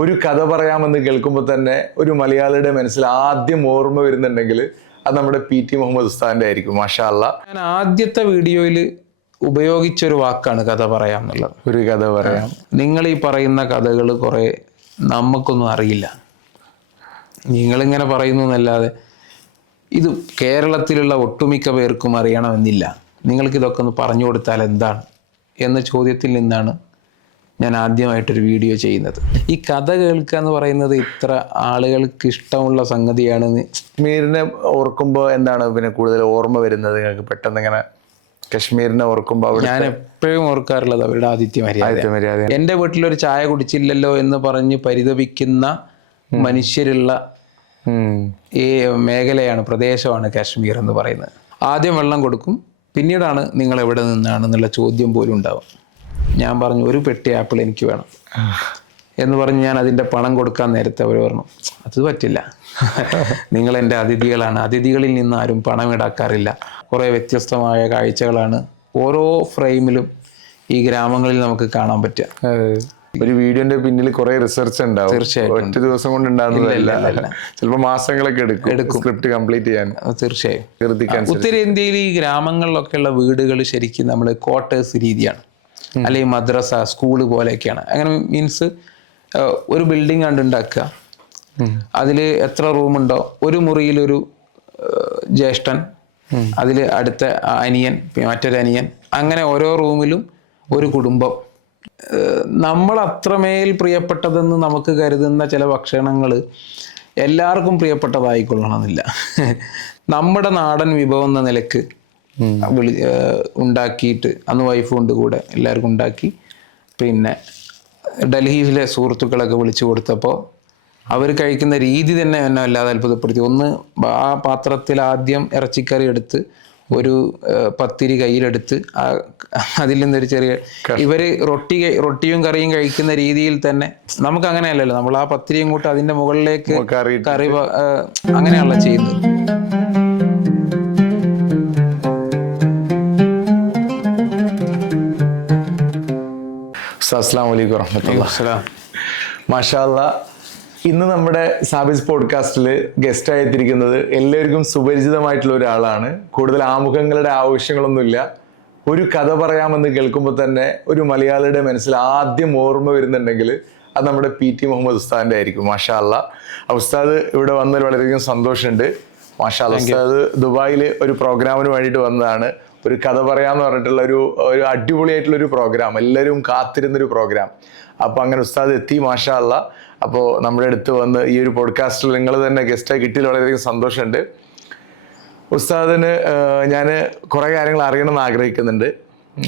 ഒരു കഥ പറയാമെന്ന് കേൾക്കുമ്പോൾ തന്നെ ഒരു മലയാളിയുടെ മനസ്സിൽ ആദ്യം ഓർമ്മ വരുന്നുണ്ടെങ്കിൽ അത് നമ്മുടെ PT മുഹമ്മദ് ഉസ്താദിന്റെ ആയിരിക്കും. മാഷാ അല്ലാ. ഞാൻ ആദ്യത്തെ വീഡിയോയിൽ ഉപയോഗിച്ചൊരു വാക്കാണ് കഥ പറയാം എന്നുള്ളത്. ഒരു കഥ പറയാം. നിങ്ങൾ ഈ പറയുന്ന കഥകൾ കുറെ നമുക്കൊന്നും അറിയില്ല, നിങ്ങളിങ്ങനെ പറയുന്നു എന്നല്ലാതെ ഇത് കേരളത്തിലുള്ള ഒട്ടുമിക്ക പേർക്കും അറിയണമെന്നില്ല. നിങ്ങൾക്കിതൊക്കെ ഒന്ന് പറഞ്ഞു കൊടുത്താൽ എന്താണ് എന്ന ചോദ്യത്തിൽ നിന്നാണ് ഞാൻ ആദ്യമായിട്ടൊരു വീഡിയോ ചെയ്യുന്നത്. ഈ കഥ കേൾക്കുക എന്ന് പറയുന്നത് ഇത്ര ആളുകൾക്ക് ഇഷ്ടമുള്ള സംഗതിയാണെന്ന്. കശ്മീരിനെ ഓർക്കുമ്പോൾ എന്താണ് പിന്നെ കൂടുതൽ ഓർമ്മ വരുന്നത് നിങ്ങൾക്ക് പെട്ടെന്ന്? ഇങ്ങനെ കശ്മീരിനെ ഓർക്കുമ്പോൾ ഞാൻ എപ്പോഴും ഓർക്കാറുള്ളത് അവരുടെ ആതിഥ്യ മര്യാദ. എൻ്റെ വീട്ടിലൊരു ചായ കുടിച്ചില്ലല്ലോ എന്ന് പറഞ്ഞ് പരിതപിക്കുന്ന മനുഷ്യരുള്ള ഈ മേഖലയാണ്, പ്രദേശമാണ് കാശ്മീർ എന്ന് പറയുന്നത്. ആദ്യം വെള്ളം കൊടുക്കും, പിന്നീടാണ് നിങ്ങൾ എവിടെ നിന്നാണെന്നുള്ള ചോദ്യം പോലും ഉണ്ടാവും. ഞാൻ പറഞ്ഞു ഒരു പെട്ടി ആപ്പിൾ എനിക്ക് വേണം എന്ന് പറഞ്ഞ് ഞാൻ അതിൻ്റെ പണം കൊടുക്കാൻ നേരത്തെ അവർ പറഞ്ഞു അത് പറ്റില്ല, നിങ്ങൾ എൻ്റെ അതിഥികളാണ്, അതിഥികളിൽ നിന്ന് ആരും പണം ഈടാക്കാറില്ല. കുറേ വ്യത്യസ്തമായ കാഴ്ചകളാണ് ഓരോ ഫ്രെയിമിലും ഈ ഗ്രാമങ്ങളിൽ നമുക്ക് കാണാൻ പറ്റുക. ഒരു വീഡിയോന്റെ പിന്നിൽ കുറെ റിസർച്ച് ഉണ്ടാവും. തീർച്ചയായും ഒറ്റ ദിവസം കൊണ്ട് ഉണ്ടാകുന്നതല്ല, ചിലപ്പോൾ മാസങ്ങളൊക്കെ എടുക്കും സ്ക്രിപ്റ്റ് കംപ്ലീറ്റ് ചെയ്യാൻ. തീർച്ചയായും ഉത്തരേന്ത്യയിൽ ഈ ഗ്രാമങ്ങളിലൊക്കെയുള്ള വീടുകൾ ശരിക്കും നമ്മൾ ക്വാർട്ടേഴ്സ് രീതിയാണ്, അല്ലെങ്കിൽ മദ്രസ സ്കൂള് പോലെയൊക്കെയാണ്. അങ്ങനെ മീൻസ് ഒരു ബിൽഡിംഗ് കണ്ട് ഉണ്ടാക്കുക, അതിൽ എത്ര റൂമുണ്ടോ, ഒരു മുറിയിലൊരു ജ്യേഷ്ഠൻ, അതിൽ അടുത്ത അനിയൻ, മറ്റൊരു അനിയൻ, അങ്ങനെ ഓരോ റൂമിലും ഒരു കുടുംബം. നമ്മൾ അത്രമേൽ പ്രിയപ്പെട്ടതെന്ന് നമുക്ക് കരുതുന്ന ചില ഭക്ഷണങ്ങൾ എല്ലാവർക്കും പ്രിയപ്പെട്ടതായിക്കൊള്ളണമെന്നില്ല. നമ്മുടെ നാടൻ വിഭവം എന്ന നിലക്ക് ഉണ്ടാക്കിയിട്ട് അന്ന് വൈഫ് കൊണ്ട് കൂടെ എല്ലാവർക്കും ഉണ്ടാക്കി, പിന്നെ ഡൽഹിയിലെ സുഹൃത്തുക്കളൊക്കെ വിളിച്ചു കൊടുത്തപ്പോൾ അവർ കഴിക്കുന്ന രീതി തന്നെ എന്നെ വല്ലാതെ അത്ഭുതപ്പെടുത്തി. ഒന്ന്, ആ പാത്രത്തിൽ ആദ്യം ഇറച്ചിക്കറി എടുത്ത് ഒരു പത്തിരി കയ്യിലെടുത്ത് അതിൽ നിന്നൊരു ചെറിയ, ഇവർ റൊട്ടിയും കറിയും കഴിക്കുന്ന രീതിയിൽ തന്നെ നമുക്ക് അങ്ങനെയല്ലല്ലോ, നമ്മൾ ആ പത്തിരിയും കൂട്ട് അതിൻ്റെ മുകളിലേക്ക് കറി അങ്ങനെയാണല്ലോ ചെയ്യുന്നത്. അസ്സലാമു അലൈക്കും വറഹ്മത്തുള്ളാഹി. മാഷാ അല്ലാ. ഇന്ന് നമ്മുടെ സാബിസ് പോഡ്കാസ്റ്റിൽ ഗസ്റ്റ് എത്തിയിരിക്കുന്നത് എല്ലാവർക്കും സുപരിചിതമായിട്ടുള്ള ഒരാളാണ്. കൂടുതൽ ആമുഖങ്ങളുടെ ആവശ്യങ്ങളൊന്നുമില്ല. ഒരു കഥ പറയാമെന്ന് കേൾക്കുമ്പോൾ തന്നെ ഒരു മലയാളിയുടെ മനസ്സിൽ ആദ്യം ഓർമ്മ വരുന്നുണ്ടെങ്കിൽ അത് നമ്മുടെ PT മുഹമ്മദ് ഉസ്താദിന്റെ ആയിരിക്കും. മാഷാ അല്ലാ. ഉസ്താദ് ഇവിടെ വന്നതിൽ വളരെയധികം സന്തോഷമുണ്ട്. മാഷാ അല്ലാ. ഉസ്താദ് ദുബായിൽ ഒരു പ്രോഗ്രാമിന് വേണ്ടിയിട്ട് വന്നതാണ്. ഒരു കഥ പറയാന്ന് പറഞ്ഞിട്ടുള്ള ഒരു അടിപൊളിയായിട്ടുള്ള ഒരു പ്രോഗ്രാം, എല്ലാവരും കാത്തിരുന്നൊരു പ്രോഗ്രാം. അപ്പോൾ അങ്ങനെ ഉസ്താദ് എത്തി. മാഷാ അല്ലാ. അപ്പോൾ നമ്മുടെ അടുത്ത് വന്ന് ഈ ഒരു പോഡ്കാസ്റ്റിൽ നിങ്ങൾ തന്നെ ഗസ്റ്റായി കിട്ടിയതിൽ വളരെയധികം സന്തോഷമുണ്ട്. ഉസ്താദിന് ഞാൻ കുറേ കാര്യങ്ങൾ അറിയണമെന്ന് ആഗ്രഹിക്കുന്നുണ്ട്.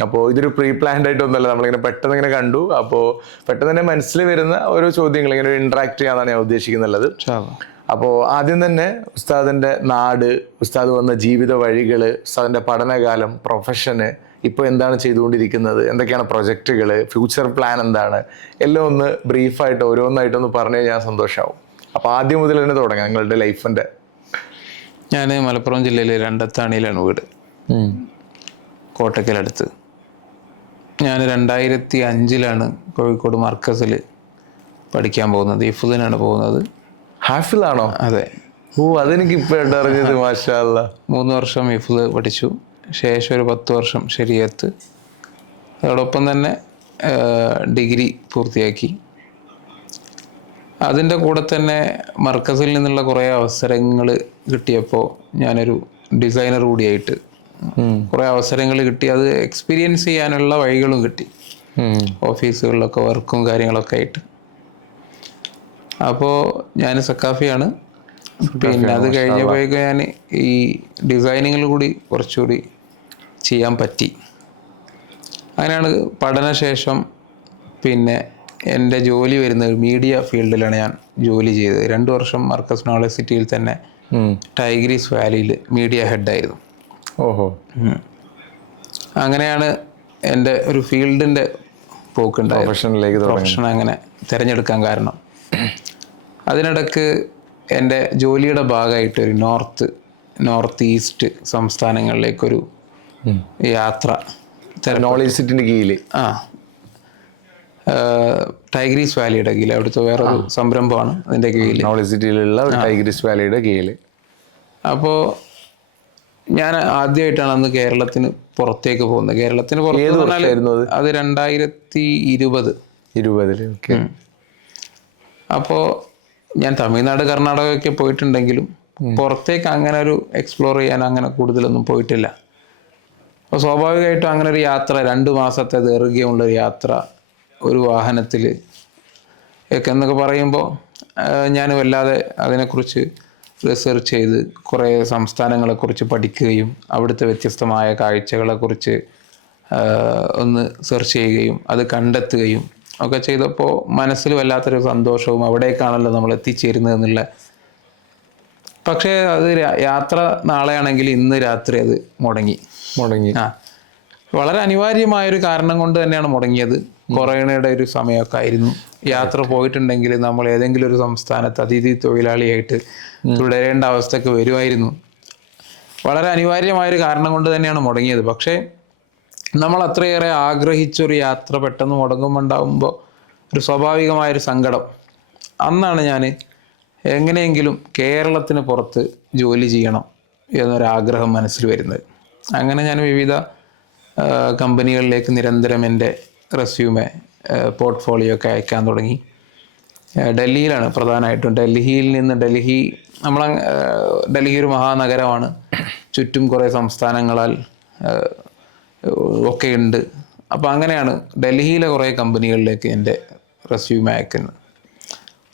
അപ്പോൾ ഇതൊരു പ്രീ പ്ലാൻഡ് ആയിട്ടൊന്നുമല്ല, നമ്മളിങ്ങനെ പെട്ടെന്ന് ഇങ്ങനെ കണ്ടു. അപ്പോൾ പെട്ടെന്ന് തന്നെ മനസ്സിൽ വരുന്ന ഓരോ ചോദ്യങ്ങൾ ഇങ്ങനെ ഇൻട്രാക്ട് ചെയ്യാനാണ് ഞാൻ ഉദ്ദേശിക്കുന്നുള്ളത്. അപ്പോൾ ആദ്യം തന്നെ ഉസ്താദിൻ്റെ നാട്, ഉസ്താദ് വന്ന ജീവിത വഴികൾ, ഉസ്താദിൻ്റെ പഠനകാലം, പ്രൊഫഷന്, ഇപ്പോൾ എന്താണ് ചെയ്തുകൊണ്ടിരിക്കുന്നത്, എന്തൊക്കെയാണ് പ്രൊജക്റ്റുകൾ, ഫ്യൂച്ചർ പ്ലാൻ എന്താണ്, എല്ലാം ഒന്ന് ബ്രീഫായിട്ട് ഓരോന്നായിട്ടൊന്ന് പറഞ്ഞു കഴിഞ്ഞാൽ സന്തോഷമാവും. അപ്പോൾ ആദ്യം മുതൽ തന്നെ തുടങ്ങാം നിങ്ങളുടെ ലൈഫിൻ്റെ. ഞാൻ മലപ്പുറം ജില്ലയിലെ രണ്ടത്താണിയിലാണ് വീട്, കോട്ടക്കലടുത്ത്. ഞാൻ 2005 കോഴിക്കോട് മർക്കസിൽ പഠിക്കാൻ പോകുന്നത്. ഹിഫ്ളിനാണ് പോകുന്നത്. ഹാഫിളാണോ? അതെ. ഓ, അതെനിക്ക് ഇപ്പോഴാണ് അറിഞ്ഞത്. മാഷാ അല്ലാ. 3 വർഷം ഹിഫ്ള് പഠിച്ചു, ശേഷം ഒരു 10 വർഷം ശരീഅത്ത്, അതോടൊപ്പം തന്നെ ഡിഗ്രി പൂർത്തിയാക്കി. അതിൻ്റെ കൂടെ തന്നെ മർക്കസിൽ നിന്നുള്ള കുറേ അവസരങ്ങൾ കിട്ടിയപ്പോൾ ഞാനൊരു ഡിസൈനർ കൂടിയായിട്ട് കുറേ അവസരങ്ങൾ കിട്ടി. അത് എക്സ്പീരിയൻസ് ചെയ്യാനുള്ള വഴികളും കിട്ടി, ഓഫീസുകളിലൊക്കെ വർക്കും കാര്യങ്ങളൊക്കെ ആയിട്ട്. അപ്പോൾ ഞാൻ സക്കാഫിയാണ്. പിന്നെ അത് കഴിഞ്ഞപ്പോഴേക്കും ഞാൻ ഈ ഡിസൈനിങ്ങിൽ കൂടി കുറച്ചുകൂടി ചെയ്യാൻ പറ്റി. അങ്ങനെയാണ് പഠനശേഷം പിന്നെ എൻ്റെ ജോലി വരുന്നത് മീഡിയ ഫീൽഡിലാണ്. ഞാൻ ജോലി ചെയ്തത് 2 വർഷം മർക്കസ് നോളജ് സിറ്റിയിൽ തന്നെ ടൈഗ്രീസ് വാലിയിൽ മീഡിയ ഹെഡായിരുന്നു. ഓഹോ. അങ്ങനെയാണ് എൻ്റെ ഒരു ഫീൽഡിൻ്റെ പോക്കുണ്ടായത്, പ്രൊഫഷൻ അങ്ങനെ തിരഞ്ഞെടുക്കാൻ കാരണം. അതിനിടക്ക് എൻ്റെ ജോലിയുടെ ഭാഗമായിട്ട് ഒരു നോർത്ത് ഈസ്റ്റ് സംസ്ഥാനങ്ങളിലേക്കൊരു യാത്ര, നോളജ് സിറ്റിൻ്റെ കീഴിൽ. ടൈഗ്രീസ് വാലിയുടെ കീഴിൽ, അവിടുത്തെ വേറൊരു സംരംഭമാണ് അതിൻ്റെ കീഴിൽ, നോളജ് സിറ്റിയിലുള്ള ഒരു ടൈഗ്രീസ് വാലിയുടെ കീഴിൽ. അപ്പോൾ ഞാൻ ആദ്യമായിട്ടാണ് അന്ന് കേരളത്തിന് പുറത്തേക്ക് പോകുന്നത്. കേരളത്തിന് പുറത്ത് അത് 2020. ഓക്കെ. അപ്പോൾ ഞാൻ തമിഴ്നാട് കർണാടകയൊക്കെ പോയിട്ടുണ്ടെങ്കിലും പുറത്തേക്ക് അങ്ങനെ ഒരു എക്സ്പ്ലോർ ചെയ്യാൻ അങ്ങനെ കൂടുതലൊന്നും പോയിട്ടില്ല. അപ്പോൾ സ്വാഭാവികമായിട്ടും അങ്ങനെ ഒരു യാത്ര, 2 മാസത്തെ ദീർഘ്യമുള്ളൊരു യാത്ര ഒരു വാഹനത്തിൽ ഒക്കെ എന്നൊക്കെ പറയുമ്പോൾ ഞാൻ വല്ലാതെ അതിനെക്കുറിച്ച് റിസർച്ച് ചെയ്ത് കുറേ സംസ്ഥാനങ്ങളെക്കുറിച്ച് പഠിക്കുകയും അവിടുത്തെ വ്യത്യസ്തമായ കാഴ്ചകളെക്കുറിച്ച് ഒന്ന് സെർച്ച് ചെയ്യുകയും അത് കണ്ടെത്തുകയും ഒക്കെ ചെയ്തപ്പോൾ മനസ്സിൽ വല്ലാത്തൊരു സന്തോഷവും അവിടേക്കാണല്ലോ നമ്മൾ എത്തിച്ചേരുന്നത് എന്നുള്ള. പക്ഷേ അത് യാത്ര നാളെയാണെങ്കിൽ ഇന്ന് രാത്രി അത് മുടങ്ങി. വളരെ അനിവാര്യമായൊരു കാരണം കൊണ്ട് തന്നെയാണ് മുടങ്ങിയത്. കൊറോണയുടെ ഒരു സമയമൊക്കെ ആയിരുന്നു. യാത്ര പോയിട്ടുണ്ടെങ്കിൽ നമ്മൾ ഏതെങ്കിലും ഒരു സംസ്ഥാനത്ത് അതിഥി തൊഴിലാളിയായിട്ട് തുടരേണ്ട അവസ്ഥയൊക്കെ വരുമായിരുന്നു. വളരെ അനിവാര്യമായൊരു കാരണം കൊണ്ട് തന്നെയാണ് മുടങ്ങിയത്. പക്ഷേ നമ്മൾ അത്രയേറെ ആഗ്രഹിച്ചൊരു യാത്ര പെട്ടെന്ന് മുടങ്ങുമ്പോണ്ടാകുമ്പോൾ ഒരു സ്വാഭാവികമായൊരു സങ്കടം. അന്നാണ് ഞാൻ എങ്ങനെയെങ്കിലും കേരളത്തിന് പുറത്ത് ജോലി ചെയ്യണം എന്നൊരാഗ്രഹം മനസ്സിൽ വരുന്നത്. അങ്ങനെ ഞാൻ വിവിധ കമ്പനികളിലേക്ക് നിരന്തരം എൻ്റെ റെസ്യൂമെ, പോർട്ട്ഫോളിയോ ഒക്കെ അയക്കാൻ തുടങ്ങി. ഡൽഹിയിലാണ് പ്രധാനമായിട്ടും. ഡൽഹി ഒരു മഹാനഗരമാണ്. ചുറ്റും കുറേ സംസ്ഥാനങ്ങളാൽ ഒക്കെ ഉണ്ട്. അപ്പോൾ അങ്ങനെയാണ് ഡൽഹിയിലെ കുറേ കമ്പനികളിലേക്ക് എൻ്റെ റെസ്യൂമെ അയക്കുന്നത്.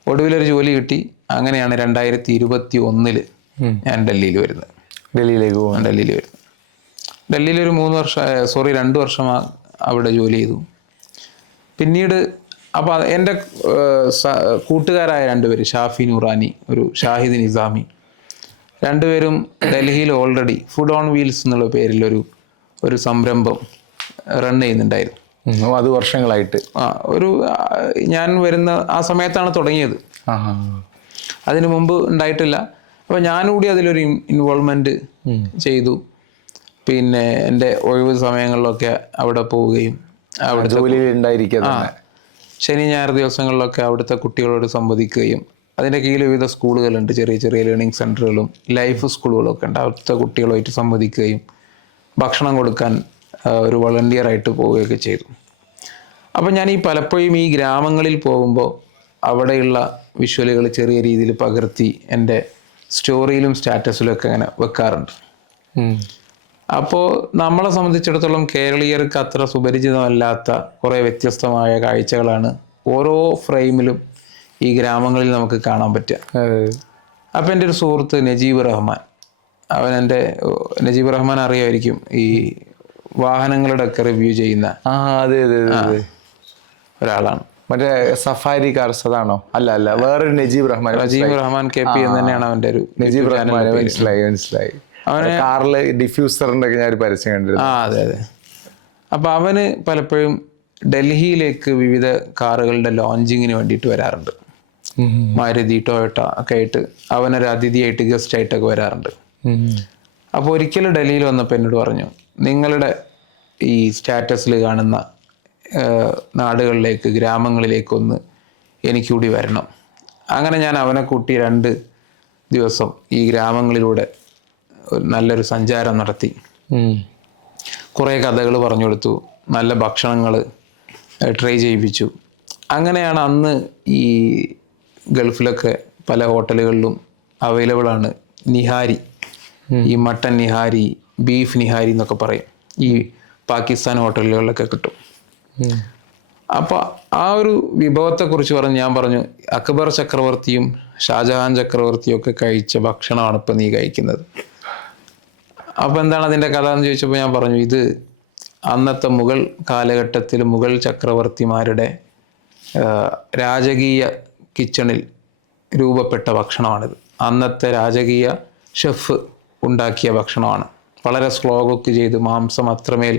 ഒടുവിലൊരു ജോലി കിട്ടി. അങ്ങനെയാണ് 2021 ഞാൻ ഡൽഹിയിൽ വരുന്നത്. ഡൽഹിയിലൊരു 2 വർഷം അവിടെ ജോലി ചെയ്തു. പിന്നീട് അപ്പോൾ എൻ്റെ കൂട്ടുകാരായ 2 പേര്, ഷാഫി നൂറാനി, ഒരു ഷാഹിദ് നിസാമി, 2 പേരും ഡൽഹിയിൽ ഓൾറെഡി ഫുഡ് ഓൺ വീൽസ് എന്നുള്ള പേരിൽ ഒരു സംരംഭം റൺ ചെയ്യുന്നുണ്ടായിരുന്നു. അത് വർഷങ്ങളായിട്ട്. ഞാൻ വരുന്ന ആ സമയത്താണ് തുടങ്ങിയത്. അതിനു മുമ്പ് ഉണ്ടായിട്ടില്ല. അപ്പോൾ ഞാനുകൂടി അതിലൊരു ഇൻവോൾവ്മെൻറ്റ് ചെയ്തു. പിന്നെ എൻ്റെ ഒഴിവ് സമയങ്ങളിലൊക്കെ അവിടെ പോവുകയും അവിടെ ജോലി ഉണ്ടായിരിക്കുക, ശനി ഞായർ ദിവസങ്ങളിലൊക്കെ അവിടുത്തെ കുട്ടികളോട് സംവദിക്കുകയും, അതിൻ്റെ കീഴിൽ വിവിധ സ്കൂളുകളുണ്ട്, ചെറിയ ചെറിയ ലേണിംഗ് സെൻറ്ററുകളും ലൈഫ് സ്കൂളുകളൊക്കെ ഉണ്ട്. അവിടുത്തെ കുട്ടികളുമായിട്ട് സംവദിക്കുകയും ഭക്ഷണം കൊടുക്കാൻ ഒരു വളണ്ടിയറായിട്ട് പോവുകയൊക്കെ ചെയ്തു. അപ്പോൾ ഞാൻ പലപ്പോഴും ഈ ഗ്രാമങ്ങളിൽ പോകുമ്പോൾ അവിടെയുള്ള വിഷ്വലുകൾ ചെറിയ രീതിയിൽ പകർത്തി എൻ്റെ സ്റ്റോറിയിലും സ്റ്റാറ്റസിലും ഒക്കെ അങ്ങനെ വെക്കാറുണ്ട്. അപ്പോൾ നമ്മളെ സംബന്ധിച്ചിടത്തോളം കേരളീയർക്ക് അത്ര സുപരിചിതമല്ലാത്ത കുറേ വ്യത്യസ്തമായ കാഴ്ചകളാണ് ഓരോ ഫ്രെയിമിലും ഈ ഗ്രാമങ്ങളിൽ നമുക്ക് കാണാൻ പറ്റുക. അപ്പോൾ എൻ്റെ ഒരു സുഹൃത്ത് നജീബ് റഹ്മാൻ, നജീബ് റഹ്മാൻ അറിയാമായിരിക്കും, ഈ വാഹനങ്ങളുടെ ഒക്കെ റിവ്യൂ ചെയ്യുന്ന ഒരാളാണ്. മറ്റേ സഫാരി കാർസ് അതാണോ? അല്ല, വേറൊരു നജീബ് റഹ്മാൻ KP എന്ന് തന്നെയാണ് അവൻ്റെ ഒരു നജീബ് റഹ്മാൻ. മനസ്സിലായി. അവന് കാറില് ഡിഫ്യൂസറിന്റെ ഒക്കെ ഞാൻ ഒരു പരസ്യം കണ്ടിരുന്നു. അതെ. അപ്പൊ അവന് പലപ്പോഴും ഡൽഹിയിലേക്ക് വിവിധ കാറുകളുടെ ലോഞ്ചിങ്ങിന് വേണ്ടിയിട്ട് വരാറുണ്ട്. മാരുതി, ടൊയോട്ട ഒക്കെ ആയിട്ട് അവനൊരു അതിഥിയായിട്ട്, ഗസ്റ്റ് ആയിട്ടൊക്കെ വരാറുണ്ട്. അപ്പോൾ ഒരിക്കലും ഡൽഹിയിൽ വന്നപ്പോൾ എന്നോട് പറഞ്ഞു, നിങ്ങളുടെ ഈ സ്റ്റാറ്റസിൽ കാണുന്ന നാടുകളിലേക്ക്, ഗ്രാമങ്ങളിലേക്കൊന്ന് എനിക്കൂടി വരണം. അങ്ങനെ ഞാൻ അവനെ കൂട്ടി 2 ദിവസം ഈ ഗ്രാമങ്ങളിലൂടെ നല്ലൊരു സഞ്ചാരം നടത്തി. കുറേ കഥകൾ പറഞ്ഞു കൊടുത്തു, നല്ല ഭക്ഷണങ്ങൾ ട്രൈ ചെയ്യിപ്പിച്ചു. അങ്ങനെയാണ് അന്ന് ഈ ഗൾഫിലൊക്കെ പല ഹോട്ടലുകളിലും അവൈലബിൾ ആണ് നിഹാരി, ഈ മട്ടൻ നിഹാരി, ബീഫ് നിഹാരി എന്നൊക്കെ പറയും. ഈ പാകിസ്ഥാൻ ഹോട്ടലുകളിലൊക്കെ കിട്ടും. അപ്പോൾ ആ ഒരു വിഭവത്തെക്കുറിച്ച് ഞാൻ പറഞ്ഞു, അക്ബർ ചക്രവർത്തിയും ഷാജഹാൻ ചക്രവർത്തിയും ഒക്കെ കഴിച്ച ഭക്ഷണമാണ് ഇപ്പം നീ കഴിക്കുന്നത്. അപ്പോൾ എന്താണ് അതിൻ്റെ കഥ എന്ന് ചോദിച്ചപ്പോൾ ഞാൻ പറഞ്ഞു, ഇത് അന്നത്തെ മുഗൾ കാലഘട്ടത്തിൽ മുഗൾ ചക്രവർത്തിമാരുടെ രാജകീയ കിച്ചണിൽ രൂപപ്പെട്ട ഭക്ഷണമാണിത്. അന്നത്തെ രാജകീയ ഷെഫ് ഉണ്ടാക്കിയ ഭക്ഷണമാണ്. വളരെ സ്ലോ കുക്ക് ചെയ്ത് മാംസം അത്രമേൽ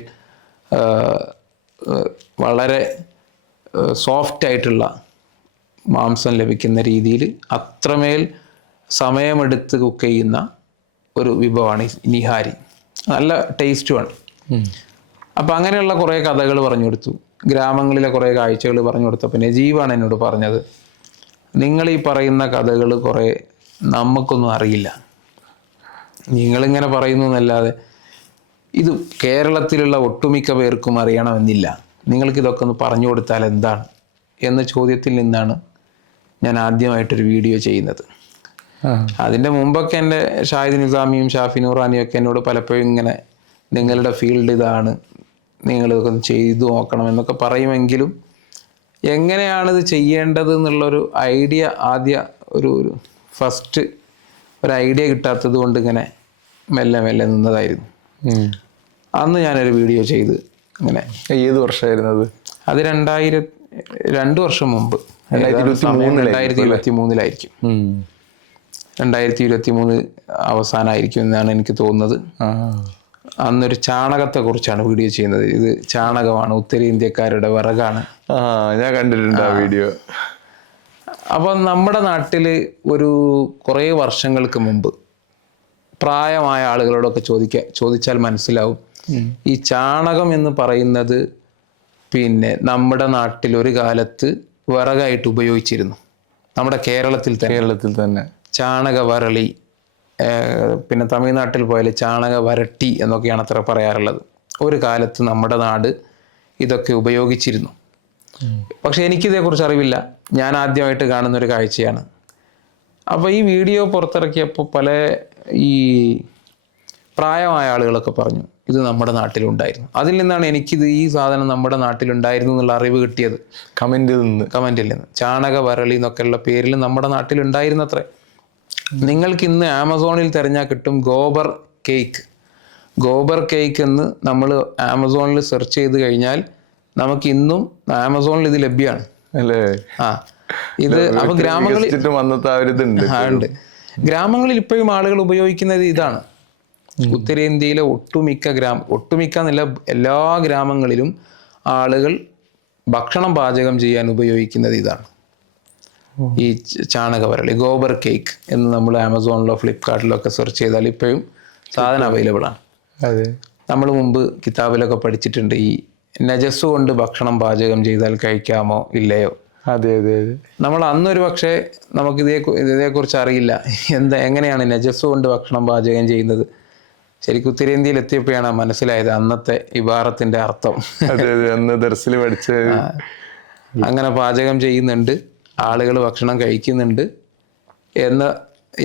വളരെ സോഫ്റ്റായിട്ടുള്ള മാംസം ലഭിക്കുന്ന രീതിയിൽ അത്രമേൽ സമയമെടുത്ത് കുക്ക് ചെയ്യുന്ന ഒരു വിഭവമാണ് നിഹാരി. നല്ല ടേസ്റ്റുമാണ്. അപ്പം അങ്ങനെയുള്ള കുറേ കഥകൾ പറഞ്ഞു കൊടുത്തു. ഗ്രാമങ്ങളിലെ കുറേ കാഴ്ചകൾ പറഞ്ഞു കൊടുത്തപ്പോൾ നജീബാണ് എന്നോട് പറഞ്ഞത്, നിങ്ങൾ ഈ പറയുന്ന കഥകൾ കുറേ നമുക്കൊന്നും അറിയില്ല, നിങ്ങളിങ്ങനെ പറയുന്നു എന്നല്ലാതെ ഇത് കേരളത്തിലുള്ള ഒട്ടുമിക്ക പേർക്കും അറിയണമെന്നില്ല, നിങ്ങൾക്കിതൊക്കെ ഒന്ന് പറഞ്ഞു കൊടുത്താൽ എന്താണ് എന്ന ചോദ്യത്തിൽ നിന്നാണ് ഞാൻ ആദ്യമായിട്ടൊരു വീഡിയോ ചെയ്യുന്നത്. അതിൻ്റെ മുമ്പൊക്കെ എൻ്റെ ഷാഹിദ് നിസാമിയും ഷാഫി നൂറാനിയും ഒക്കെ എന്നോട് പലപ്പോഴും ഇങ്ങനെ നിങ്ങളുടെ ഫീൽഡ് ഇതാണ്, നിങ്ങളിതൊക്കെ ഒന്ന് ചെയ്തു നോക്കണം എന്നൊക്കെ പറയുമെങ്കിലും എങ്ങനെയാണിത് ചെയ്യേണ്ടത് എന്നുള്ളൊരു ഐഡിയ ഒരു ഫസ്റ്റ് ഒരു ഐഡിയ കിട്ടാത്തത് കൊണ്ട് ഇങ്ങനെ മെല്ലെ മെല്ലെ നിന്നതായിരുന്നു. അന്ന് ഞാനൊരു വീഡിയോ ചെയ്ത് ഇങ്ങനെ. ഏത് വർഷമായിരുന്നു അത്? അത് 2 വർഷം മുമ്പ്, 2023-ലായിരിക്കും. 2023 അവസാനമായിരിക്കും എന്നാണ് എനിക്ക് തോന്നുന്നത്. അന്നൊരു ചാണകത്തെ കുറിച്ചാണ് വീഡിയോ ചെയ്യുന്നത്. ഇത് ചാണകമാണ്, ഉത്തരേന്ത്യക്കാരുടെ വിറകാണ്. ഞാൻ കണ്ടിട്ടുണ്ട് ആ വീഡിയോ. അപ്പം നമ്മുടെ നാട്ടിൽ ഒരു കുറേ വർഷങ്ങൾക്ക് മുമ്പ് പ്രായമായ ആളുകളോടൊക്കെ ചോദിച്ചാൽ മനസ്സിലാവും, ഈ ചാണകം എന്ന് പറയുന്നത് പിന്നെ നമ്മുടെ നാട്ടിൽ ഒരു കാലത്ത് വിറകായിട്ട് ഉപയോഗിച്ചിരുന്നു. നമ്മുടെ കേരളത്തിൽ തന്നെ ചാണക വരളി, പിന്നെ തമിഴ്നാട്ടിൽ പോയാൽ ചാണക വരട്ടി എന്നൊക്കെയാണ് അത്ര പറയാറുള്ളത്. ഒരു കാലത്ത് നമ്മുടെ നാട് ഇതൊക്കെ ഉപയോഗിച്ചിരുന്നു. പക്ഷെ എനിക്കിതേക്കുറിച്ച് അറിവില്ല, ഞാൻ ആദ്യമായിട്ട് കാണുന്നൊരു കാഴ്ചയാണ്. അപ്പോൾ ഈ വീഡിയോ പുറത്തിറക്കിയപ്പോൾ പല ഈ പ്രായമായ ആളുകളൊക്കെ പറഞ്ഞു ഇത് നമ്മുടെ നാട്ടിലുണ്ടായിരുന്നു. അതിൽ നിന്നാണ് എനിക്കിത് ഈ സാധനം നമ്മുടെ നാട്ടിലുണ്ടായിരുന്നു എന്നുള്ള അറിവ് കിട്ടിയത്. കമൻറ്റിൽ നിന്ന് ചാണക വരളി എന്നൊക്കെയുള്ള പേരിൽ നമ്മുടെ നാട്ടിലുണ്ടായിരുന്നത്രേ. നിങ്ങൾക്ക് ഇന്ന് ആമസോണിൽ തിരഞ്ഞാൽ കിട്ടും ഗോബർ കേക്ക് എന്ന് നമ്മൾ ആമസോണിൽ സെർച്ച് ചെയ്ത് കഴിഞ്ഞാൽ നമുക്ക് ഇന്നും ആമസോണിൽ ഇത് ലഭ്യമാണ് അല്ലേ? ഇത് അപ്പൊ ഗ്രാമങ്ങളിൽ ഇപ്പോഴും ആളുകൾ ഉപയോഗിക്കുന്നത് ഇതാണ്. ഉത്തരേന്ത്യയിലെ ഒട്ടുമിക്ക എന്നല്ല എല്ലാ ഗ്രാമങ്ങളിലും ആളുകൾ ഭക്ഷണം പാചകം ചെയ്യാൻ ഉപയോഗിക്കുന്നത് ഇതാണ്, ഈ ചാണകവരളി. ഗോബർ കേക്ക് എന്ന് നമ്മൾ ആമസോണിലോ ഫ്ലിപ്കാർട്ടിലോ ഒക്കെ സെർച്ച് ചെയ്താൽ ഇപ്പോഴും സാധനം അവൈലബിൾ ആണ്. നമ്മൾ മുമ്പ് കിതാബിലൊക്കെ പഠിച്ചിട്ടുണ്ട്, ഈ നജസ് കൊണ്ട് ഭക്ഷണം പാചകം ചെയ്താൽ കഴിക്കാമോ ഇല്ലയോ. നമ്മൾ അന്നൊരു പക്ഷേ നമുക്ക് ഇതേക്കുറിച്ച് അറിയില്ല, എങ്ങനെയാണ് നജസ് കൊണ്ട് ഭക്ഷണം പാചകം ചെയ്യുന്നത്. ശരിക്കും ഉത്തരേന്ത്യയിൽ എത്തിയപ്പോഴാണ് മനസ്സിലായത് അന്നത്തെ ഇബാറത്തിന്റെ അർത്ഥം. അങ്ങനെ പാചകം ചെയ്യുന്നുണ്ട്, ആളുകൾ ഭക്ഷണം കഴിക്കുന്നുണ്ട് എന്ന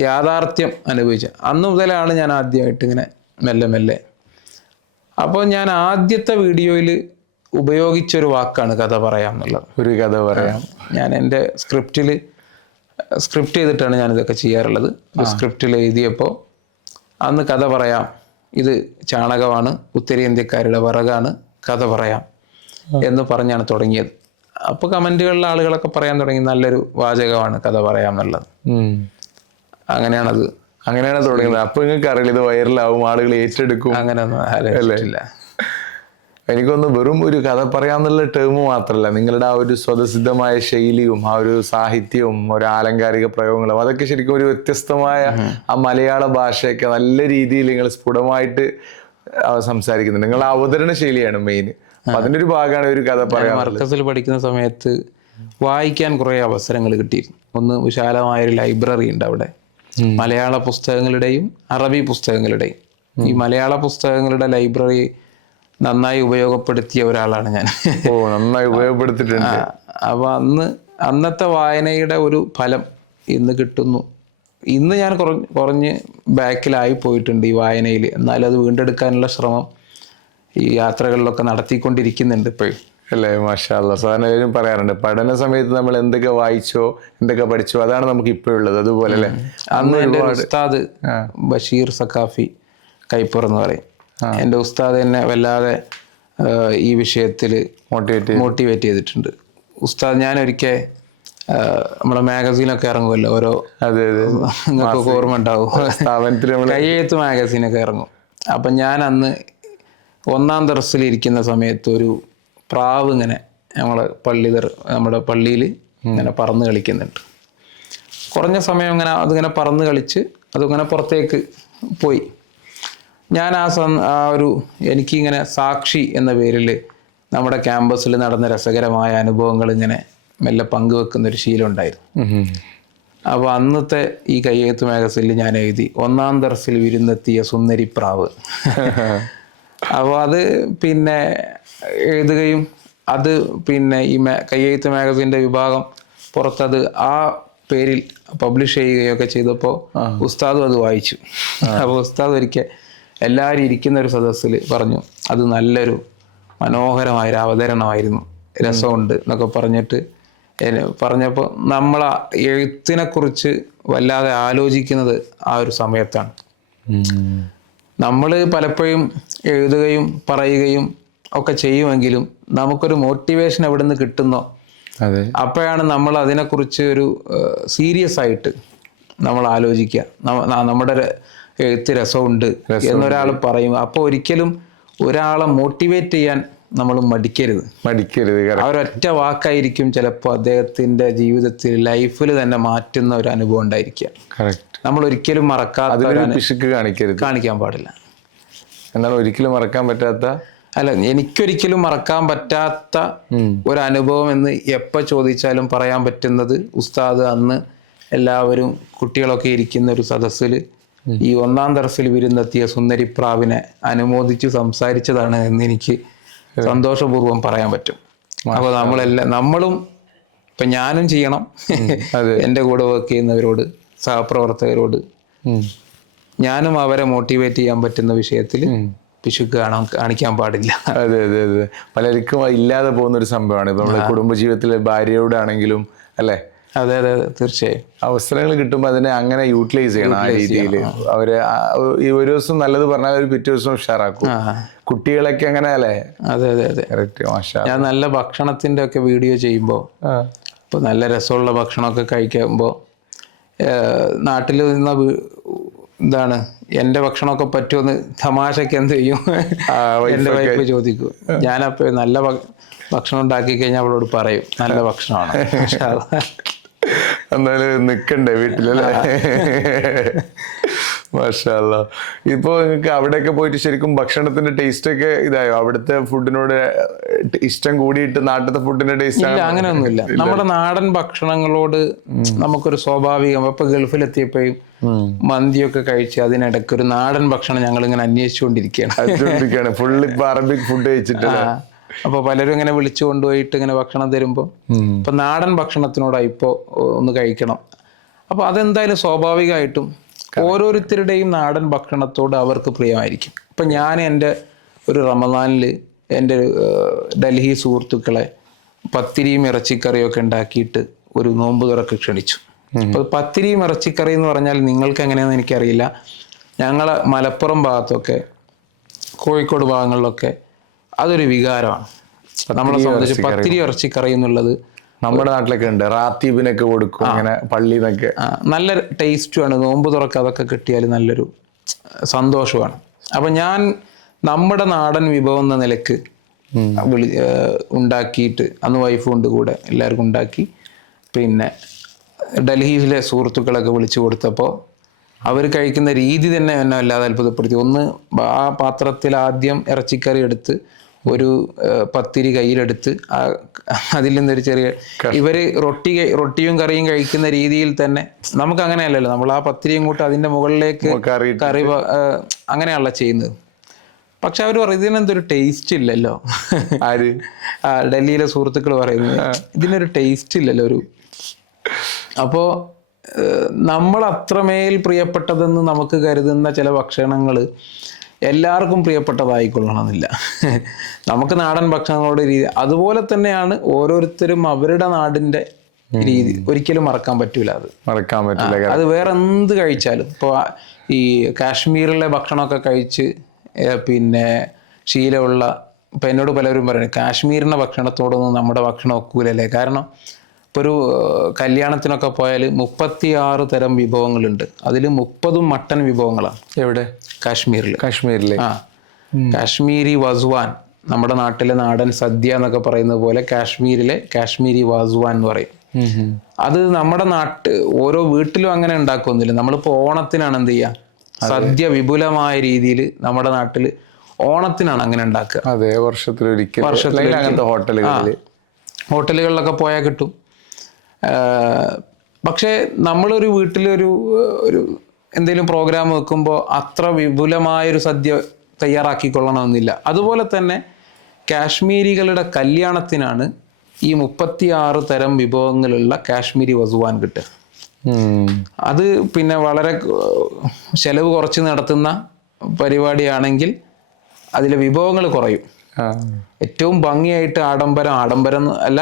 യാഥാർത്ഥ്യം അനുഭവിച്ച അന്ന് മുതലാണ് ഞാൻ ആദ്യമായിട്ട് ഇങ്ങനെ മെല്ലെ. അപ്പോൾ ഞാൻ ആദ്യത്തെ വീഡിയോയിൽ ഉപയോഗിച്ചൊരു വാക്കാണ് കഥ പറയാം എന്നുള്ളത്. ഒരു കഥ പറയാം. ഞാൻ എൻ്റെ സ്ക്രിപ്റ്റ് ചെയ്തിട്ടാണ് ഞാനിതൊക്കെ ചെയ്യാറുള്ളത്. സ്ക്രിപ്റ്റിൽ എഴുതിയപ്പോൾ അന്ന് കഥ പറയാം, ഇത് ചാണകമാണ്, ഉത്തരേന്ത്യക്കാരുടെ വിറകാണ്, കഥ പറയാം എന്ന് പറഞ്ഞാണ് തുടങ്ങിയത്. അപ്പോൾ കമൻറ്റുകളിൽ ആളുകളൊക്കെ പറയാൻ തുടങ്ങി നല്ലൊരു വാചകമാണ് കഥ പറയാം എന്നുള്ളത്. അങ്ങനെയാണ് തുടങ്ങിയത്. അപ്പൊ നിങ്ങൾക്ക് അറിയില്ല ഇത് വൈറലാവും, ആളുകൾ ഏറ്റെടുക്കും, അങ്ങനെയൊന്നും ആലോചിച്ചില്ല. എനിക്കൊന്ന് വെറും ഒരു കഥ പറയാന്നുള്ള ടേം മാത്രമല്ല, നിങ്ങളുടെ ആ ഒരു സ്വതസിദ്ധമായ ശൈലിയും ആ ഒരു സാഹിത്യവും ഒരു ആലങ്കാരിക പ്രയോഗങ്ങളും അതൊക്കെ ശരിക്കും ഒരു വ്യത്യസ്തമായ ആ മലയാള ഭാഷയൊക്കെ നല്ല രീതിയിൽ നിങ്ങൾ സ്ഫുടമായിട്ട് സംസാരിക്കുന്നുണ്ട്. നിങ്ങളുടെ അവതരണ ശൈലിയാണ് മെയിൻ. അപ്പൊ അതിൻ്റെ ഒരു ഭാഗമാണ് ഒരു കഥ പറയാൻ. മർക്കസിൽ പഠിക്കുന്ന സമയത്ത് വായിക്കാൻ കുറേ അവസരങ്ങൾ കിട്ടിയിരുന്നു. ഒന്ന് വിശാലമായൊരു ലൈബ്രറി ഉണ്ട് അവിടെ, മലയാള പുസ്തകങ്ങളുടെയും അറബി പുസ്തകങ്ങളുടെയും. ഈ മലയാള പുസ്തകങ്ങളുടെ ലൈബ്രറി നന്നായി ഉപയോഗപ്പെടുത്തിയ ഒരാളാണ് ഞാൻ. നന്നായി ഉപയോഗപ്പെടുത്തിയിട്ടുണ്ട്. അപ്പൊ അന്നത്തെ വായനയുടെ ഒരു ഫലം ഇന്ന് കിട്ടുന്നു. ഇന്ന് ഞാൻ കുറഞ്ഞ് ബാക്കിലായി പോയിട്ടുണ്ട് ഈ വായനയിൽ. എന്നാലും അത് വീണ്ടെടുക്കാനുള്ള ശ്രമം ഈ യാത്രകളിലൊക്കെ നടത്തിക്കൊണ്ടിരിക്കുന്നുണ്ട് ഇപ്പോഴും. അല്ലേ? മാഷാ അല്ലാഹ്. സാധാരണ എല്ലാവരും പറയാറുണ്ട് പഠന സമയത്ത് നമ്മൾ എന്തൊക്കെ വായിച്ചോ എന്തൊക്കെ പഠിച്ചോ അതാണ് നമുക്ക് ഇപ്പോഴുള്ളത്. അതുപോലെ അല്ലേ? അന്ന് എൻ്റെ ഉസ്താദ് ബഷീർ സഖാഫി കൈപ്പുറം എന്ന് പറയും, എൻ്റെ ഉസ്താദ് എന്നെ വല്ലാതെ ഈ വിഷയത്തിൽ മോട്ടിവേറ്റ് ചെയ്തിട്ടുണ്ട്. ഉസ്താദ് ഞാനൊരിക്കൽ നമ്മളെ മാഗസീനൊക്കെ ഇറങ്ങുമല്ലോ, ഓരോ നിങ്ങൾക്കൊക്കെ ഓർമ്മ ഉണ്ടാവും, കയ്യെഴുത്ത് മാഗസീനൊക്കെ ഇറങ്ങും. അപ്പം ഞാൻ അന്ന് 1ാം ദർസിലിരിക്കുന്ന സമയത്ത് ഒരു പ്രാവ് ഇങ്ങനെ നമ്മുടെ പള്ളിയിൽ ഇങ്ങനെ പറന്ന് കളിക്കുന്നുണ്ട്. കുറഞ്ഞ സമയം ഇങ്ങനെ അതിങ്ങനെ പറന്ന് കളിച്ച് അതിങ്ങനെ പുറത്തേക്ക് പോയി. ഞാൻ എനിക്കിങ്ങനെ സാക്ഷി എന്ന പേരിൽ നമ്മുടെ ക്യാമ്പസിൽ നടന്ന രസകരമായ അനുഭവങ്ങൾ ഇങ്ങനെ മെല്ലെ പങ്കുവെക്കുന്ന ഒരു ശീലം ഉണ്ടായിരുന്നു. അപ്പോൾ അന്നത്തെ ഈ കയ്യെഴുത്ത് മാഗസിനിൽ ഞാൻ എഴുതി 1-ാം ദർസിൽ വിരുന്നെത്തിയ സുന്ദരിപ്രാവ്. അപ്പോൾ അത് പിന്നെ എഴുതുകയും അത് പിന്നെ ഈ കയ്യെഴുത്ത് മാഗസിൻ്റെ വിഭാഗം പുറത്തത് ആ പേരിൽ പബ്ലിഷ് ചെയ്യുകയൊക്കെ ചെയ്തപ്പോൾ ഉസ്താദും അത് വായിച്ചു. അപ്പോൾ ഉസ്താദ് ഒരിക്കൽ എല്ലാവരും ഇരിക്കുന്ന ഒരു സദസ്സിൽ പറഞ്ഞു, അത് നല്ലൊരു മനോഹരമായൊരു അവതരണമായിരുന്നു, രസമുണ്ട് എന്നൊക്കെ പറഞ്ഞപ്പോൾ നമ്മൾ ആ എഴുത്തിനെക്കുറിച്ച് വല്ലാതെ ആലോചിക്കുന്നത് ആ ഒരു സമയത്താണ്. നമ്മൾ പലപ്പോഴും എഴുതുകയും പറയുകയും ഒക്കെ ചെയ്യുമെങ്കിലും നമുക്കൊരു മോട്ടിവേഷൻ എവിടെ നിന്ന് കിട്ടുന്നോ അപ്പോഴാണ് നമ്മൾ അതിനെക്കുറിച്ച് ഒരു സീരിയസ് ആയിട്ട് നമ്മൾ ആലോചിക്കുക. നമ്മുടെ എഴുത്ത് രസമുണ്ട് എന്നൊരാൾ പറയും. അപ്പോൾ ഒരിക്കലും ഒരാളെ മോട്ടിവേറ്റ് ചെയ്യാൻ നമ്മൾ മടിക്കരുത്. ആ ഒരൊറ്റ വാക്കായിരിക്കും ചിലപ്പോൾ അദ്ദേഹത്തിൻ്റെ ജീവിതത്തിൽ ലൈഫിൽ തന്നെ മാറ്റുന്ന ഒരു അനുഭവം ഉണ്ടായിരിക്കുക. നമ്മൾ ഒരിക്കലും കാണിക്കാൻ പാടില്ല. എന്നാൽ ഒരിക്കലും മറക്കാൻ പറ്റാത്ത എനിക്കൊരിക്കലും മറക്കാൻ പറ്റാത്ത ഒരു അനുഭവം എന്ന് എപ്പോൾ ചോദിച്ചാലും പറയാൻ പറ്റുന്നത് ഉസ്താദ് അന്ന് എല്ലാവരും കുട്ടികളൊക്കെ ഇരിക്കുന്ന ഒരു സദസ്സിൽ ഈ 1-ാം ദർസിൽ വിരുന്നെത്തിയ സുന്ദരിപ്രാവിനെ അനുമോദിച്ച് സംസാരിച്ചതാണ് എന്ന് എനിക്ക് സന്തോഷപൂർവ്വം പറയാൻ പറ്റും. അപ്പോൾ നമ്മളും ഇപ്പം ഞാനും ചെയ്യണം, എൻ്റെ കൂടെ വർക്ക് ചെയ്യുന്നവരോട്, സഹപ്രവർത്തകരോട് ഞാനും അവരെ മോട്ടിവേറ്റ് ചെയ്യാൻ പറ്റുന്ന വിഷയത്തിൽ പിശുക്ക് കാണിക്കാൻ പാടില്ല. അതെ അതെ അതെ, പലർക്കും ഇല്ലാതെ പോകുന്ന ഒരു സംഭവമാണ്. ഇപ്പം നമ്മുടെ കുടുംബജീവിതത്തിലെ ഭാര്യയോടാണെങ്കിലും അല്ലേ? അതെ അതെ അതെ, തീർച്ചയായും. അവസരങ്ങൾ കിട്ടുമ്പോൾ അതിനെ അങ്ങനെ യൂട്ടിലൈസ് ചെയ്യണം. ആ രീതിയിൽ അവര് ഈ ഒരു ദിവസം നല്ലത് പറഞ്ഞാൽ ഒരു പിറ്റേ ദിവസം ഉഷാറാക്കും. കുട്ടികളൊക്കെ അങ്ങനെ അല്ലേ? അതെ അതെ അതെ, ഞാൻ നല്ല ഭക്ഷണത്തിൻ്റെ ഒക്കെ വീഡിയോ ചെയ്യുമ്പോൾ ഇപ്പോൾ നല്ല രസമുള്ള ഭക്ഷണമൊക്കെ കഴിക്കുമ്പോൾ നാട്ടിൽ നിന്ന എന്താണ് എൻ്റെ ഭക്ഷണമൊക്കെ പറ്റുമെന്ന് തമാശക്ക് എന്ത് ചെയ്യും, എൻ്റെ വൈഫ് ചോദിക്കും. ഞാനപ്പോൾ നല്ല ഭക്ഷണം ഉണ്ടാക്കി കഴിഞ്ഞാൽ അവളോട് പറയും നല്ല ഭക്ഷണമാണ്. എന്നാലും നിക്കണ്ടേ വീട്ടിലല്ലേ? മാഷാ അല്ലാ. ഇപ്പൊ നിങ്ങൾക്ക് അവിടെയൊക്കെ പോയിട്ട് ശരിക്കും ഭക്ഷണത്തിന്റെ ടേസ്റ്റ് ഒക്കെ ഇതായോ? അവിടുത്തെ ഫുഡിനോട് ഇഷ്ടം കൂടിയിട്ട് നാട്ടിലത്തെ ഫുഡിന്റെ ടേസ്റ്റ്? ഇല്ല, അങ്ങനെയൊന്നുമില്ല. നമ്മുടെ നാടൻ ഭക്ഷണങ്ങളോട് നമുക്കൊരു സ്വാഭാവികം. ഇപ്പൊ ഗൾഫിലെത്തിയപ്പോഴും മന്തിയൊക്കെ കഴിച്ച് അതിനിടയ്ക്ക് ഒരു നാടൻ ഭക്ഷണം ഞങ്ങൾ ഇങ്ങനെ അന്വേഷിച്ചുകൊണ്ടിരിക്കുകയാണ്. ഫുള്ള് അറബിക് ഫുഡ് കഴിച്ചിട്ട്. അപ്പോൾ പലരും ഇങ്ങനെ വിളിച്ചു കൊണ്ടുപോയിട്ട് ഇങ്ങനെ ഭക്ഷണം തരുമ്പോൾ ഇപ്പൊ നാടൻ ഭക്ഷണത്തിനോടായി ഇപ്പോൾ ഒന്ന് കഴിക്കണം. അപ്പോൾ അതെന്തായാലും സ്വാഭാവികമായിട്ടും ഓരോരുത്തരുടെയും നാടൻ ഭക്ഷണത്തോട് അവർക്ക് പ്രിയമായിരിക്കും. ഇപ്പം ഞാൻ എൻ്റെ ഒരു റമദാനിൽ എൻ്റെ ഡൽഹി സുഹൃത്തുക്കളെ പത്തിരിയും ഇറച്ചിക്കറിയും ഒക്കെ ഉണ്ടാക്കിയിട്ട് ഒരു നോമ്പ് തുറക്ക് ക്ഷണിച്ചു. അപ്പോൾ പത്തിരിയും ഇറച്ചിക്കറി എന്ന് പറഞ്ഞാൽ നിങ്ങൾക്ക് എങ്ങനെയാണെന്ന് എനിക്കറിയില്ല. ഞങ്ങളെ മലപ്പുറം ഭാഗത്തൊക്കെ കോഴിക്കോട് ഭാഗങ്ങളിലൊക്കെ അതൊരു വികാരമാണ്. നമ്മളെ സംബന്ധിച്ച് പത്തിരി ഇറച്ചിക്കറി എന്നുള്ളത് നമ്മുടെ നാട്ടിലൊക്കെ ഉണ്ട്. റാത്തീബിനൊക്കെ കൊടുക്കും അങ്ങനെ പള്ളിന്നൊക്കെ. നല്ല ടേസ്റ്റുമാണ്. നോമ്പ് തുറക്കുക അതൊക്കെ കിട്ടിയാൽ നല്ലൊരു സന്തോഷമാണ്. അപ്പം ഞാൻ നമ്മുടെ നാടൻ വിഭവം എന്ന നിലക്ക് ഉണ്ടാക്കിയിട്ട് അന്ന് വൈഫ് കൊണ്ട് കൂടെ എല്ലാവർക്കും ഉണ്ടാക്കി പിന്നെ ഡൽഹിയിലെ സുഹൃത്തുക്കളൊക്കെ വിളിച്ചു കൊടുത്തപ്പോൾ അവർ കഴിക്കുന്ന രീതി തന്നെ എന്നെ വല്ലാതെ അത്ഭുതപ്പെടുത്തി. ഒന്ന്, ആ പാത്രത്തിൽ ആദ്യം ഇറച്ചിക്കറി എടുത്ത് ഒരു പത്തിരി കയ്യിലെടുത്ത് അതിൽ നിന്നൊരു ചെറിയ ഇവർ റൊട്ടിയും കറിയും കഴിക്കുന്ന രീതിയിൽ തന്നെ നമുക്ക് അങ്ങനെയല്ലല്ലോ. നമ്മൾ ആ പത്തിരിയും കൂട്ട് അതിൻ്റെ മുകളിലേക്ക് കറി അങ്ങനെയാണല്ലോ ചെയ്യുന്നത്. പക്ഷെ അവർ പറയും ഇതിനെന്തൊരു ടേസ്റ്റ് ഇല്ലല്ലോ. ആര്? ഡൽഹിയിലെ സുഹൃത്തുക്കൾ പറയുന്നത് ഇതിനൊരു ടേസ്റ്റ് ഇല്ലല്ലോ ഒരു. അപ്പോൾ നമ്മൾ അത്രമേൽ പ്രിയപ്പെട്ടതെന്ന് നമുക്ക് കരുതുന്ന ചില ഭക്ഷണങ്ങൾ എല്ലാവർക്കും പ്രിയപ്പെട്ടതായിക്കൊള്ളണമെന്നില്ല. നമുക്ക് നാടൻ ഭക്ഷണങ്ങളുടെ രീതി അതുപോലെ തന്നെയാണ്. ഓരോരുത്തരും അവരുടെ നാടിൻ്റെ രീതി ഒരിക്കലും മറക്കാൻ പറ്റൂല. മറക്കാൻ പറ്റില്ല. അത് വേറെ എന്ത് കഴിച്ചാലും ഇപ്പോൾ ഈ കാശ്മീരിലെ ഭക്ഷണമൊക്കെ കഴിച്ച് പിന്നെ ശീലമുള്ള ഇപ്പം എന്നോട് പലരും പറയുന്നത് കാശ്മീരിൻ്റെ ഭക്ഷണത്തോടൊന്നും നമ്മുടെ ഭക്ഷണം ഒക്കൂലല്ലേ. കാരണം ഇപ്പോൾ ഒരു കല്യാണത്തിനൊക്കെ പോയാൽ 36 തരം വിഭവങ്ങളുണ്ട്. അതിൽ 30 മട്ടൻ വിഭവങ്ങളാണ്. എവിടെ? കാശ്മീരിൽ. കാശ്മീരി വാസ്വാൻ, നമ്മുടെ നാട്ടിലെ നാടൻ സദ്യ എന്നൊക്കെ പറയുന്നത് പോലെ കാശ്മീരിലെ കാശ്മീരി വാസ്വാൻ എന്ന് പറയും. അത് നമ്മുടെ ഓരോ വീട്ടിലും അങ്ങനെ ഉണ്ടാക്കുന്നില്ല. നമ്മളിപ്പോൾ ഓണത്തിനാണ് എന്ത് ചെയ്യുക, സദ്യ വിപുലമായ രീതിയിൽ നമ്മുടെ നാട്ടിൽ ഓണത്തിനാണ് അങ്ങനെ ഉണ്ടാക്കുക. അതെ, വർഷത്തിലൊരിക്കൽ അങ്ങനത്തെ ഹോട്ടലുകളിലൊക്കെ പോയാൽ കിട്ടും. പക്ഷേ നമ്മളൊരു വീട്ടിലൊരു എന്തെങ്കിലും പ്രോഗ്രാം വെക്കുമ്പോൾ അത്ര വിപുലമായൊരു സദ്യ തയ്യാറാക്കിക്കൊള്ളണമെന്നില്ല. അതുപോലെ തന്നെ കാശ്മീരികളുടെ കല്യാണത്തിനാണ് ഈ 36 തരം വിഭവങ്ങളുള്ള കാശ്മീരി വസുവാൻ കിട്ടുക. അത് പിന്നെ വളരെ ചെലവ് കുറച്ച് നടത്തുന്ന പരിപാടിയാണെങ്കിൽ അതിലെ വിഭവങ്ങൾ കുറയും. ഏറ്റവും ഭംഗിയായിട്ട് ആഡംബരം അല്ല,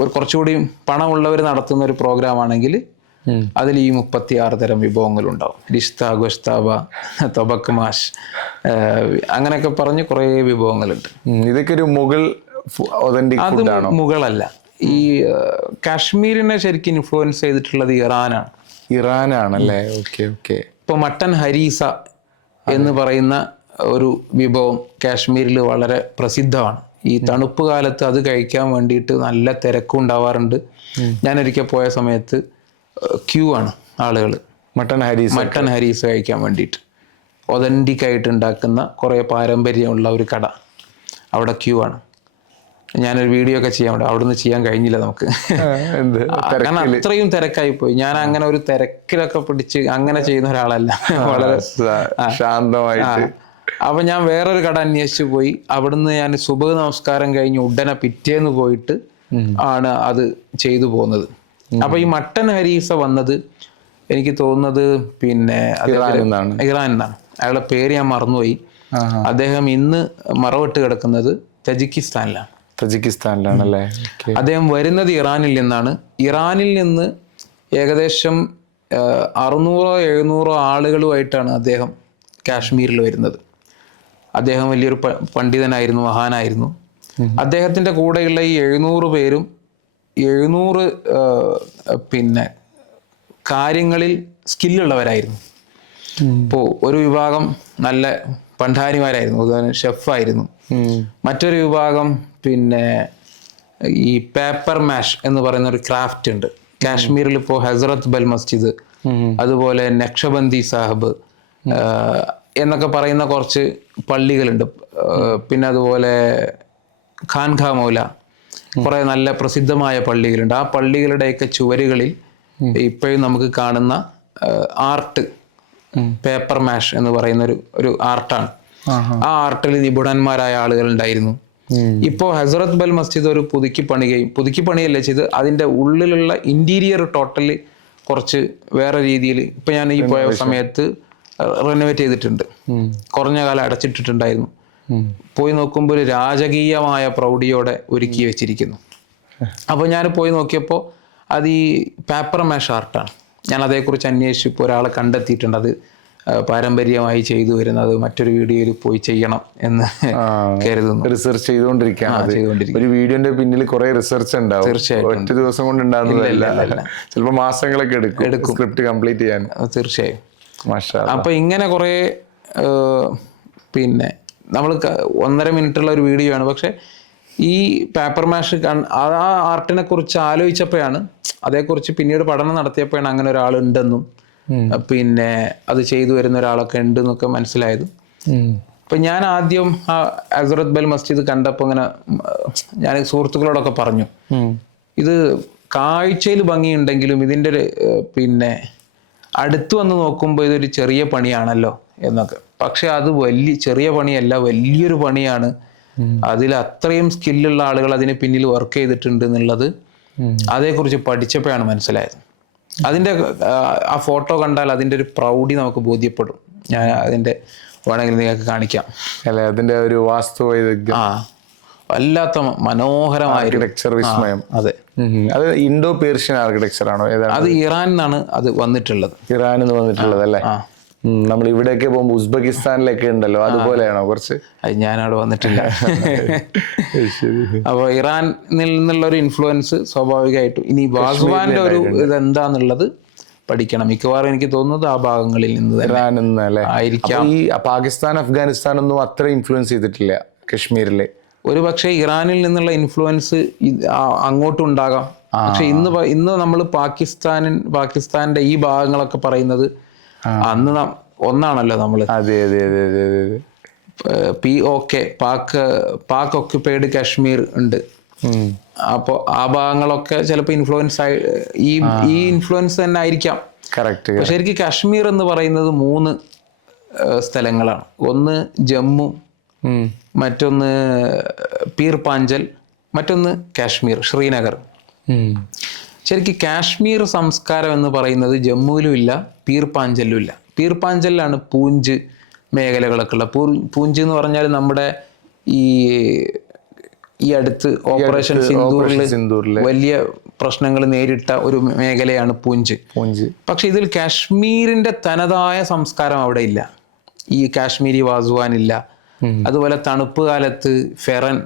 ഒരു കുറച്ചുകൂടി പണമുള്ളവർ നടത്തുന്ന ഒരു പ്രോഗ്രാം ആണെങ്കിൽ അതിൽ ഈ 36 തരം വിഭവങ്ങളുണ്ടാവും. റിഷ്ത, ഗോഷ്താബ, തൊബക് മാഷ്, അങ്ങനെയൊക്കെ പറഞ്ഞ് കുറേ വിഭവങ്ങളുണ്ട്. ഇതൊക്കെ ഒരു മുഗൾ അത് മുഗളല്ല. ഈ കാശ്മീരിനെ ശരിക്കും ഇൻഫ്ലുവൻസ് ചെയ്തിട്ടുള്ളത് ഇറാനാണല്ലേ? ഇപ്പൊ മട്ടൻ ഹരീസ എന്ന് പറയുന്ന ഒരു വിഭവം കാശ്മീരിൽ വളരെ പ്രസിദ്ധമാണ്. ഈ തണുപ്പ് കാലത്ത് അത് കഴിക്കാൻ വേണ്ടിയിട്ട് നല്ല തിരക്കും ഉണ്ടാവാറുണ്ട്. ഞാനൊരിക്കൽ പോയ സമയത്ത് ക്യൂ ആണ് ആളുകൾ മട്ടൻ ഹരീസ കഴിക്കാൻ വേണ്ടിയിട്ട്. ഒതൻറ്റിക് ആയിട്ട് ഉണ്ടാക്കുന്ന കുറേ പാരമ്പര്യമുള്ള ഒരു കട, അവിടെ ക്യൂ ആണ്. ഞാനൊരു വീഡിയോ ഒക്കെ ചെയ്യാൻ വേണ്ടി അവിടുന്ന് ചെയ്യാൻ കഴിഞ്ഞില്ല നമുക്ക്, കാരണം അത്രയും തിരക്കായി പോയി. ഞാൻ അങ്ങനെ ഒരു തിരക്കിലൊക്കെ പിടിച്ച് അങ്ങനെ ചെയ്യുന്ന ഒരാളല്ല, വളരെ ശാന്തമായിട്ട്. അപ്പൊ ഞാൻ വേറൊരു കട അന്വേഷിച്ചു പോയി. അവിടുന്ന് ഞാൻ സുബഹ് നമസ്കാരം കഴിഞ്ഞ് ഉടനെ പിറ്റേന്ന് പോയിട്ട് ആണ് അത് ചെയ്തു പോകുന്നത്. അപ്പൊ ഈ മട്ടൻ ഹരീസ വന്നത് എനിക്ക് തോന്നുന്നത് പിന്നെ ഇറാനിൽ നിന്നാണ്. അയാളുടെ പേര് ഞാൻ മറന്നുപോയി. അദ്ദേഹം ഇന്ന് മറവിട്ട് കിടക്കുന്നത് തജിക്കിസ്ഥാനിലാണല്ലേ? അദ്ദേഹം വരുന്നത് ഇറാനിൽ നിന്നാണ്. ഇറാനിൽ നിന്ന് ഏകദേശം 600-700 ആളുകളുമായിട്ടാണ് അദ്ദേഹം കാശ്മീരിൽ വരുന്നത്. അദ്ദേഹം വലിയൊരു പണ്ഡിതനായിരുന്നു, മഹാനായിരുന്നു. അദ്ദേഹത്തിൻ്റെ കൂടെയുള്ള ഈ 700 പേരും 700 പിന്നെ കാര്യങ്ങളിൽ സ്കില്ലുള്ളവരായിരുന്നു. ഇപ്പോൾ ഒരു വിഭാഗം നല്ല പണ്ഡാരിമാരായിരുന്നു, ഉദാഹരണം ഷെഫായിരുന്നു. മറ്റൊരു വിഭാഗം പിന്നെ ഈ പേപ്പർ മാഷ് എന്ന് പറയുന്ന ഒരു ക്രാഫ്റ്റ് ഉണ്ട് കാശ്മീരിൽ. ഇപ്പോൾ ഹസ്രത്ത് ബൽ മസ്ജിദ്, അതുപോലെ നക്ഷബന്ദി സാഹിബ് എന്നൊക്കെ പറയുന്ന കുറച്ച് പള്ളികളുണ്ട്. പിന്നെ അതുപോലെ ഖാൻഖാ മൗല, കുറെ നല്ല പ്രസിദ്ധമായ പള്ളികളുണ്ട്. ആ പള്ളികളുടെയൊക്കെ ചുവരുകളിൽ ഇപ്പോഴും നമുക്ക് കാണുന്ന ആർട്ട് പേപ്പർ മാഷ് എന്ന് പറയുന്ന ഒരു ആർട്ടാണ്. ആ ആർട്ടിൽ നിപുണന്മാരായ ആളുകൾ ഉണ്ടായിരുന്നു. ഇപ്പോൾ ഹസ്രത്ത് ബൽ മസ്ജിദ് ഒരു പുതുക്കി പണിയല്ല ചെയ്ത്, അതിൻ്റെ ഉള്ളിലുള്ള ഇന്റീരിയർ ടോട്ടലി കുറച്ച് വേറെ രീതിയിൽ ഇപ്പൊ ഞാൻ ഈ പോയ സമയത്ത് റിനോവേറ്റ് ചെയ്തിട്ടുണ്ട്. കുറഞ്ഞ കാലം അടച്ചിട്ടിട്ടുണ്ടായിരുന്നു. പോയി നോക്കുമ്പോൾ ഒരു രാജകീയമായ പ്രൗഢിയോടെ ഒരുക്കി വെച്ചിരിക്കുന്നു. അപ്പോൾ ഞാൻ പോയി നോക്കിയപ്പോൾ അത് ഈ പേപ്പർ മാഷ് ആർട്ടാണ്. ഞാൻ അതേക്കുറിച്ച് അന്വേഷിച്ചപ്പോൾ ഒരാളെ കണ്ടെത്തിയിട്ടുണ്ട്. അത് പാരമ്പര്യമായി ചെയ്തു വരുന്നത് മറ്റൊരു വീഡിയോയിൽ പോയി ചെയ്യണം എന്ന് കരുതുന്നു. റിസർച്ച് ചെയ്തുകൊണ്ടിരിക്കുകയാണ്. ഒരു വീഡിയോന്റെ പിന്നിൽ കുറെ റിസർച്ച് ഉണ്ടാവും. തീർച്ചയായും ഒറ്റ ദിവസം കൊണ്ട് ഉണ്ടാകുന്നതല്ല, ചിലപ്പോൾ മാസങ്ങളൊക്കെ എടുക്കും സ്ക്രിപ്റ്റ് കംപ്ലീറ്റ് ചെയ്യാൻ. തീർച്ചയായും. അപ്പൊ ഇങ്ങനെ കുറെ പിന്നെ നമ്മൾ 1.5 മിനിറ്റുള്ള ഒരു വീഡിയോ ആണ്. പക്ഷെ ഈ പേപ്പർ മാഷ് ആ ആർട്ടിനെ കുറിച്ച് ആലോചിച്ചപ്പോഴാണ്, അതേക്കുറിച്ച് പിന്നീട് പഠനം നടത്തിയപ്പോഴാണ് അങ്ങനെ ഒരാളുണ്ടെന്നും പിന്നെ അത് ചെയ്തു വരുന്ന ഒരാളൊക്കെ ഉണ്ടെന്നൊക്കെ മനസ്സിലായത്. ഇപ്പൊ ഞാൻ ആദ്യം ആ ഹസ്രത്ത് ബൽ മസ്ജിദ് കണ്ടപ്പോൾ ഇങ്ങനെ ഞാൻ സുഹൃത്തുക്കളോടൊക്കെ പറഞ്ഞു, ഇത് കാഴ്ചയിൽ ഭംഗിയുണ്ടെങ്കിലും ഇതിൻ്റെ ഒരു പിന്നെ അടുത്ത് വന്ന് നോക്കുമ്പോൾ ഇതൊരു ചെറിയ പണിയാണല്ലോ എന്നൊക്കെ. പക്ഷെ അത് ചെറിയ പണിയല്ല, വലിയൊരു പണിയാണ്. അതിൽ അത്രയും സ്കില്ലുള്ള ആളുകൾ അതിന് പിന്നിൽ വർക്ക് ചെയ്തിട്ടുണ്ട് എന്നുള്ളത് അതേക്കുറിച്ച് പഠിച്ചപ്പോഴാണ് മനസ്സിലായത്. അതിൻ്റെ ആ ഫോട്ടോ കണ്ടാൽ അതിൻ്റെ ഒരു പ്രൗഢി നമുക്ക് ബോധ്യപ്പെടും. ഞാൻ അതിൻ്റെ വേണമെങ്കിൽ നിങ്ങൾക്ക് കാണിക്കാം. അല്ലെ, അതിൻ്റെ ഒരു വാസ്തുവൈദഗ്ധ്യം, വല്ലാത്ത മനോഹരമായ ആർക്കിടെക്ചർ വിസ്മയം. അതെ, അത് ഇൻഡോ പേർഷ്യൻ ആർക്കിടെക്ചർ ആണോ? അത് ഇറാനിൽ നിന്നാണ് അത് വന്നിട്ടുള്ളത്. ഇറാനിൽ നിന്ന് വന്നിട്ടുള്ളത് അല്ലേ? നമ്മൾ ഇവിടെയൊക്കെ പോകുമ്പോൾ ഉസ്ബെക്കിസ്ഥാനിലൊക്കെ ഉണ്ടല്ലോ, അതുപോലെയാണോ കുറച്ച്? അത് ഞാനവിടെ വന്നിട്ടില്ല. അപ്പോൾ ഇറാനിൽ നിന്നുള്ള ഒരു ഇൻഫ്ലുവൻസ് സ്വാഭാവികമായിട്ടും. ഇനി വാസ്വാന്റെ ഒരു ഇതെന്താന്നുള്ളത് പഠിക്കണം. മിക്കവാറും എനിക്ക് തോന്നുന്നത് ആ ഭാഗങ്ങളിൽ നിന്ന് ആയിരിക്കാം. ഈ പാകിസ്ഥാൻ, അഫ്ഗാനിസ്ഥാൻ ഒന്നും അത്ര ഇൻഫ്ലുവൻസ് ചെയ്തിട്ടില്ല കശ്മീരിലെ. ഒരു പക്ഷേ ഇറാനിൽ നിന്നുള്ള ഇൻഫ്ലുവൻസ് അങ്ങോട്ടും ഉണ്ടാകാം. പക്ഷെ ഇന്ന് നമ്മൾ പാകിസ്ഥാന്റെ ഈ ഭാഗങ്ങളൊക്കെ പറയുന്നത് അന്ന് ഒന്നാണല്ലോ നമ്മൾ. അതെ അതെ അതെ അതെ അതെ. POK പാക് ഒക്യുപ്പൈഡ് കാശ്മീർ ഉണ്ട്. അപ്പോൾ ആ ഭാഗങ്ങളൊക്കെ ചിലപ്പോൾ ഇൻഫ്ലുവൻസ് ആയി ഈ ഇൻഫ്ലുവൻസ് തന്നെ ആയിരിക്കാം. കറക്റ്റ്. പക്ഷെ ശരിക്കും കാശ്മീർ എന്ന് പറയുന്നത് 3 സ്ഥലങ്ങളാണ്. ഒന്ന് ജമ്മു, മറ്റൊന്ന് പീർ പാഞ്ചൽ, മറ്റൊന്ന് കാശ്മീർ ശ്രീനഗർ. ശരിക്കും കാശ്മീർ സംസ്കാരം എന്ന് പറയുന്നത് ജമ്മുവിലും ഇല്ല, പീർ പാഞ്ചലിലും ഇല്ല. പീർ പാഞ്ചലിലാണ് പൂഞ്ച് മേഖലകളൊക്കെ ഉള്ള. പൂഞ്ച് എന്ന് പറഞ്ഞാൽ നമ്മുടെ ഈ അടുത്ത് ഓപ്പറേഷൻ സിന്ദൂറിൽ വലിയ പ്രശ്നങ്ങൾ നേരിട്ട ഒരു മേഖലയാണ് പൂഞ്ച്. പക്ഷെ ഇതിൽ കാശ്മീരിന്റെ തനതായ സംസ്കാരം അവിടെ ഇല്ല. ഈ കാശ്മീരി വാസുവാൻ ഇല്ല. അതുപോലെ തണുപ്പ് കാലത്ത് ഫെറൻ,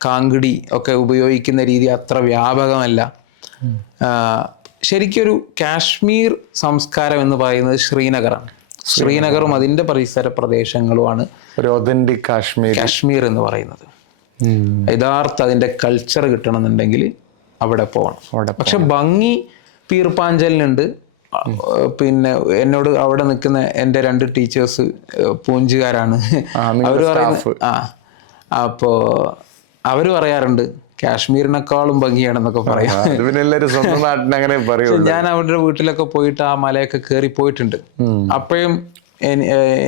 കാങ്കിടി ഒക്കെ ഉപയോഗിക്കുന്ന രീതി അത്ര വ്യാപകമല്ല. ശരിക്കൊരു കാശ്മീർ സംസ്കാരം എന്ന് പറയുന്നത് ശ്രീനഗറാണ്. ശ്രീനഗറും അതിൻ്റെ പരിസര പ്രദേശങ്ങളുമാണ് ഒരു ഒതന്റിക് കാശ്മീർ എന്ന് പറയുന്നത്. യഥാർത്ഥ അതിൻ്റെ കൾച്ചർ കിട്ടണമെന്നുണ്ടെങ്കിൽ അവിടെ പോകണം. പക്ഷെ ഭംഗി പീർ പാഞ്ചലിനുണ്ട്. പിന്നെ എന്നോട് അവിടെ നിൽക്കുന്ന എൻ്റെ 2 ടീച്ചേഴ്സ് പൂഞ്ചുകാരാണ്. അവർ പറയുന്നത് അപ്പോൾ അവർ പറയാറുണ്ട് കാശ്മീരിനേക്കാളും ഭംഗിയാണെന്നൊക്കെ പറയാം. ഞാൻ അവരുടെ വീട്ടിലൊക്കെ പോയിട്ട് ആ മലയൊക്കെ കയറി പോയിട്ടുണ്ട്. അപ്പോഴും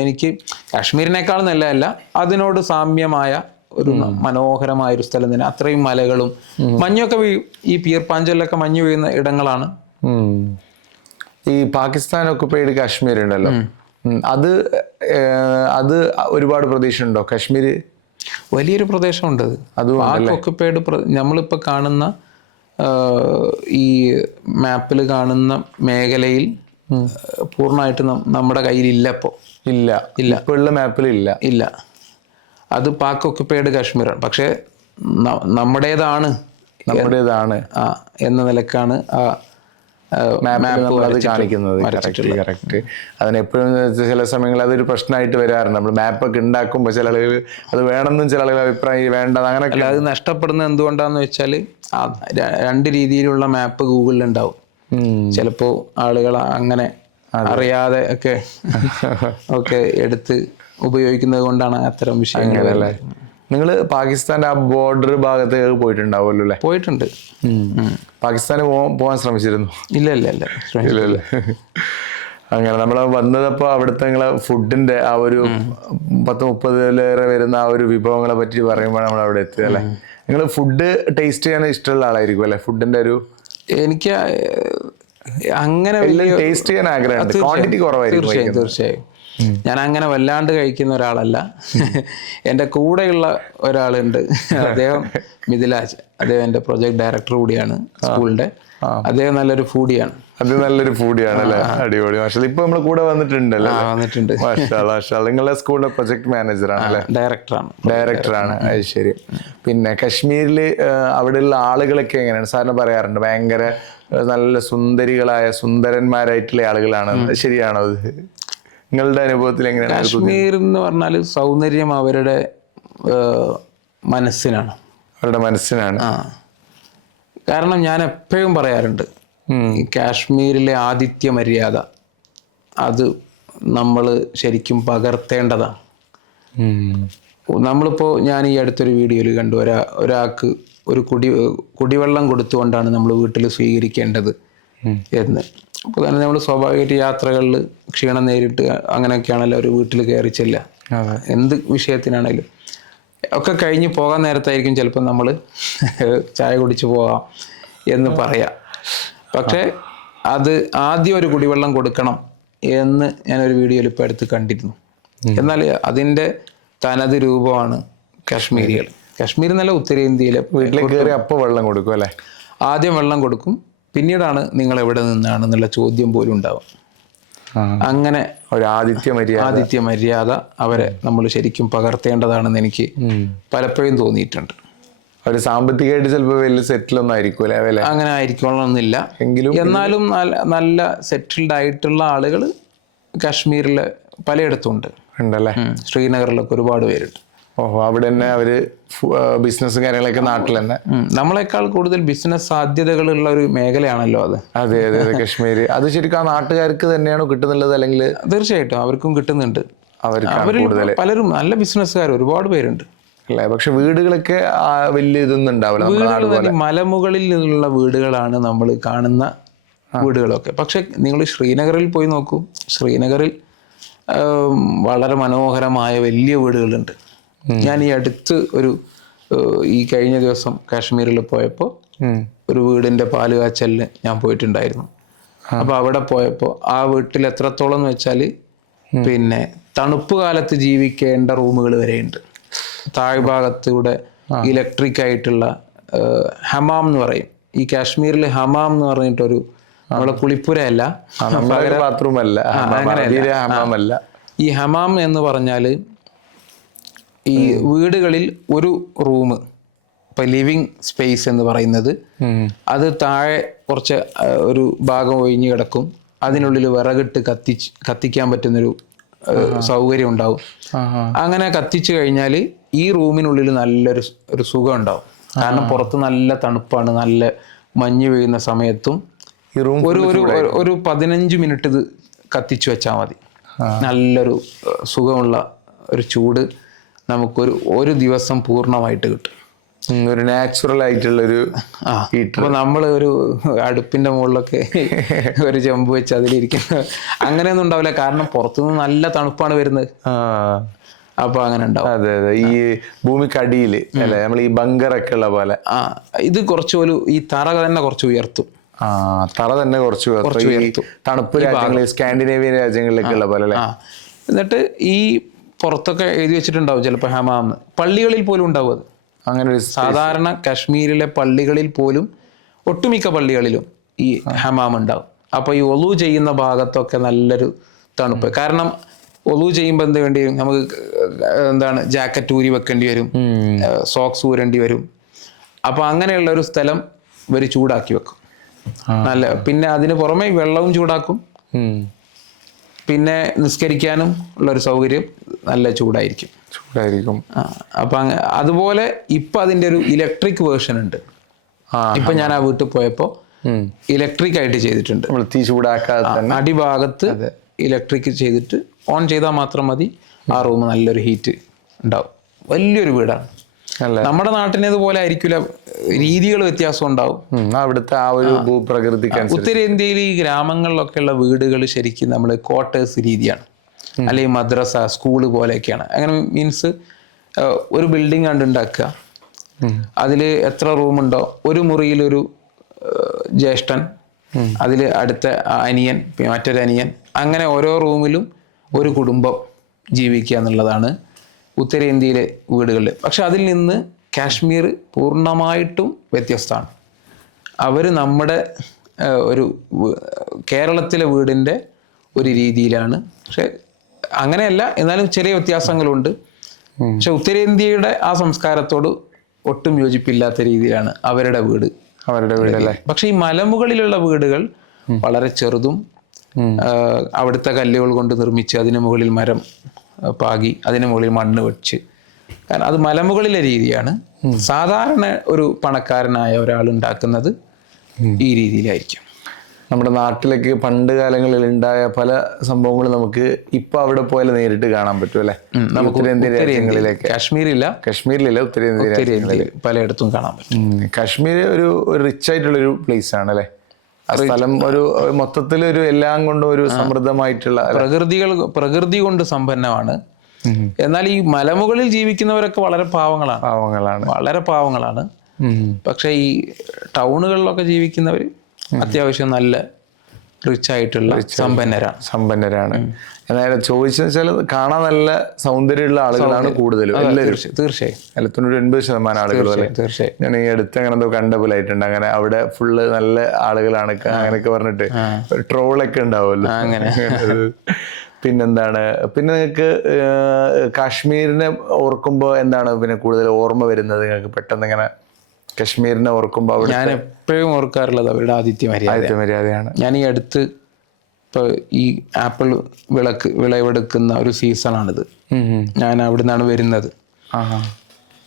എനിക്ക് കാശ്മീരിനേക്കാൾ നല്ലതല്ല, അതിനോട് സാമ്യമായ ഒരു മനോഹരമായ ഒരു സ്ഥലം തന്നെ. അത്രയും മലകളും മഞ്ഞൊക്കെ ഈ പീർ പാഞ്ചലിലൊക്കെ മഞ്ഞ് വീഴുന്ന ഇടങ്ങളാണ്. ഈ പാകിസ്ഥാൻ ഒക്കുപൈഡ് കാശ്മീർ ഉണ്ടല്ലോ, അത് ഒരുപാട് പ്രദേശം ഉണ്ടോ? കാശ്മീർ വലിയൊരു പ്രദേശമുണ്ട്. അത് ഒക്കുപൈഡ് നമ്മളിപ്പോൾ കാണുന്ന ഈ മാപ്പിൽ കാണുന്ന മേഖലയിൽ പൂർണ്ണമായിട്ട് നമ്മുടെ കയ്യിലില്ല. ഇപ്പോൾ ഇല്ല ഇപ്പോൾ ഉള്ള മാപ്പിൽ ഇല്ല. അത് പാക് ഒക്കുപൈഡ് കാശ്മീരാണ്. പക്ഷേ നമ്മുടേതാണ് എന്ന നിലക്കാണ് ആ കാണിക്കുന്നത്. കറക്റ്റ്. അതിനെപ്പോഴും ചില സമയങ്ങളിൽ അതൊരു പ്രശ്നമായിട്ട് വരാറുണ്ട്. നമ്മൾ മാപ്പൊക്കെ ഉണ്ടാക്കുമ്പോൾ ചില ആളുകൾ അത് വേണമെന്നും ചില ആളുകൾ അഭിപ്രായം വേണ്ട അങ്ങനെ. അത് നഷ്ടപ്പെടുന്നത് എന്തുകൊണ്ടാന്ന് വെച്ചാൽ 2 രീതിയിലുള്ള മാപ്പ് ഗൂഗിളിൽ ഉണ്ടാവും. ചിലപ്പോൾ ആളുകൾ അങ്ങനെ അറിയാതെ ഒക്കെ എടുത്ത് ഉപയോഗിക്കുന്നത് കൊണ്ടാണ് അത്തരം വിഷയങ്ങൾ. നിങ്ങൾ പാകിസ്ഥാന്റെ ആ ബോർഡർ ഭാഗത്തേക്ക് പോയിട്ടുണ്ടാവുമല്ലോ അല്ലേ? പോയിട്ടുണ്ട്. പാകിസ്ഥാന് പോകാൻ ശ്രമിച്ചിരുന്നു? ഇല്ല. അങ്ങനെ നമ്മൾ വന്നതപ്പോൾ അവിടുത്തെ നിങ്ങളെ ഫുഡിന്റെ ആ ഒരു 10-30 വരുന്ന ആ ഒരു വിഭവങ്ങളെ പറ്റി പറയുമ്പോൾ നമ്മൾ അവിടെ എത്തിയത് അല്ലേ? നിങ്ങൾ ഫുഡ് ടേസ്റ്റ് ചെയ്യാൻ ഇഷ്ടമുള്ള ആളായിരിക്കും അല്ലെ? ഫുഡിന്റെ ഒരു എനിക്ക് അങ്ങനെ ടേസ്റ്റ് ചെയ്യാൻ ആഗ്രഹമുണ്ട്. ക്വാണ്ടിറ്റി കുറവായിരിക്കും. തീർച്ചയായും ഞാൻ അങ്ങനെ വല്ലാണ്ട് കഴിക്കുന്ന ഒരാളല്ല. എൻ്റെ കൂടെയുള്ള ഒരാളുണ്ട്, അദ്ദേഹം മിഥിലാജ്. അദ്ദേഹം എൻ്റെ പ്രൊജക്ട് ഡയറക്ടർ കൂടിയാണ് സ്കൂളിന്റെ. അദ്ദേഹം നല്ലൊരു ഫൂഡിയാണ്. അല്ലേ? അടിപൊളി. ഇപ്പൊ നമ്മള് കൂടെ വന്നിട്ടുണ്ട്. നിങ്ങളുടെ സ്കൂളിലെ പ്രൊജക്ട് മാനേജറാണ് അല്ലേ? ഡയറക്ടറാണ്. അത് ശരി. പിന്നെ കശ്മീരില് അവിടെയുള്ള ആളുകളൊക്കെ എങ്ങനെയാണ്? സാറിന് പറയാറുണ്ട് ഭയങ്കര നല്ല സുന്ദരന്മാരായിട്ടുള്ള ആളുകളാണ്. ശരിയാണോ അത്? നിങ്ങളുടെ അനുഭവത്തിൽ എങ്ങനെയാണ്? കാശ്മീർ എന്ന് പറഞ്ഞാൽ സൗന്ദര്യം അവരുടെ മനസ്സിനാണ്. കാരണം ഞാൻ എപ്പോഴും പറയാറുണ്ട്, ഈ കാശ്മീരിലെ ആതിഥ്യ മര്യാദ അത് നമ്മൾ ശരിക്കും പകർത്തേണ്ടതാണ്. നമ്മളിപ്പോൾ ഞാൻ ഈ അടുത്തൊരു വീഡിയോയിൽ കണ്ടു, ഒരാൾക്ക് ഒരു കുടിവെള്ളം കൊടുത്തുകൊണ്ടാണ് നമ്മൾ വീട്ടിൽ സ്വീകരിക്കേണ്ടത് എന്ന്. അപ്പോൾ തന്നെ നമ്മൾ സ്വാഭാവികമായിട്ട് യാത്രകളിൽ ക്ഷീണം നേരിട്ട് അങ്ങനെയൊക്കെയാണല്ലോ ഒരു വീട്ടിൽ കയറി ചെല്ലുക. എന്ത് വിഷയത്തിനാണേലും ഒക്കെ കഴിഞ്ഞ് പോകാൻ നേരത്തായിരിക്കും ചിലപ്പോൾ നമ്മൾ ചായ കുടിച്ച് പോകാം എന്ന് പറയാം. പക്ഷേ അത് ആദ്യം ഒരു കുടിവെള്ളം കൊടുക്കണം എന്ന് ഞാനൊരു വീഡിയോയിൽ ഇപ്പോൾ അടുത്ത് കണ്ടിരുന്നു. എന്നാൽ അതിൻ്റെ തനത് രൂപമാണ് കാശ്മീരികൾ. കാശ്മീർ എന്നല്ല, ഉത്തരേന്ത്യയിലെ വീട്ടിലേക്ക് കയറി അപ്പോൾ വെള്ളം കൊടുക്കും അല്ലേ? ആദ്യം വെള്ളം കൊടുക്കും, പിന്നീടാണ് നിങ്ങൾ എവിടെ നിന്നാണെന്നുള്ള ചോദ്യം പോലും ഉണ്ടാവും. അങ്ങനെ ഒരു ആതിഥ്യ മര്യാദ അവരെ നമ്മൾ ശരിക്കും പകർത്തേണ്ടതാണെന്ന് എനിക്ക് പലപ്പോഴും തോന്നിയിട്ടുണ്ട്. അവർ സാമ്പത്തികമായിട്ട് ചിലപ്പോൾ വലിയ സെറ്റിലൊന്നും ആയിരിക്കും അങ്ങനെ ആയിരിക്കണമെന്നില്ല, എന്നാലും നല്ല സെറ്റിൽഡ് ആയിട്ടുള്ള ആളുകൾ കാശ്മീരിലെ പലയിടത്തും ഉണ്ട്. ഉണ്ടല്ലേ? ശ്രീനഗറിലൊക്കെ ഒരുപാട് പേരുണ്ട്. ഓഹോ, അവിടെ തന്നെ അവര് ബിസിനസ്സും കാര്യങ്ങളൊക്കെ നാട്ടിൽ തന്നെ. നമ്മളെക്കാൾ കൂടുതൽ ബിസിനസ് സാധ്യതകളുള്ള ഒരു മേഖലയാണല്ലോ അത്. അതെ അതെ അതെ, കാശ്മീർ അത് ശരിക്കും ആ നാട്ടുകാർക്ക് തന്നെയാണോ കിട്ടുന്നുള്ളത്, അല്ലെങ്കിൽ? തീർച്ചയായിട്ടും അവർക്കും കിട്ടുന്നുണ്ട്. അവരിൽ പലരും നല്ല ബിസിനസ്സുകാർ ഒരുപാട് പേരുണ്ട് അല്ലേ. പക്ഷെ വീടുകളൊക്കെ വലിയ ഇതൊന്നും ഉണ്ടാവില്ല. വീടുകൾ മലമുകളിൽ നിന്നുള്ള വീടുകളാണ് നമ്മൾ കാണുന്ന വീടുകളൊക്കെ. പക്ഷെ നിങ്ങൾ ശ്രീനഗറിൽ പോയി നോക്കൂ. ശ്രീനഗറിൽ വളരെ മനോഹരമായ വലിയ വീടുകളുണ്ട്. ഞാൻ ഈ അടുത്ത് ഈ കഴിഞ്ഞ ദിവസം കാശ്മീരിൽ പോയപ്പോൾ ഒരു വീടിന്റെ പാല് കാച്ചലിന് ഞാൻ പോയിട്ടുണ്ടായിരുന്നു. അപ്പൊ അവിടെ പോയപ്പോൾ ആ വീട്ടിൽ എത്രത്തോളം എന്ന് വെച്ചാൽ പിന്നെ തണുപ്പ് കാലത്ത് ജീവിക്കേണ്ട റൂമുകൾ വരെയുണ്ട്. താഴ്ഭാഗത്തൂടെ ഇലക്ട്രിക് ആയിട്ടുള്ള ഹമാം എന്ന് പറയും. ഈ കാശ്മീരിൽ ഹമാം എന്ന് പറഞ്ഞിട്ടൊരു നമ്മളെ കുളിപ്പുരയല്ല, ബാത്റൂം അല്ല, അങ്ങനെയല്ല. ഈ ഹമാം എന്ന് പറഞ്ഞാൽ ഈ വീടുകളിൽ ഒരു റൂം, ഇപ്പൊ ലിവിങ് സ്പേസ് എന്ന് പറയുന്നത്, അത് താഴെ കുറച്ച് ഒരു ഭാഗം ഒഴിഞ്ഞു കിടക്കും. അതിനുള്ളിൽ വിറകിട്ട് കത്തിക്കാൻ പറ്റുന്നൊരു സൗകര്യം ഉണ്ടാവും. അങ്ങനെ കത്തിച്ചു കഴിഞ്ഞാൽ ഈ റൂമിനുള്ളിൽ നല്ലൊരു സുഖം ഉണ്ടാവും. കാരണം പുറത്ത് നല്ല തണുപ്പാണ്. നല്ല മഞ്ഞ് വീഴുന്ന സമയത്തും ഒരു 15 മിനിറ്റ് ഇത് കത്തിച്ചു വെച്ചാൽ മതി. നല്ലൊരു സുഖമുള്ള ഒരു ചൂട് ഒരു ദിവസം പൂർണ്ണമായിട്ട് കിട്ടും. ഒരു നാച്ചുറൽ ആയിട്ടുള്ളൊരു ഇപ്പൊ നമ്മള് ഒരു അടുപ്പിന്റെ മുകളിലൊക്കെ ഒരു ചെമ്പ് വെച്ച് അതിലിരിക്കുന്ന അങ്ങനെയൊന്നും ഉണ്ടാവില്ല. കാരണം പുറത്തുനിന്ന് നല്ല തണുപ്പാണ് വരുന്നത്. അപ്പൊ അങ്ങനെ ഉണ്ടാവും. അതെ അതെ, ഈ ഭൂമിക്കടിയില് അല്ലെ, നമ്മൾ ഈ ബങ്കറൊക്കെ ഉള്ള പോലെ. ഇത് കുറച്ച് ഈ തറ തന്നെ കുറച്ച് ഉയർത്തും. തറ തന്നെ കുറച്ച് ഉയർത്തും. തണുപ്പ് രാജ്യങ്ങളിൽ, സ്കാൻഡിനേവിയൻ രാജ്യങ്ങളിലൊക്കെ ഉള്ള പോലെ അല്ലെ. എന്നിട്ട് ഈ പുറത്തൊക്കെ എഴുതി വെച്ചിട്ടുണ്ടാവും ചിലപ്പോൾ ഹമാം. പള്ളികളിൽ പോലും ഉണ്ടാവും അത്. അങ്ങനെ ഒരു സാധാരണ കാശ്മീരിലെ പള്ളികളിൽ പോലും, ഒട്ടുമിക്ക പള്ളികളിലും ഈ ഹമാം ഉണ്ടാവും. അപ്പൊ ഈ ഒളു ചെയ്യുന്ന ഭാഗത്തൊക്കെ നല്ലൊരു തണുപ്പ്. കാരണം ഒളു ചെയ്യുമ്പോൾ എന്ത് വേണ്ടി വരും? നമുക്ക് ജാക്കറ്റ് ഊരി വെക്കേണ്ടി വരും, സോക്സ് ഊരേണ്ടി വരും. അപ്പൊ അങ്ങനെയുള്ള ഒരു സ്ഥലം ഇവർ ചൂടാക്കി വെക്കും. പിന്നെ അതിന് പുറമെ വെള്ളവും ചൂടാക്കും. പിന്നെ നിസ്കരിക്കാനും ഉള്ളൊരു സൗകര്യം നല്ല ചൂടായിരിക്കും. അപ്പൊ അതുപോലെ ഇപ്പൊ അതിന്റെ ഒരു ഇലക്ട്രിക് വേർഷൻ ഉണ്ട്. ഇപ്പൊ ഞാൻ ആ വീട്ടിൽ പോയപ്പോ ഇലക്ട്രിക് ആയിട്ട് ചെയ്തിട്ടുണ്ട്. തീ ചൂടാക്കാതെ അടിഭാഗത്ത് ഇലക്ട്രിക് ചെയ്തിട്ട് ഓൺ ചെയ്താൽ മാത്രം മതി. ആ റൂം നല്ലൊരു ഹീറ്റ് ഉണ്ടാവും. വലിയൊരു വീടാണ്. നമ്മുടെ നാട്ടിനേതുപോലെ ആയിരിക്കില്ല, രീതികൾ വ്യത്യാസം ഉണ്ടാവും. അവിടുത്തെ ആ ഒരു ഭൂപ്രകൃതി. ഉത്തരേന്ത്യയിൽ ഈ ഗ്രാമങ്ങളിലൊക്കെയുള്ള വീടുകൾ ശരിക്കും നമ്മൾ ക്വാർട്ടേഴ്സ് രീതിയാണ്, അല്ലെങ്കിൽ മദ്രസ, സ്കൂള് പോലെയൊക്കെയാണ്. അങ്ങനെ മീൻസ് ഒരു ബിൽഡിംഗ് കണ്ട് ഉണ്ടാക്കുക. അതിൽ എത്ര റൂമുണ്ടോ, ഒരു മുറിയിലൊരു ജ്യേഷ്ഠൻ, അതിൽ അടുത്ത അനിയൻ, മറ്റൊരു അനിയൻ, അങ്ങനെ ഓരോ റൂമിലും ഒരു കുടുംബം ജീവിക്കുക എന്നുള്ളതാണ് ഉത്തരേന്ത്യയിലെ വീടുകളിൽ. പക്ഷെ അതിൽ നിന്ന് കാശ്മീർ പൂർണ്ണമായിട്ടും വ്യത്യസ്തമാണ്. അവർ നമ്മുടെ ഒരു കേരളത്തിലെ വീടിൻ്റെ ഒരു രീതിയിലാണ്. പക്ഷെ അങ്ങനെയല്ല, എന്നാലും ചെറിയ വ്യത്യാസങ്ങളുണ്ട്. പക്ഷെ ഉത്തരേന്ത്യയുടെ ആ സംസ്കാരത്തോട് ഒട്ടും യോജിപ്പില്ലാത്ത രീതിയിലാണ് അവരുടെ വീടല്ലേ. പക്ഷെ ഈ മലമുകളിലുള്ള വീടുകൾ വളരെ ചെറുതും, അവിടുത്തെ കല്ലുകൾ കൊണ്ട് നിർമ്മിച്ച് അതിന് മുകളിൽ മരം പാകി അതിന് മുകളിൽ മണ്ണ് വെച്ച്, കാരണം അത് മലമുകളിലെ രീതിയാണ്. സാധാരണ ഒരു പണക്കാരനായ ഒരാൾ ഉണ്ടാക്കുന്നത് ഈ രീതിയിലായിരിക്കും. നമ്മുടെ നാട്ടിലേക്ക് പണ്ട് കാലങ്ങളിൽ ഉണ്ടായ പല സംഭവങ്ങളും നമുക്ക് ഇപ്പൊ അവിടെ പോയാൽ നേരിട്ട് കാണാൻ പറ്റും അല്ലെ. നമുക്ക് ഉത്തരേന്ത്യൻ രാജ്യങ്ങളിലേക്ക്, കാശ്മീരിലില്ല, ഉത്തരേന്ത്യയിൽ പലയിടത്തും കാണാൻ പറ്റും. കാശ്മീർ ഒരു റിച്ച് ആയിട്ടുള്ളൊരു പ്ലേസ് ആണ് അല്ലെ. സ്ഥലം ഒരു മൊത്തത്തിൽ ഒരു എല്ലാം കൊണ്ടും ഒരു സമൃദ്ധമായിട്ടുള്ള, പ്രകൃതി കൊണ്ട് സമ്പന്നമാണ്. എന്നാൽ ഈ മലമുകളിൽ ജീവിക്കുന്നവരൊക്കെ വളരെ പാവങ്ങളാണ്. പക്ഷെ ഈ ടൗണുകളിലൊക്കെ ജീവിക്കുന്നവർ അത്യാവശ്യം നല്ല റിച്ച് ആയിട്ടുള്ള സമ്പന്നരാണ്. എന്നാലും ചോദിച്ചെന്ന് വെച്ചാൽ കാണാൻ നല്ല സൗന്ദര്യമുള്ള ആളുകളാണ് കൂടുതലും. തീർച്ചയായും 99% ആളുകളും അല്ലെ. തീർച്ചയായും ഞാൻ ഈ അടുത്ത് അങ്ങനെ എന്തോ കണ്ട പോലെ ആയിട്ടുണ്ട്. അങ്ങനെ അവിടെ ഫുള്ള് നല്ല ആളുകളാണ് അങ്ങനെയൊക്കെ പറഞ്ഞിട്ട് ട്രോളൊക്കെ ഉണ്ടാവുമല്ലോ അങ്ങനെ. പിന്നെന്താണ്, പിന്നെ നിങ്ങൾക്ക് കാശ്മീരിനെ ഓർക്കുമ്പോൾ എന്താണ് പിന്നെ കൂടുതൽ ഓർമ്മ വരുന്നത് നിങ്ങൾക്ക് പെട്ടെന്ന്? ഇങ്ങനെ കശ്മീരിനെ ഓർക്കുമ്പോൾ ഞാൻ എപ്പോഴും ഓർക്കാറുള്ളത് അവരുടെ ആതിഥ്യമര്യാദയാണ്. ഞാൻ ഈ അടുത്ത് ഇപ്പൊ ഈ ആപ്പിൾ വിളവെടുക്കുന്ന ഒരു സീസണാണിത്. ഞാൻ അവിടെ നിന്നാണ് വരുന്നത്.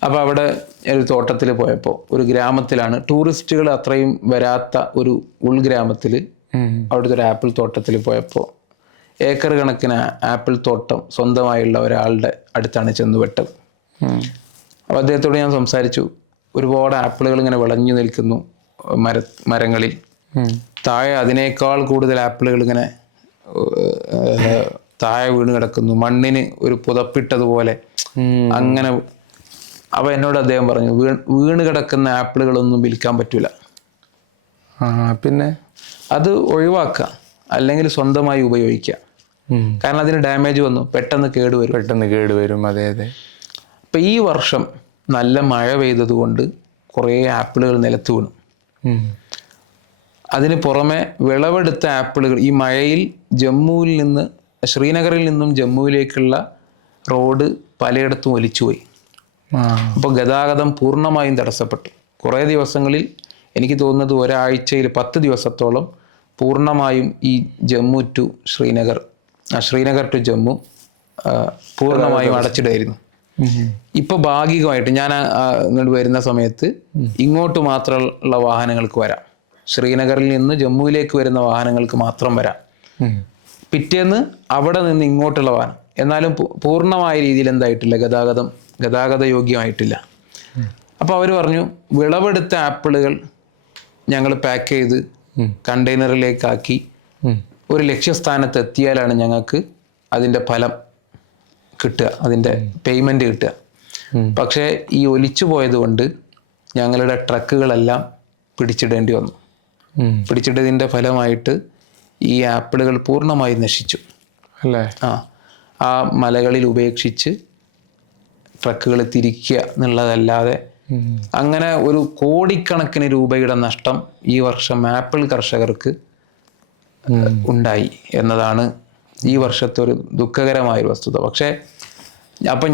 അപ്പോൾ അവിടെ ഒരു തോട്ടത്തിൽ പോയപ്പോൾ ഒരു ഗ്രാമത്തിലാണ്, ടൂറിസ്റ്റുകൾ അത്രയും വരാത്ത ഒരു ഉൾഗ്രാമത്തിൽ അവിടുത്തെ ഒരു ആപ്പിൾ തോട്ടത്തിൽ പോയപ്പോൾ ഏക്കർ കണക്കിന് ആപ്പിൾ തോട്ടം സ്വന്തമായുള്ള ഒരാളുടെ അടുത്താണ് ചെന്നുപെട്ടത്. അപ്പോൾ അദ്ദേഹത്തോട് ഞാൻ സംസാരിച്ചു. ഒരുപാട് ആപ്പിളുകൾ ഇങ്ങനെ വിളഞ്ഞു നിൽക്കുന്നു മരങ്ങളിൽ, താഴെ അതിനേക്കാൾ കൂടുതൽ ആപ്പിളുകൾ ഇങ്ങനെ താഴെ വീണ് കിടക്കുന്നു, മണ്ണിന് ഒരു പുതപ്പിട്ടതുപോലെ അങ്ങനെ. അപ്പോൾ എന്നോട് അദ്ദേഹം പറഞ്ഞു, വീണ് കിടക്കുന്ന ആപ്പിളുകളൊന്നും വിൽക്കാൻ പറ്റൂല, പിന്നെ അത് ഒഴിവാക്കുക, അല്ലെങ്കിൽ സ്വന്തമായി ഉപയോഗിക്കുക. കാരണം അതിന് ഡാമേജ് വന്നു, പെട്ടെന്ന് കേടുവരും. അതെ അതെ. അപ്പം ഈ വർഷം നല്ല മഴ പെയ്തതുകൊണ്ട് കുറേ ആപ്പിളുകൾ നിലത്ത് വീണു. അതിന് പുറമെ വിളവെടുത്ത ആപ്പിളുകൾ ഈ മഴയിൽ ശ്രീനഗറിൽ നിന്നും ജമ്മുവിലേക്കുള്ള റോഡ് പലയിടത്തും ഒലിച്ചുപോയി. അപ്പോൾ ഗതാഗതം പൂർണ്ണമായും തടസ്സപ്പെട്ടു. കുറേ ദിവസങ്ങളിൽ, എനിക്ക് തോന്നുന്നത് ഒരാഴ്ചയിൽ 10 ദിവസത്തോളം പൂർണ്ണമായും ഈ ജമ്മു ടു ശ്രീനഗർ ടു ജമ്മു പൂർണ്ണമായും അടച്ചിടായിരുന്നു. ഇപ്പൊ ഭാഗികമായിട്ട് ഞാൻ ഇങ്ങോട്ട് വരുന്ന സമയത്ത് ഇങ്ങോട്ട് മാത്രമുള്ള വാഹനങ്ങൾക്ക് വരാം, ശ്രീനഗറിൽ നിന്ന് ജമ്മുവിലേക്ക് വരുന്ന വാഹനങ്ങൾക്ക് മാത്രം വരാം. പിറ്റേന്ന് അവിടെ നിന്ന് ഇങ്ങോട്ടുള്ള വാഹനം, എന്നാലും പൂർണ്ണമായ രീതിയിൽ എന്തായിട്ടില്ല, ഗതാഗത യോഗ്യമായിട്ടില്ല. അപ്പോൾ അവർ പറഞ്ഞു, വിളവെടുത്ത ആപ്പിളുകൾ ഞങ്ങൾ പാക്ക് ചെയ്ത് കണ്ടെയ്നറിലേക്കാക്കി ഒരു ലക്ഷ്യസ്ഥാനത്ത് എത്തിയാലാണ് ഞങ്ങൾക്ക് അതിൻ്റെ ഫലം കിട്ടുക, അതിൻ്റെ പേയ്മെൻറ്റ് കിട്ടുക. പക്ഷേ ഈ ഒലിച്ചു പോയത് കൊണ്ട് ഞങ്ങളുടെ ട്രക്കുകളെല്ലാം പിടിച്ചിടേണ്ടി വന്നു. പിടിച്ചിട്ടതിൻ്റെ ഫലമായിട്ട് ഈ ആപ്പിളുകൾ പൂർണ്ണമായി നശിച്ചു അല്ലേ? ആ മലകളിൽ ഉപേക്ഷിച്ച് ട്രക്കുകൾ തിരിക്കുക എന്നുള്ളതല്ലാതെ അങ്ങനെ ഒരു കോടിക്കണക്കിന് രൂപയുടെ നഷ്ടം ഈ വർഷം ആപ്പിൾ കർഷകർക്ക് ഉണ്ടായി എന്നതാണ് ഈ വർഷത്തെ ഒരു ദുഃഖകരമായൊരു വസ്തുത. പക്ഷേ അപ്പം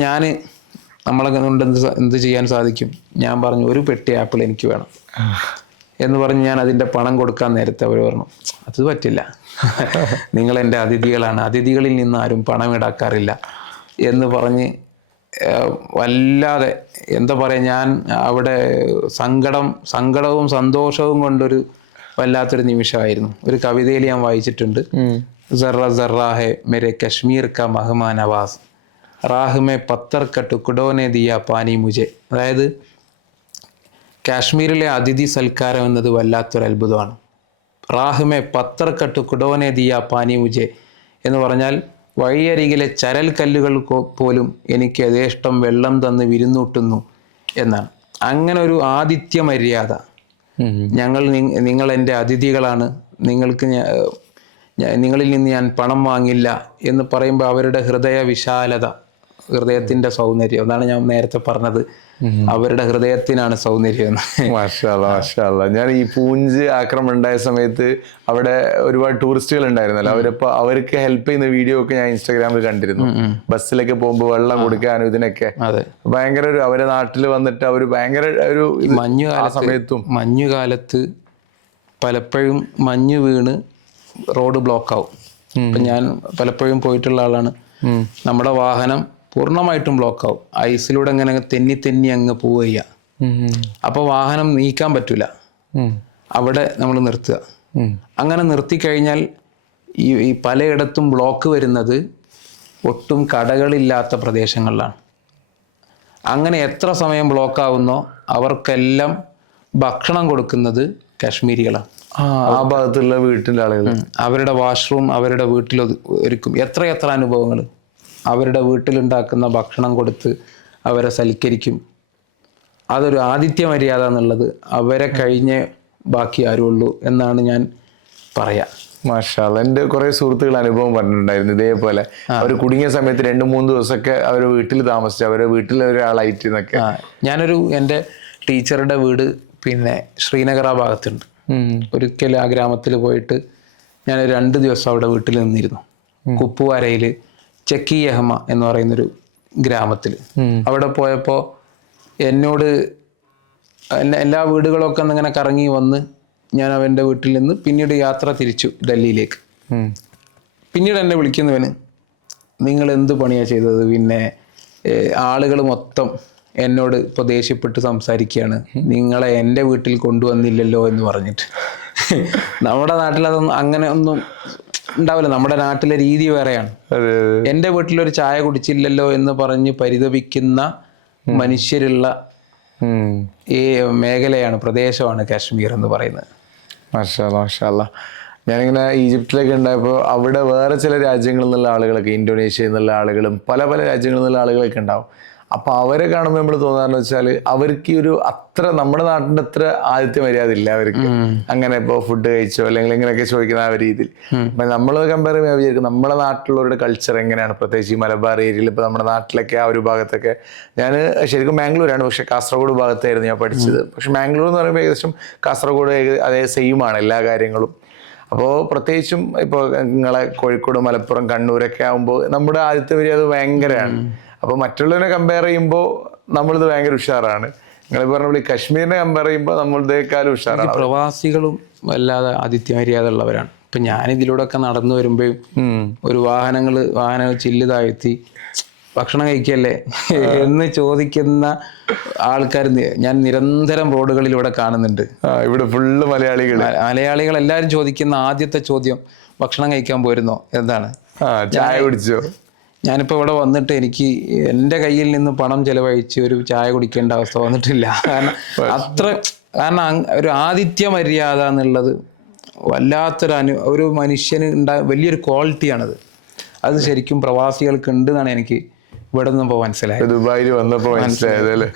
നമ്മളെ കൊണ്ട് എന്ത് ചെയ്യാൻ സാധിക്കും? ഞാൻ പറഞ്ഞു, ഒരു പെട്ടി ആപ്പിൾ എനിക്ക് വേണം എന്ന് പറഞ്ഞ് ഞാൻ അതിൻ്റെ പണം കൊടുക്കാൻ നേരത്തെ അവർ പറഞ്ഞു, അത് പറ്റില്ല, നിങ്ങൾ എൻ്റെ അതിഥികളാണ്, അതിഥികളിൽ നിന്ന് ആരും പണം ഈടാക്കാറില്ല എന്ന് പറഞ്ഞ് വല്ലാതെ എന്താ പറയുക, ഞാൻ അവിടെ സങ്കടവും സന്തോഷവും കൊണ്ടൊരു വല്ലാത്തൊരു നിമിഷമായിരുന്നു. ഒരു കവിതയിൽ ഞാൻ വായിച്ചിട്ടുണ്ട്, സറ സറാഹെ മേരെ കശ്മീർ കാ മഹ്മാ നവാസ് റാഹ് മേ പത്തർ ക ടുക്ഡോനെ ദിയ പാനി മുജെ. അതായത് കാശ്മീരിലെ അതിഥി സൽക്കാരം എന്നത് വല്ലാത്തൊരു അത്ഭുതമാണ്. റാഹ് മേ പത്തർ ക ടുക്ഡോനെ ദിയ പാനി മുജെ എന്ന് പറഞ്ഞാൽ വഴിയരികിലെ ചരൽ കല്ലുകൾ പോലും എനിക്ക് യഥേഷ്ടം വെള്ളം തന്ന് വിരുന്നൂട്ടുന്നു എന്നാണ്. അങ്ങനെ ഒരു ആതിഥ്യ മര്യാദ, നിങ്ങൾ എൻ്റെ അതിഥികളാണ്, നിങ്ങളിൽ നിന്ന് ഞാൻ പണം വാങ്ങില്ല എന്ന് പറയുമ്പോൾ അവരുടെ ഹൃദയ വിശാലത, ഹൃദയത്തിൻ്റെ സൗന്ദര്യം, അതാണ് ഞാൻ നേരത്തെ പറഞ്ഞത്, അവരുടെ ഹൃദയത്തിനാണ് സൗന്ദര്യം. മാഷാ അല്ലാ. ഞാൻ ഈ പൂഞ്ച് ആക്രമണം ഉണ്ടായ സമയത്ത് അവിടെ ഒരുപാട് ടൂറിസ്റ്റുകൾ ഉണ്ടായിരുന്നല്ലോ, അവർക്ക് ഹെൽപ്പ് ചെയ്യുന്ന വീഡിയോ ഒക്കെ ഞാൻ ഇൻസ്റ്റാഗ്രാമിൽ കണ്ടിരുന്നു. ബസ്സിലൊക്കെ പോകുമ്പോൾ വെള്ളം കൊടുക്കാനും ഇതിനൊക്കെ ഭയങ്കര അവരെ നാട്ടിൽ വന്നിട്ട് അവർ ഭയങ്കര ഒരു മഞ്ഞുകാലത്ത് പലപ്പോഴും മഞ്ഞ് വീണ് റോഡ് ബ്ലോക്കാവും. അപ്പം ഞാൻ പലപ്പോഴും പോയിട്ടുള്ള ആളാണ്. നമ്മുടെ വാഹനം പൂർണ്ണമായിട്ടും ബ്ലോക്കാവും, ഐസിലൂടെ ഇങ്ങനെ തെന്നി അങ്ങ് പോവുക. അപ്പോൾ വാഹനം നീക്കാൻ പറ്റൂല, അവിടെ നമ്മൾ നിർത്തുക. അങ്ങനെ നിർത്തിക്കഴിഞ്ഞാൽ ഈ പലയിടത്തും ബ്ലോക്ക് വരുന്നത് ഒട്ടും കടകളില്ലാത്ത പ്രദേശങ്ങളിലാണ്. അങ്ങനെ എത്ര സമയം ബ്ലോക്കാവുന്നോ അവർക്കെല്ലാം ഭക്ഷണം കൊടുക്കുന്നത് കാശ്മീരികളാണ്. ആ ഭാഗത്തുള്ള വീട്ടിലെ ആളുകൾ അവരുടെ വാഷ്റൂം അവരുടെ വീട്ടിൽ ഒരുക്കും. എത്ര അനുഭവങ്ങൾ, അവരുടെ വീട്ടിലുണ്ടാക്കുന്ന ഭക്ഷണം കൊടുത്ത് അവരെ സൽക്കരിക്കും. അതൊരു ആതിഥ്യ മര്യാദ എന്നുള്ളത് അവരെ കഴിഞ്ഞേ ബാക്കി ആരുള്ളൂ എന്നാണ് ഞാൻ പറയാ. മാഷാ അല്ലാ. എൻ്റെ കുറേ സുഹൃത്തുക്കൾ അനുഭവം പറഞ്ഞിട്ടുണ്ടായിരുന്നു ഇതേപോലെ. അവർ കുടുങ്ങിയ സമയത്ത് 2-3 ദിവസമൊക്കെ അവർ വീട്ടിൽ താമസിച്ചു, അവരുടെ വീട്ടിൽ ഒരാളായിട്ട് എന്നൊക്കെ. എൻ്റെ ടീച്ചറുടെ വീട് പിന്നെ ശ്രീനഗർ ആ ഭാഗത്തുണ്ട്. ഒരിക്കൽ ആ ഗ്രാമത്തിൽ പോയിട്ട് ഞാൻ 2 ദിവസം അവിടെ വീട്ടിൽ നിന്നിരുന്നു. കുപ്പുവാരയിൽ ചെക്കി യഹ്മ എന്ന് പറയുന്നൊരു ഗ്രാമത്തിൽ. അവിടെ പോയപ്പോൾ എന്നോട് എല്ലാ വീടുകളൊക്കെ ഇങ്ങനെ കറങ്ങി വന്ന് ഞാൻ അവൻ്റെ വീട്ടിൽ നിന്ന് പിന്നീട് യാത്ര തിരിച്ചു ഡൽഹിയിലേക്ക്. പിന്നീട് എന്നെ വിളിക്കുന്നവന്, നിങ്ങൾ എന്ത് പണിയാണ് ചെയ്തത്, പിന്നെ ആളുകൾ മൊത്തം എന്നോട് ഇപ്പോൾ ദേഷ്യപ്പെട്ട് സംസാരിക്കുകയാണ്, നിങ്ങളെ എൻ്റെ വീട്ടിൽ കൊണ്ടുവന്നില്ലല്ലോ എന്ന് പറഞ്ഞിട്ട്. നമ്മുടെ നാട്ടിൽ അതൊന്നും അങ്ങനെ ഒന്നും ഉണ്ടാവില്ല. നമ്മുടെ നാട്ടിലെ രീതി വേറെയാണ്. എൻ്റെ വീട്ടിലൊരു ചായ കുടിച്ചില്ലല്ലോ എന്ന് പറഞ്ഞ് പരിതപിക്കുന്ന മനുഷ്യരുള്ള ഈ മേഖലയാണ്, പ്രദേശമാണ് കാശ്മീർ എന്ന് പറയുന്നത്. മാഷാ അല്ലാ, മാഷാ അല്ലാ. ഞാനിങ്ങനെ ഈജിപ്തിലൊക്കെ ഉണ്ടായപ്പോൾ അവിടെ വേറെ ചില രാജ്യങ്ങളിൽ നിന്നുള്ള ആളുകളൊക്കെ, ഇന്തോനേഷ്യയിൽ നിന്നുള്ള ആളുകളും പല പല രാജ്യങ്ങളിൽ നിന്നുള്ള ആളുകളൊക്കെ ഉണ്ടാവും. അപ്പോൾ അവരെ കാണുമ്പോൾ നമ്മൾ തോന്നാറെന്ന് വെച്ചാൽ അവർക്ക് ഒരു അത്ര നമ്മുടെ നാട്ടിൻ്റെ അത്ര ആദ്യത്തെ മര്യാദ ഇല്ല അവർക്ക്. അങ്ങനെ ഇപ്പോൾ ഫുഡ് കഴിച്ചോ അല്ലെങ്കിൽ ഇങ്ങനെയൊക്കെ ചോദിക്കുന്ന ആ ഒരു രീതിയിൽ. അപ്പം നമ്മൾ കമ്പയർ ചെയ്യുമ്പോൾ വിചാരിക്കും നമ്മളെ നാട്ടിലുള്ളവരുടെ കൾച്ചർ എങ്ങനെയാണ്, പ്രത്യേകിച്ച് ഈ മലബാർ ഏരിയയിൽ. ഇപ്പോൾ നമ്മുടെ നാട്ടിലൊക്കെ ആ ഒരു ഭാഗത്തൊക്കെ, ഞാൻ ശരിക്കും മാംഗ്ലൂരാണ്, പക്ഷേ കാസർഗോഡ് ഭാഗത്തായിരുന്നു ഞാൻ പഠിച്ചത്. പക്ഷെ മാംഗ്ലൂർ എന്ന് പറയുമ്പോൾ ഏകദേശം കാസർഗോഡ് അതേ സെയിമാണ് എല്ലാ കാര്യങ്ങളും. അപ്പോൾ പ്രത്യേകിച്ചും ഇപ്പോൾ നിങ്ങളെ കോഴിക്കോട്, മലപ്പുറം, കണ്ണൂരൊക്കെ ആകുമ്പോൾ നമ്മുടെ ആദ്യത്തെ മര്യാദ ഭയങ്കരമാണ്. അപ്പോൾ മറ്റുള്ളവരെ കമ്പയർ ചെയ്യുമ്പോൾ നമ്മളിത് ഭയങ്കര ഉഷാറാണ്. നിങ്ങൾ പറഞ്ഞ പോലെ കാശ്മീരിനെ കമ്പയർ ചെയ്യുമ്പോൾ നമ്മളിതേക്കാളും ഉഷാറാണ്. പ്രവാസികളും വല്ലാതെ ആതിഥ്യ മര്യാദ ഉള്ളവരാണ്. ഇപ്പം ഞാനിതിലൂടെ ഒക്കെ നടന്നു വരുമ്പോഴും ഒരു വാഹനങ്ങൾ ചില്ല് താഴ്ത്തി ഭക്ഷണം കഴിക്കല്ലേ എന്ന് ചോദിക്കുന്ന ആൾക്കാർ ഞാൻ നിരന്തരം റോഡുകളിലൂടെ കാണുന്നുണ്ട്. ഇവിടെ ഫുള്ള് മലയാളികൾ എല്ലാവരും ചോദിക്കുന്ന ആദ്യത്തെ ചോദ്യം, ഭക്ഷണം കഴിക്കാൻ പോയിരുന്നോ എന്താണ്, ചായ കുടിച്ചോ. ഞാനിപ്പോൾ ഇവിടെ വന്നിട്ട് എനിക്ക് എൻ്റെ കയ്യിൽ നിന്ന് പണം ചെലവഴിച്ച് ഒരു ചായ കുടിക്കേണ്ട അവസ്ഥ വന്നിട്ടില്ല. കാരണം ഒരു ആതിഥ്യ മര്യാദ എന്നുള്ളത് വല്ലാത്തൊരു ഒരു മനുഷ്യന് വലിയൊരു ക്വാളിറ്റിയാണത്. അത് ശരിക്കും പ്രവാസികൾക്ക് ഉണ്ട് എന്നാണ് എനിക്ക് ഇവിടെ നിന്നപ്പോൾ മനസ്സിലായത്, ദുബായിൽ വന്നപ്പോൾ മനസ്സിലായത് അല്ലേ.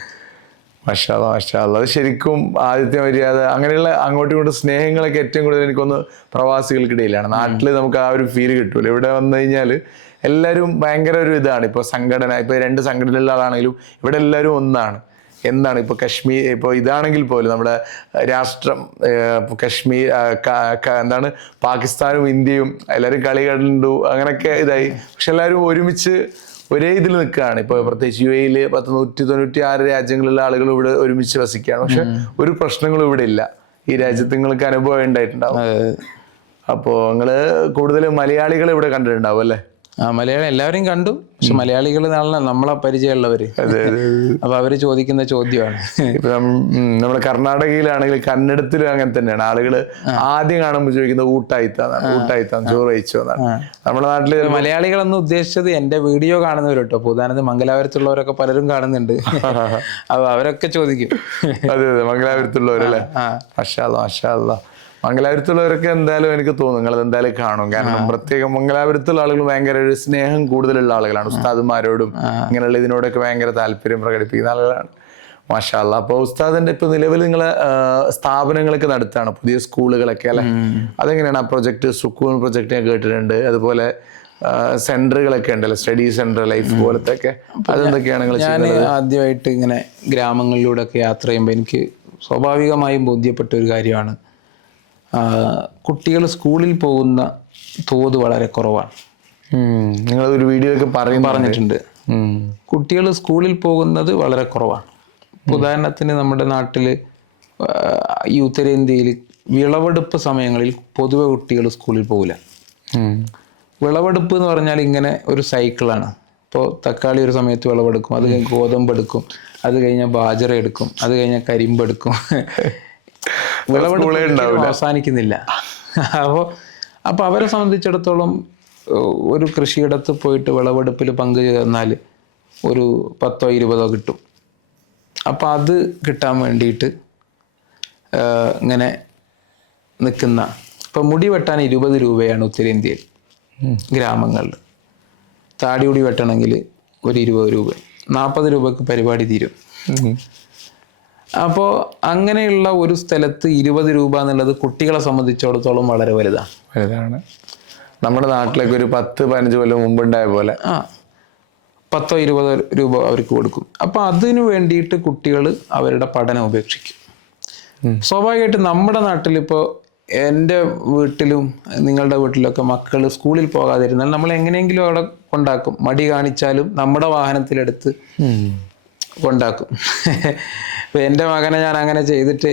മാഷാ അല്ലാ, മാഷാ അല്ലാ. അത് ശരിക്കും ആതിഥ്യ മര്യാദ, അങ്ങനെയുള്ള അങ്ങോട്ടും ഇങ്ങോട്ടും സ്നേഹങ്ങളൊക്കെ ഏറ്റവും കൂടുതൽ എനിക്കൊന്ന് പ്രവാസികൾക്കിടയിലാണ്. നാട്ടിൽ നമുക്ക് ആ ഒരു ഫീൽ കിട്ടൂല. ഇവിടെ വന്നു കഴിഞ്ഞാൽ എല്ലാവരും ഭയങ്കര ഒരു ഇതാണ്. ഇപ്പോൾ സംഘടന, ഇപ്പോൾ രണ്ട് സംഘടനയിലുള്ള ആളാണെങ്കിലും ഇവിടെ എല്ലാവരും ഒന്നാണ്. എന്താണ് ഇപ്പോൾ കശ്മീർ, ഇപ്പോൾ ഇതാണെങ്കിൽ പോലും നമ്മുടെ രാഷ്ട്രം കശ്മീർ എന്താണ് പാകിസ്ഥാനും ഇന്ത്യയും എല്ലാവരും കളി കണ്ടു അങ്ങനെയൊക്കെ ഇതായി. പക്ഷെ എല്ലാവരും ഒരുമിച്ച് ഒരേ ഇതിൽ നിൽക്കുകയാണ്. ഇപ്പോൾ പ്രത്യേകിച്ച് UAE 196 രാജ്യങ്ങളിലുള്ള ആളുകൾ ഇവിടെ ഒരുമിച്ച് വസിക്കുകയാണ്. പക്ഷെ ഒരു പ്രശ്നങ്ങളും ഇവിടെ ഇല്ല. ഈ രാജ്യത്ത് നിങ്ങൾക്ക് അനുഭവം ഉണ്ടായിട്ടുണ്ടാവും. അപ്പോൾ നിങ്ങൾ കൂടുതൽ മലയാളികൾ ഇവിടെ കണ്ടിട്ടുണ്ടാവും അല്ലേ? മലയാളം എല്ലാവരെയും കണ്ടു, പക്ഷെ മലയാളികൾ നമ്മളെ പരിചയമുള്ളവര്. അപ്പൊ അവര് ചോദിക്കുന്ന ചോദ്യമാണ്. ഇപ്പൊ നമ്മുടെ കർണാടകയിലാണെങ്കിൽ കന്നഡത്തിലും അങ്ങനെ തന്നെയാണ്. ആളുകള് ആദ്യം കാണുമ്പോൾ ചോദിക്കുന്നത് ഊട്ടായിത്താന്ന് ചോറ് കഴിച്ചോ എന്നാണ്. നമ്മുടെ നാട്ടില് മലയാളികളെന്ന് ഉദ്ദേശിച്ചത് എന്റെ വീഡിയോ കാണുന്നവർ കേട്ടോ. ഉദാഹരണത്തിന് മംഗലാപുരത്തുള്ളവരൊക്കെ പലരും കാണുന്നുണ്ട്. അപ്പൊ അവരൊക്കെ ചോദിക്കും. അതെ അതെ, മംഗലാപുരത്തുള്ളവരല്ലേ. മാഷാ അല്ലാ, മാഷാ അല്ലാ. മംഗലാപുരത്തുള്ളവരൊക്കെ എന്തായാലും എനിക്ക് തോന്നുന്നു നിങ്ങളത് എന്തായാലും കാണും. കാരണം പ്രത്യേകം മംഗലാപുരത്തുള്ള ആളുകൾ ഭയങ്കര ഒരു സ്നേഹം കൂടുതലുള്ള ആളുകളാണ്. ഉസ്താദുമാരോടും ഇങ്ങനെയുള്ള ഇതിനോടൊക്കെ ഭയങ്കര താല്പര്യം പ്രകടിപ്പിക്കുന്ന ആളുകളാണ്. മാഷാ അല്ലാ. അപ്പോൾ ഉസ്താദിന്റെ ഇപ്പൊ നിലവിൽ നിങ്ങളെ സ്ഥാപനങ്ങളൊക്കെ നടത്താണ്, പുതിയ സ്കൂളുകളൊക്കെ അല്ലെ? അതെങ്ങനെയാണ് ആ പ്രൊജക്ട്? സുക്കൂൺ പ്രൊജക്ട് ഞാൻ കേട്ടിട്ടുണ്ട്. അതുപോലെ സെന്ററുകളൊക്കെ ഉണ്ടല്ലോ, സ്റ്റഡി സെന്റർ, ലൈഫ് പോലത്തെ ഒക്കെ. അതെന്തൊക്കെയാണ് നിങ്ങൾ? ഞാൻ ആദ്യമായിട്ട് ഇങ്ങനെ ഗ്രാമങ്ങളിലൂടെ ഒക്കെ യാത്ര ചെയ്യുമ്പോൾ എനിക്ക് സ്വാഭാവികമായും ബോധ്യപ്പെട്ട ഒരു കാര്യമാണ്, കുട്ടികൾ സ്കൂളിൽ പോകുന്ന തോത് വളരെ കുറവാണ്. നിങ്ങളൊരു വീഡിയോ ഒക്കെ പറഞ്ഞിട്ടുണ്ട്. കുട്ടികൾ സ്കൂളിൽ പോകുന്നത് വളരെ കുറവാണ്. ഉദാഹരണത്തിന് നമ്മുടെ നാട്ടിൽ ഈ ഉത്തരേന്ത്യയിൽ വിളവെടുപ്പ് സമയങ്ങളിൽ പൊതുവെ കുട്ടികൾ സ്കൂളിൽ പോകില്ല. വിളവെടുപ്പ് എന്ന് പറഞ്ഞാൽ ഇങ്ങനെ ഒരു സൈക്കിളാണ്. ഇപ്പോൾ തക്കാളി ഒരു സമയത്ത് വിളവെടുക്കും, അത് കഴിഞ്ഞ് ഗോതമ്പ് എടുക്കും, അത് കഴിഞ്ഞാൽ ബാജറ എടുക്കും, അത് കഴിഞ്ഞാൽ കരിമ്പെടുക്കും. വിളവെടുപ്പ് അവസാനിക്കുന്നില്ല. അപ്പോൾ അവരെ സംബന്ധിച്ചിടത്തോളം ഒരു കൃഷിയിടത്ത് പോയിട്ട് വിളവെടുപ്പിൽ പങ്കുചേർന്നാൽ ഒരു 10-20 കിട്ടും. അപ്പോൾ അത് കിട്ടാൻ വേണ്ടിയിട്ട് ഇങ്ങനെ നിൽക്കുന്ന, ഇപ്പം മുടി വെട്ടാൻ 20 രൂപയാണ് ഉത്തരേന്ത്യയിൽ ഗ്രാമങ്ങളിൽ. താടിമുടി വെട്ടണമെങ്കിൽ ഒരു 20 രൂപ, 40 രൂപക്ക് പരിപാടി തീരും. അപ്പോൾ അങ്ങനെയുള്ള ഒരു സ്ഥലത്ത് 20 രൂപ എന്നുള്ളത് കുട്ടികളെ സംബന്ധിച്ചിടത്തോളം വളരെ വലുതാണ്. നമ്മുടെ നാട്ടിലേക്ക് ഒരു 10-15 കൊല്ലം മുമ്പുണ്ടായ പോലെ 10-20 രൂപ അവർക്ക് കൊടുക്കും. അപ്പോൾ അതിനു വേണ്ടിയിട്ട് കുട്ടികൾ അവരുടെ പഠനം ഉപേക്ഷിക്കും. സ്വാഭാവികമായിട്ട് നമ്മുടെ നാട്ടിലിപ്പോൾ എൻ്റെ വീട്ടിലും നിങ്ങളുടെ വീട്ടിലൊക്കെ മക്കൾ സ്കൂളിൽ പോകാതിരുന്നാൽ നമ്മൾ എങ്ങനെയെങ്കിലും അവിടെ കൊണ്ടാക്കും. മടി കാണിച്ചാലും നമ്മുടെ വാഹനത്തിലെടുത്ത് കൊണ്ടാക്കും. ഇപ്പം എൻ്റെ മകനെ ഞാൻ അങ്ങനെ ചെയ്തിട്ട്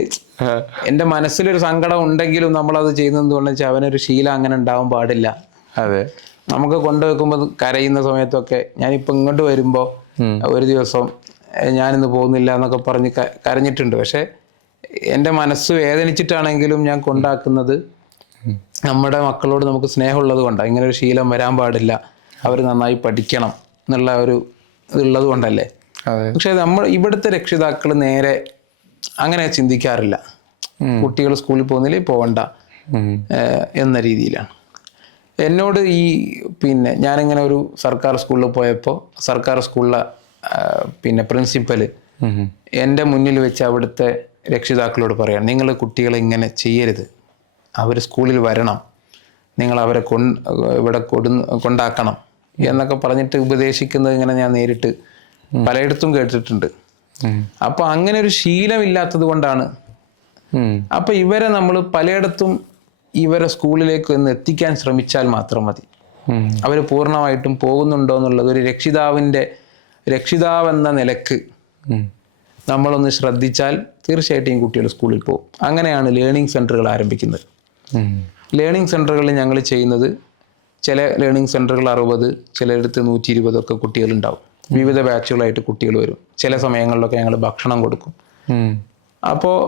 എൻ്റെ മനസ്സിലൊരു സങ്കടം ഉണ്ടെങ്കിലും നമ്മളത് ചെയ്യുന്നത് കൊണ്ട് വെച്ചാൽ അവനൊരു ശീലം അങ്ങനെ ഉണ്ടാവാൻ പാടില്ല. അതെ, നമുക്ക് കൊണ്ടുവെക്കുമ്പോൾ കരയുന്ന സമയത്തൊക്കെ ഞാനിപ്പോൾ ഇങ്ങോട്ട് വരുമ്പോൾ ഒരു ദിവസം ഞാനിന്ന് പോകുന്നില്ല എന്നൊക്കെ പറഞ്ഞ് കരഞ്ഞിട്ടുണ്ട്. പക്ഷെ എൻ്റെ മനസ്സ് വേദനിച്ചിട്ടാണെങ്കിലും ഞാൻ കൊണ്ടാക്കുന്നത് നമ്മുടെ മക്കളോട് നമുക്ക് സ്നേഹമുള്ളത് കൊണ്ടാണ്. ഇങ്ങനെ ഒരു ശീലം വരാൻ പാടില്ല, അവർ നന്നായി പഠിക്കണം എന്നുള്ള ഒരു ഇതുള്ളത് കൊണ്ടല്ലേ. പക്ഷെ നമ്മൾ ഇവിടുത്തെ രക്ഷിതാക്കൾ നേരെ അങ്ങനെ ചിന്തിക്കാറില്ല. കുട്ടികൾ സ്കൂളിൽ പോകുന്നില്ലേ, പോകണ്ട എന്ന രീതിയിലാണ്. എന്നോട് പിന്നെ ഞാനിങ്ങനെ ഒരു സർക്കാർ സ്കൂളിൽ പോയപ്പോൾ സർക്കാർ സ്കൂളിലെ പിന്നെ പ്രിൻസിപ്പല് എൻ്റെ മുന്നിൽ വെച്ച് അവിടുത്തെ രക്ഷിതാക്കളോട് പറയാം, നിങ്ങൾ കുട്ടികളെ ഇങ്ങനെ ചെയ്യരുത്, അവർ സ്കൂളിൽ വരണം, നിങ്ങൾ അവരെ ഇവിടെ കൊണ്ടാക്കണം എന്നൊക്കെ പറഞ്ഞിട്ട് ഉപദേശിക്കുന്നത് ഇങ്ങനെ ഞാൻ നേരിട്ട് പലയിടത്തും കേട്ടിട്ടുണ്ട്. അപ്പൊ അങ്ങനെ ഒരു ശീലമില്ലാത്തത് കൊണ്ടാണ്. അപ്പൊ ഇവരെ നമ്മൾ പലയിടത്തും ഇവരെ സ്കൂളിലേക്ക് ഒന്ന് എത്തിക്കാൻ ശ്രമിച്ചാൽ മാത്രം മതി. അവർ പൂർണ്ണമായിട്ടും പോകുന്നുണ്ടോ എന്നുള്ളത് ഒരു രക്ഷിതാവെന്ന നിലക്ക് നമ്മളൊന്ന് ശ്രദ്ധിച്ചാൽ തീർച്ചയായിട്ടും കുട്ടികൾ സ്കൂളിൽ പോകും. അങ്ങനെയാണ് ലേണിംഗ് സെൻ്ററുകൾ ആരംഭിക്കുന്നത്. ലേണിംഗ് സെൻ്ററുകളിൽ ഞങ്ങൾ ചെയ്യുന്നത്, ചില ലേണിംഗ് സെൻ്ററുകൾ 60, ചിലയിടത്ത് 120 ഒക്കെ കുട്ടികളുണ്ടാവും. വിവിധ ബാച്ചുകളായിട്ട് കുട്ടികൾ വരും. ചില സമയങ്ങളിലൊക്കെ ഞങ്ങൾ ഭക്ഷണം കൊടുക്കും. അപ്പോൾ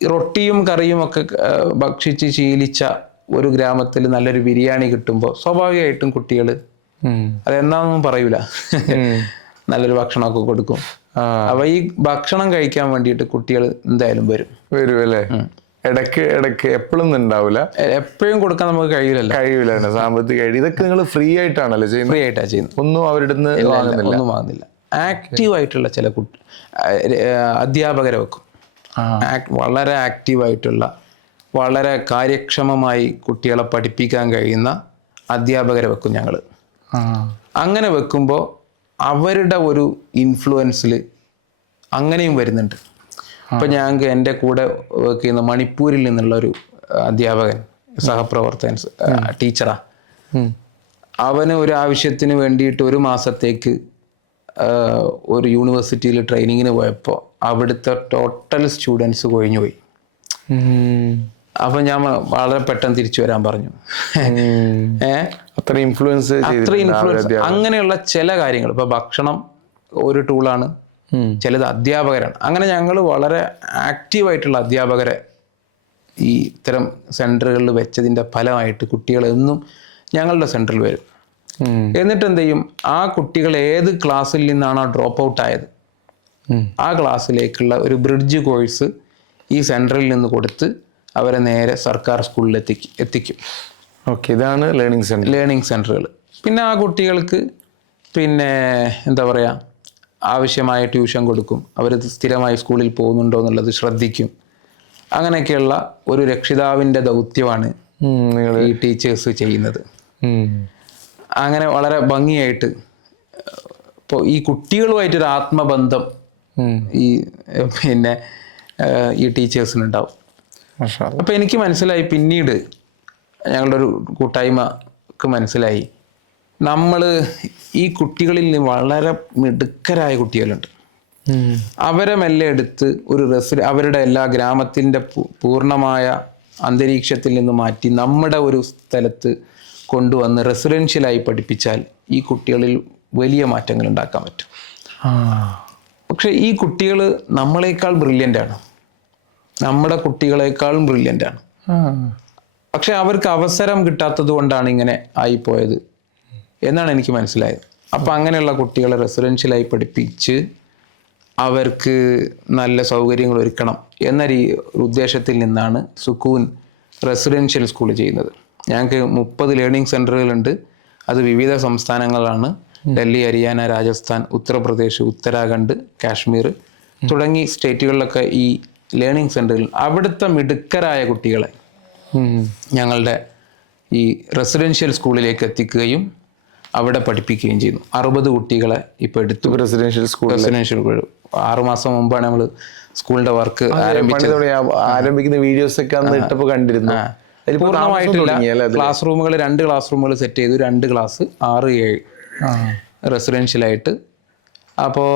റൊട്ടിയും കറിയും ഒക്കെ ഭക്ഷിച്ച് ശീലിച്ച ഒരു ഗ്രാമത്തിൽ നല്ലൊരു ബിരിയാണി കിട്ടുമ്പോൾ സ്വാഭാവികമായിട്ടും കുട്ടികൾ അതെന്താണെന്നും പറയൂല, നല്ലൊരു ഭക്ഷണമൊക്കെ കൊടുക്കും. അപ്പൊ ഈ ഭക്ഷണം കഴിക്കാൻ വേണ്ടിയിട്ട് കുട്ടികൾ എന്തായാലും വരും അല്ലേ. ഇടയ്ക്ക് എപ്പോഴും ഉണ്ടാവില്ല, എപ്പോഴും കൊടുക്കാൻ നമുക്ക് കഴിയൂല, സാമ്പത്തിക. ഇതൊക്കെ നിങ്ങൾ ഫ്രീ ആയിട്ടാണല്ലോ ചെയ്യുന്നത്? ഫ്രീ ആയിട്ടാണ് ചെയ്യുന്നത്. ഒന്നും അവരുടെ ഒന്നും വാങ്ങുന്നില്ല. ആക്റ്റീവ് ആയിട്ടുള്ള ചില അധ്യാപകരെ വെക്കും. വളരെ ആക്റ്റീവായിട്ടുള്ള, വളരെ കാര്യക്ഷമമായി കുട്ടികളെ പഠിപ്പിക്കാൻ കഴിയുന്ന അധ്യാപകരെ വെക്കും ഞങ്ങൾ. അങ്ങനെ വെക്കുമ്പോൾ അവരുടെ ഒരു ഇൻഫ്ലുവൻസിൽ അങ്ങനെയും വരുന്നുണ്ട്. ഇപ്പം ഞങ്ങൾക്ക് എൻ്റെ കൂടെ വർക്ക് ചെയ്യുന്ന മണിപ്പൂരിൽ നിന്നുള്ള ഒരു അധ്യാപകൻ, സഹപ്രവർത്തകൻ, ടീച്ചറാ. അവന് ഒരു ആവശ്യത്തിന് വേണ്ടിയിട്ട് ഒരു മാസത്തേക്ക് ഒരു യൂണിവേഴ്സിറ്റിയിൽ ട്രെയിനിങ്ങിന് പോയപ്പോൾ അവിടുത്തെ ടോട്ടൽ സ്റ്റുഡൻസ് കൊഴിഞ്ഞുപോയി. അപ്പൊ ഞാൻ വളരെ പെട്ടെന്ന് തിരിച്ചു വരാൻ പറഞ്ഞു. അത്ര ഇൻഫ്ലുവൻസ്. അങ്ങനെയുള്ള ചില കാര്യങ്ങൾ, ഇപ്പൊ ഭക്ഷണം ഒരു ടൂളാണ്, ചിലത് അധ്യാപകരാണ്. അങ്ങനെ ഞങ്ങൾ വളരെ ആക്റ്റീവായിട്ടുള്ള അധ്യാപകരെ ഈ ഇത്തരം സെന്ററുകളിൽ വെച്ചതിൻ്റെ ഫലമായിട്ട് കുട്ടികൾ എന്നും ഞങ്ങളുടെ സെന്ററിൽ വരും. എന്നിട്ട് എന്ത് ചെയ്യും, ആ കുട്ടികൾ ഏത് ക്ലാസ്സിൽ നിന്നാണോ ഡ്രോപ്പ് ഔട്ട് ആയത് ആ ക്ലാസ്സിലേക്കുള്ള ഒരു ബ്രിഡ്ജ് കോഴ്സ് ഈ സെന്ററിൽ നിന്ന് കൊടുത്ത് അവരെ നേരെ സർക്കാർ സ്കൂളിൽ എത്തിക്കും. ഓക്കെ, ഇതാണ് ലേണിംഗ് സെന്ററുകൾ. പിന്നെ ആ കുട്ടികൾക്ക് പിന്നെ എന്താ പറയുക, ആവശ്യമായ ട്യൂഷൻ കൊടുക്കും, അവർ സ്ഥിരമായി സ്കൂളിൽ പോകുന്നുണ്ടോ എന്നുള്ളത് ശ്രദ്ധിക്കും. അങ്ങനെയൊക്കെയുള്ള ഒരു രക്ഷിതാവിൻ്റെ ദൗത്യമാണ് ഈ ടീച്ചേഴ്സ് ചെയ്യുന്നത്. അങ്ങനെ വളരെ ഭംഗിയായിട്ട് ഇപ്പോൾ ഈ കുട്ടികളുമായിട്ടൊരു ആത്മബന്ധം പിന്നെ ഈ ടീച്ചേഴ്സിനുണ്ടാവും. അപ്പോൾ എനിക്ക് മനസ്സിലായി, പിന്നീട് ഞങ്ങളുടെ ഒരു കൂട്ടായ്മക്ക് മനസ്സിലായി, നമ്മൾ ഈ കുട്ടികളിൽ വളരെ മിടുക്കരായ കുട്ടികളുണ്ട്. അവരെ മെല്ലെ എടുത്ത് അവരുടെ എല്ലാ ഗ്രാമത്തിൻ്റെ പൂർണ്ണമായ അന്തരീക്ഷത്തിൽ നിന്ന് മാറ്റി നമ്മുടെ ഒരു സ്ഥലത്ത് കൊണ്ടുവന്ന് റെസിഡൻഷ്യലായി പഠിപ്പിച്ചാൽ ഈ കുട്ടികളിൽ വലിയ മാറ്റങ്ങൾ ഉണ്ടാക്കാൻ പറ്റും. പക്ഷെ ഈ കുട്ടികൾ നമ്മളെക്കാൾ ബ്രില്യൻ്റാണ്, നമ്മുടെ കുട്ടികളെക്കാളും ബ്രില്യൻ്റാണ്. പക്ഷെ അവർക്ക് അവസരം കിട്ടാത്തത് കൊണ്ടാണ് ഇങ്ങനെ ആയിപ്പോയത് എന്നാണ് എനിക്ക് മനസ്സിലായത്. അപ്പം അങ്ങനെയുള്ള കുട്ടികളെ റെസിഡൻഷ്യലായി പഠിപ്പിച്ച് അവർക്ക് നല്ല സൗകര്യങ്ങൾ ഒരുക്കണം എന്ന ഉദ്ദേശത്തിൽ നിന്നാണ് സുക്കൂൻ റെസിഡൻഷ്യൽ സ്കൂൾ ചെയ്യുന്നത്. ഞങ്ങൾക്ക് 30 ലേണിംഗ് സെൻ്ററുകളുണ്ട്. അത് വിവിധ സംസ്ഥാനങ്ങളാണ്. ഡൽഹി, ഹരിയാന, രാജസ്ഥാൻ, ഉത്തർപ്രദേശ്, ഉത്തരാഖണ്ഡ്, കാശ്മീർ തുടങ്ങി സ്റ്റേറ്റുകളിലൊക്കെ ഈ ലേണിംഗ് സെൻ്ററുകൾ അവിടുത്തെ മിടുക്കരായ കുട്ടികളെ ഞങ്ങളുടെ ഈ റെസിഡൻഷ്യൽ സ്കൂളിലേക്ക് എത്തിക്കുകയും അവിടെ പഠിപ്പിക്കുകയും ചെയ്യുന്നു. 60 കുട്ടികളെ ഇപ്പോൾ എടുത്തു. റെസിഡൻഷ്യൽ സ്കൂൾ 6 മാസം മുമ്പാണ് നമ്മൾ സ്കൂളിന്റെ വർക്ക് ആരംഭിക്കുന്ന വീഡിയോസ് ഒക്കെ അന്ന് ഇട്ടപ്പോൾ കണ്ടിരുന്നു. പൂർണ്ണമായിട്ടില്ല. ക്ലാസ് റൂമുകൾ 2 ക്ലാസ് റൂമുകൾ സെറ്റ് ചെയ്തു. 2 ക്ലാസ് 6, 7 റെസിഡൻഷ്യലായിട്ട്. അപ്പോൾ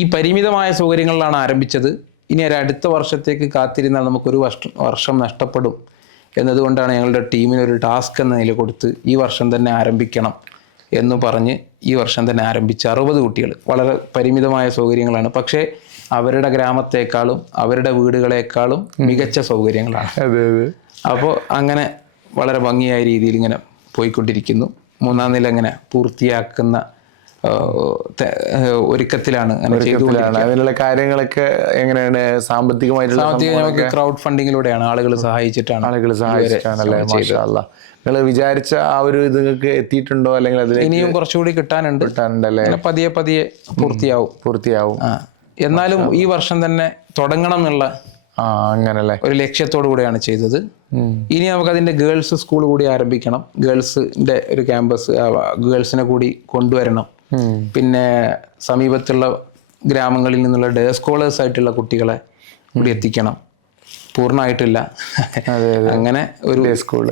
ഈ പരിമിതമായ സൗകര്യങ്ങളിലാണ് ആരംഭിച്ചത്. ഇനി അടുത്ത വർഷത്തേക്ക് കാത്തിരുന്നാൽ നമുക്കൊരു വർഷം നഷ്ടപ്പെടും എന്നതുകൊണ്ടാണ് ഞങ്ങളുടെ ടീമിന് ഒരു ടാസ്ക് എന്ന നില കൊടുത്ത് ഈ വർഷം തന്നെ ആരംഭിക്കണം എന്ന് പറഞ്ഞ് ഈ വർഷം തന്നെ ആരംഭിച്ച 60 കുട്ടികൾ. വളരെ പരിമിതമായ സൗകര്യങ്ങളാണ്, പക്ഷേ അവരുടെ ഗ്രാമത്തെക്കാളും അവരുടെ വീടുകളെക്കാളും മികച്ച സൗകര്യങ്ങളാണ്. അപ്പോൾ അങ്ങനെ വളരെ ഭംഗിയായ രീതിയിൽ ഇങ്ങനെ പോയിക്കൊണ്ടിരിക്കുന്നു. 3-ാം നില ഇങ്ങനെ പൂർത്തിയാക്കുന്ന ഒരുക്കത്തിലാണ്. അതിനുള്ള കാര്യങ്ങളൊക്കെ എങ്ങനെയാണ്? സാമ്പത്തികമായിട്ട് ക്രൗഡ് ഫണ്ടിങ്ങിലൂടെയാണ്, ആളുകൾ സഹായിച്ചിട്ടാണല്ലേ? നിങ്ങൾ വിചാരിച്ച ആ ഒരു ഇത് നിങ്ങൾക്ക് എത്തിയിട്ടുണ്ടോ? അല്ലെങ്കിൽ ഇനിയും കുറച്ചുകൂടി കിട്ടാനുണ്ടല്ലേ? പതിയെ പൂർത്തിയാവും. എന്നാലും ഈ വർഷം തന്നെ തുടങ്ങണം എന്നുള്ള അങ്ങനല്ലേ ഒരു ലക്ഷ്യത്തോടു കൂടിയാണ് ചെയ്തത്. ഇനി നമുക്ക് അതിന്റെ ഗേൾസ് സ്കൂൾ കൂടി ആരംഭിക്കണം. ഗേൾസിന്റെ ഒരു ക്യാമ്പസ്, ഗേൾസിനെ കൂടി കൊണ്ടുവരണം. പിന്നെ സമീപത്തുള്ള ഗ്രാമങ്ങളിൽ നിന്നുള്ള ഡേ സ്കോളേഴ്സ് ആയിട്ടുള്ള കുട്ടികളെ കൂടി എത്തിക്കണം. പൂർണ്ണമായിട്ടില്ല. അങ്ങനെ ഒരു സ്കൂൾ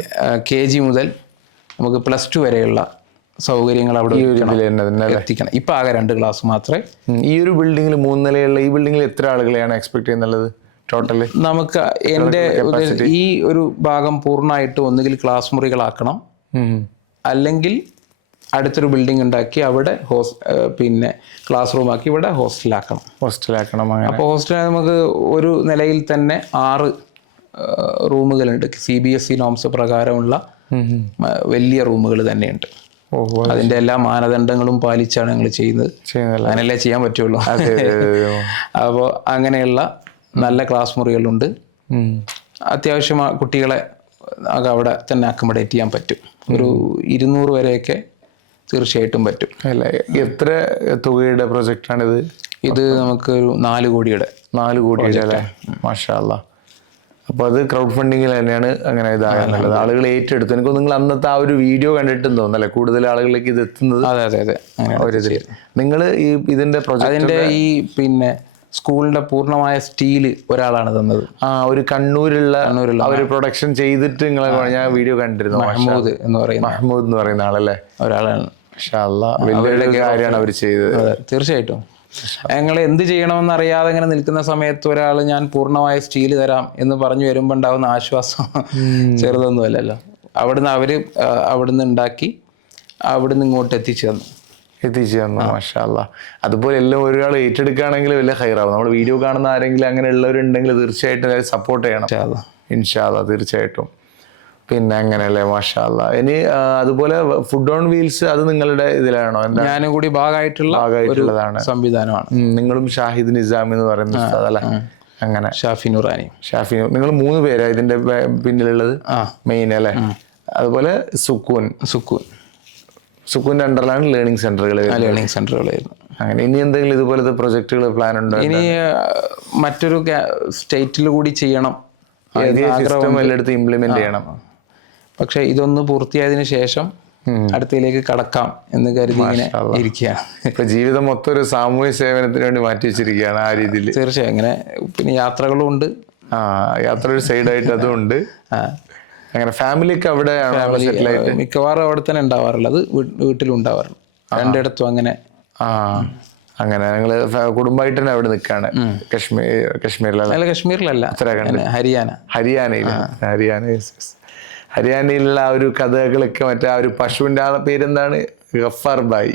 KG മുതൽ നമുക്ക് +2 വരെയുള്ള സൗകര്യങ്ങൾ അവിടെ എത്തിക്കണം. ഇപ്പൊ ആകെ 2 ക്ലാസ് മാത്രമേ. ഈ ഒരു ബിൽഡിങ്ങിൽ 3 നിലയുള്ള ഈ ബിൽഡിങ്ങിൽ എത്ര ആളുകളെയാണ് എക്സ്പെക്ട് ചെയ്യുന്നുള്ളത് ടോട്ടല്? നമുക്ക് ഈ ഒരു ഭാഗം പൂർണ്ണമായിട്ട് ഒന്നുകിൽ ക്ലാസ് മുറികളാക്കണം, അല്ലെങ്കിൽ അടുത്തൊരു ബിൽഡിംഗ് ഉണ്ടാക്കി അവിടെ പിന്നെ ക്ലാസ് റൂം ആക്കി ഇവിടെ ഹോസ്റ്റലാക്കണം. അപ്പോൾ ഹോസ്റ്റലിൽ നമുക്ക് ഒരു നിലയിൽ തന്നെ 6 റൂമുകളുണ്ട്. CBSE നോംസ് പ്രകാരമുള്ള വലിയ റൂമുകൾ തന്നെയുണ്ട്. അതിന്റെ എല്ലാ മാനദണ്ഡങ്ങളും പാലിച്ചാണ് ഞങ്ങൾ ചെയ്യുന്നത്. അങ്ങനെയല്ലേ ചെയ്യാൻ പറ്റുള്ളൂ. അപ്പോൾ അങ്ങനെയുള്ള നല്ല ക്ലാസ് മുറികളുണ്ട്. അത്യാവശ്യം കുട്ടികളെ അവിടെ തന്നെ അക്കോമഡേറ്റ് ചെയ്യാൻ പറ്റും. ഒരു 200 വരെയൊക്കെ തീർച്ചയായിട്ടും പറ്റും. അല്ലേ? എത്ര തുകയുടെ പ്രൊജക്റ്റാണിത്? ഇത് നമുക്ക് ഒരു 4 കോടിയുടെ അല്ലേ? മാഷാ അല്ലാ. അപ്പോൾ അത് ക്രൗഡ് ഫണ്ടിങ്ങിൽ തന്നെയാണ് അങ്ങനെ ഇതാകുന്നുള്ളത്. ആളുകൾ ഏറ്റെടുത്തു. എനിക്ക് നിങ്ങൾ അന്നത്തെ ആ ഒരു വീഡിയോ കണ്ടിട്ടും തോന്നല്ലേ കൂടുതൽ ആളുകളിലേക്ക് ഇത് എത്തുന്നത്? അതെ. നിങ്ങൾ ഈ ഇതിന്റെ അതിന്റെ ഈ പിന്നെ സ്കൂളിന്റെ പൂർണ്ണമായ സ്റ്റീല് ഒരാളാണ് തന്നത്. ഒരു കണ്ണൂരുള്ള ഒരു പ്രൊഡക്ഷൻ ചെയ്തിട്ട് നിങ്ങളെ ഞാൻ വീഡിയോ കണ്ടിരുന്നു. മഹ്മൂദ് എന്ന് പറയുന്ന ആളല്ലേ? ഒരാളാണ്. കാര്യമാണ് അവർ ചെയ്തത്. തീർച്ചയായിട്ടും. ഞങ്ങൾ എന്ത് ചെയ്യണമെന്ന് അറിയാതെ ഇങ്ങനെ നിൽക്കുന്ന സമയത്ത് ഒരാൾ ഞാൻ പൂർണ്ണമായ സ്റ്റീല് തരാം എന്ന് പറഞ്ഞു വരുമ്പോൾ ഉണ്ടാവുന്ന ആശ്വാസം ചെറുതൊന്നുമല്ലല്ലോ. അവിടുന്ന് ഉണ്ടാക്കി അവിടുന്ന് ഇങ്ങോട്ട് എത്തിച്ചു തന്നു. മാഷാ അല്ലാ. അതുപോലെ എല്ലാം ഒരാൾ ഏറ്റെടുക്കുകയാണെങ്കിൽ വലിയ ഹൈറാവും. നമ്മൾ വീഡിയോ കാണുന്ന ആരെങ്കിലും അങ്ങനെ ഉള്ളവരുണ്ടെങ്കിൽ തീർച്ചയായിട്ടും സപ്പോർട്ട് ചെയ്യണം. ഇൻഷാ അല്ലാ, തീർച്ചയായിട്ടും. പിന്നെ അങ്ങനെയല്ലേ? മാഷാ അല്ലാ. ഇനി അതുപോലെ ഫുഡ് ഓൺ വീൽസ് അത് നിങ്ങളുടെ ഇതിലാണോ? ഞാനും കൂടി ഭാഗമായിട്ടുള്ളതാണ് സംവിധാനമാണ്. നിങ്ങളും ഷാഹിദ് നിസാമി എന്ന് പറയുന്ന സ്ഥലമല്ലേ? അങ്ങനെ ഷാഫി നൂറാനി നിങ്ങൾ 3 പേരാ ഇതിന്റെ പിന്നിലുള്ളത് മെയിൻ അല്ലേ? അതുപോലെ സുക്കൂന്റെ അണ്ടറിലാണ് ലേണിംഗ് സെന്ററുകളായിരുന്നു. അങ്ങനെ ഇനി എന്തെങ്കിലും ഇതുപോലത്തെ പ്രൊജക്ടുകൾ പ്ലാൻ ഉണ്ടോ? ഇനി മറ്റൊരു സ്റ്റേറ്റിൽ കൂടി ചെയ്യണം, എല്ലായിടത്തും ഇംപ്ലിമെന്റ് ചെയ്യണം. പക്ഷെ ഇതൊന്ന് പൂർത്തിയായതിനു ശേഷം അടുത്തയിലേക്ക് കടക്കാം എന്ന് കരുതി ഇങ്ങനെ ഇരിക്കുകയാണ്. ഇപ്പൊ ജീവിതം മൊത്തം ഒരു സാമൂഹ്യ സേവനത്തിന് വേണ്ടി മാറ്റി വെച്ചിരിക്കുകയാണ് ആ രീതിയിൽ. തീർച്ചയായും. അങ്ങനെ പിന്നെ യാത്രകളും ഉണ്ട്. യാത്ര ഒരു സൈഡായിട്ട് അതും ഉണ്ട്. അങ്ങനെ ഫാമിലിക്ക് അവിടെ മിക്കവാറും അവിടെ തന്നെ ഉണ്ടാവാറുള്ളത്, വീട്ടിലും ഉണ്ടാവാറുണ്ട്. 2 അങ്ങനെ അങ്ങനെ ഞങ്ങള് കുടുംബമായിട്ട് തന്നെ അവിടെ നിൽക്കാണ്. കശ്മീരിലല്ല, ഹരിയാനയിലുള്ള ആ ഒരു കഥകളൊക്കെ മറ്റേ ആ ഒരു പശുവിന്റെ ആ പേരെന്താണ്? ഗഫാർ ഭായ്.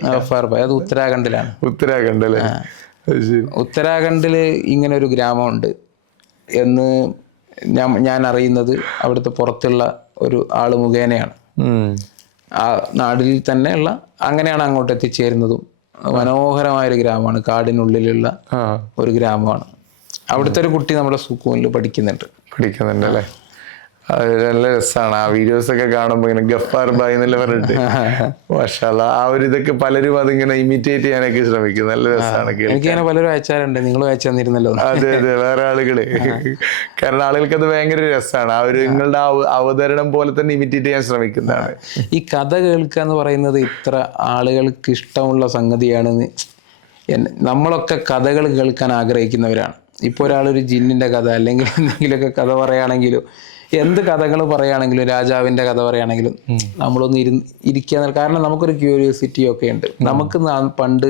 അത് ഉത്തരാഖണ്ഡിലാണ്. ഉത്തരാഖണ്ഡല്ലേ? ഉത്തരാഖണ്ഡില് ഇങ്ങനെ ഒരു ഗ്രാമമുണ്ട് എന്ന് ഞാൻ അറിയുന്നത് അവിടുത്തെ പുറത്തുള്ള ഒരു ആള് മുഖേനയാണ്. ആ നാടിൽ തന്നെയുള്ള അങ്ങനെയാണ് അങ്ങോട്ട് എത്തിച്ചേരുന്നതും. മനോഹരമായൊരു ഗ്രാമമാണ്, കാടിനുള്ളിലുള്ള ഒരു ഗ്രാമമാണ്. അവിടുത്തെ ഒരു കുട്ടി നമ്മുടെ സ്കൂളിൽ പഠിക്കുന്നുണ്ട് അല്ലേ? നല്ല രസമാണ് ആ വീഡിയോസ് ഒക്കെ കാണുമ്പോൾ ഇങ്ങനെ ഗഫാർ ഭായ് എന്നല്ല പറഞ്ഞിട്ട്. മാഷാ അല്ലാ. ആ ഒരു ഇതൊക്കെ പലരും അതിങ്ങനെ ഇമിറ്റേറ്റ് ചെയ്യാനൊക്കെ ശ്രമിക്കും. നല്ല രസമാണ്. എനിക്കങ്ങനെ പലരും അയച്ചാറുണ്ട്, നിങ്ങളും അയച്ചു തന്നിരുന്നല്ലോ. അതെ, വേറെ ആളുകള്. കാരണം ആളുകൾക്ക് അത് ഭയങ്കര രസമാണ്. ആ ഒരു നിങ്ങളുടെ അവതരണം പോലെ തന്നെ ഇമിറ്റേറ്റ് ചെയ്യാൻ ശ്രമിക്കുന്നതാണ്. ഈ കഥ കേൾക്കുക എന്ന് പറയുന്നത് ഇത്ര ആളുകൾക്ക് ഇഷ്ടമുള്ള സംഗതിയാണെന്ന്. നമ്മളൊക്കെ കഥകൾ കേൾക്കാൻ ആഗ്രഹിക്കുന്നവരാണ്. ഇപ്പോൾ ഒരാളൊരു ജിന്നിന്റെ കഥ അല്ലെങ്കിൽ എന്തെങ്കിലുമൊക്കെ കഥ പറയുകയാണെങ്കിലും, എന്ത് കഥകൾ പറയുകയാണെങ്കിലും, രാജാവിൻ്റെ കഥ പറയുകയാണെങ്കിലും നമ്മളൊന്ന് ഇരിക്കുക. കാരണം നമുക്കൊരു ക്യൂരിയോസിറ്റി ഒക്കെ ഉണ്ട്. നമുക്ക് പണ്ട്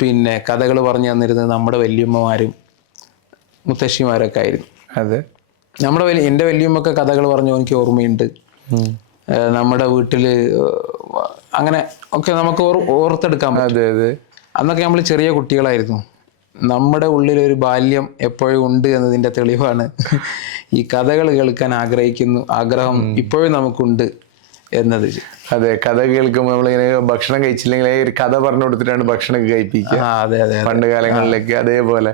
പിന്നെ കഥകൾ പറഞ്ഞു തന്നിരുന്നത് നമ്മുടെ വല്യമ്മമാരും മുത്തശ്ശിമാരൊക്കെ ആയിരുന്നു. അതെ, എൻ്റെ വല്യമ്മൊക്കെ കഥകൾ പറഞ്ഞു എനിക്ക് ഓർമ്മയുണ്ട്. നമ്മുടെ വീട്ടിൽ അങ്ങനെ ഒക്കെ നമുക്ക് ഓർത്തെടുക്കാൻ പറ്റും. അതെ അതെ. അന്നൊക്കെ നമ്മൾ ചെറിയ കുട്ടികളായിരുന്നു. നമ്മുടെ ഉള്ളിലൊരു ബാല്യം എപ്പോഴും ഉണ്ട് എന്നതിൻ്റെ തെളിവാണ് ഈ കഥകൾ കേൾക്കാൻ ആഗ്രഹം ഇപ്പോഴും നമുക്കുണ്ട് എന്നത്. അതെ, കഥ കേൾക്കുമ്പോൾ നമ്മളിങ്ങനെ ഭക്ഷണം കഴിച്ചില്ലെങ്കിൽ ഒരു കഥ പറഞ്ഞു കൊടുത്തിട്ടാണ് ഭക്ഷണം കഴിപ്പിക്കുക. അതെ അതെ. പണ്ട് കാലങ്ങളിലേക്ക് അതേപോലെ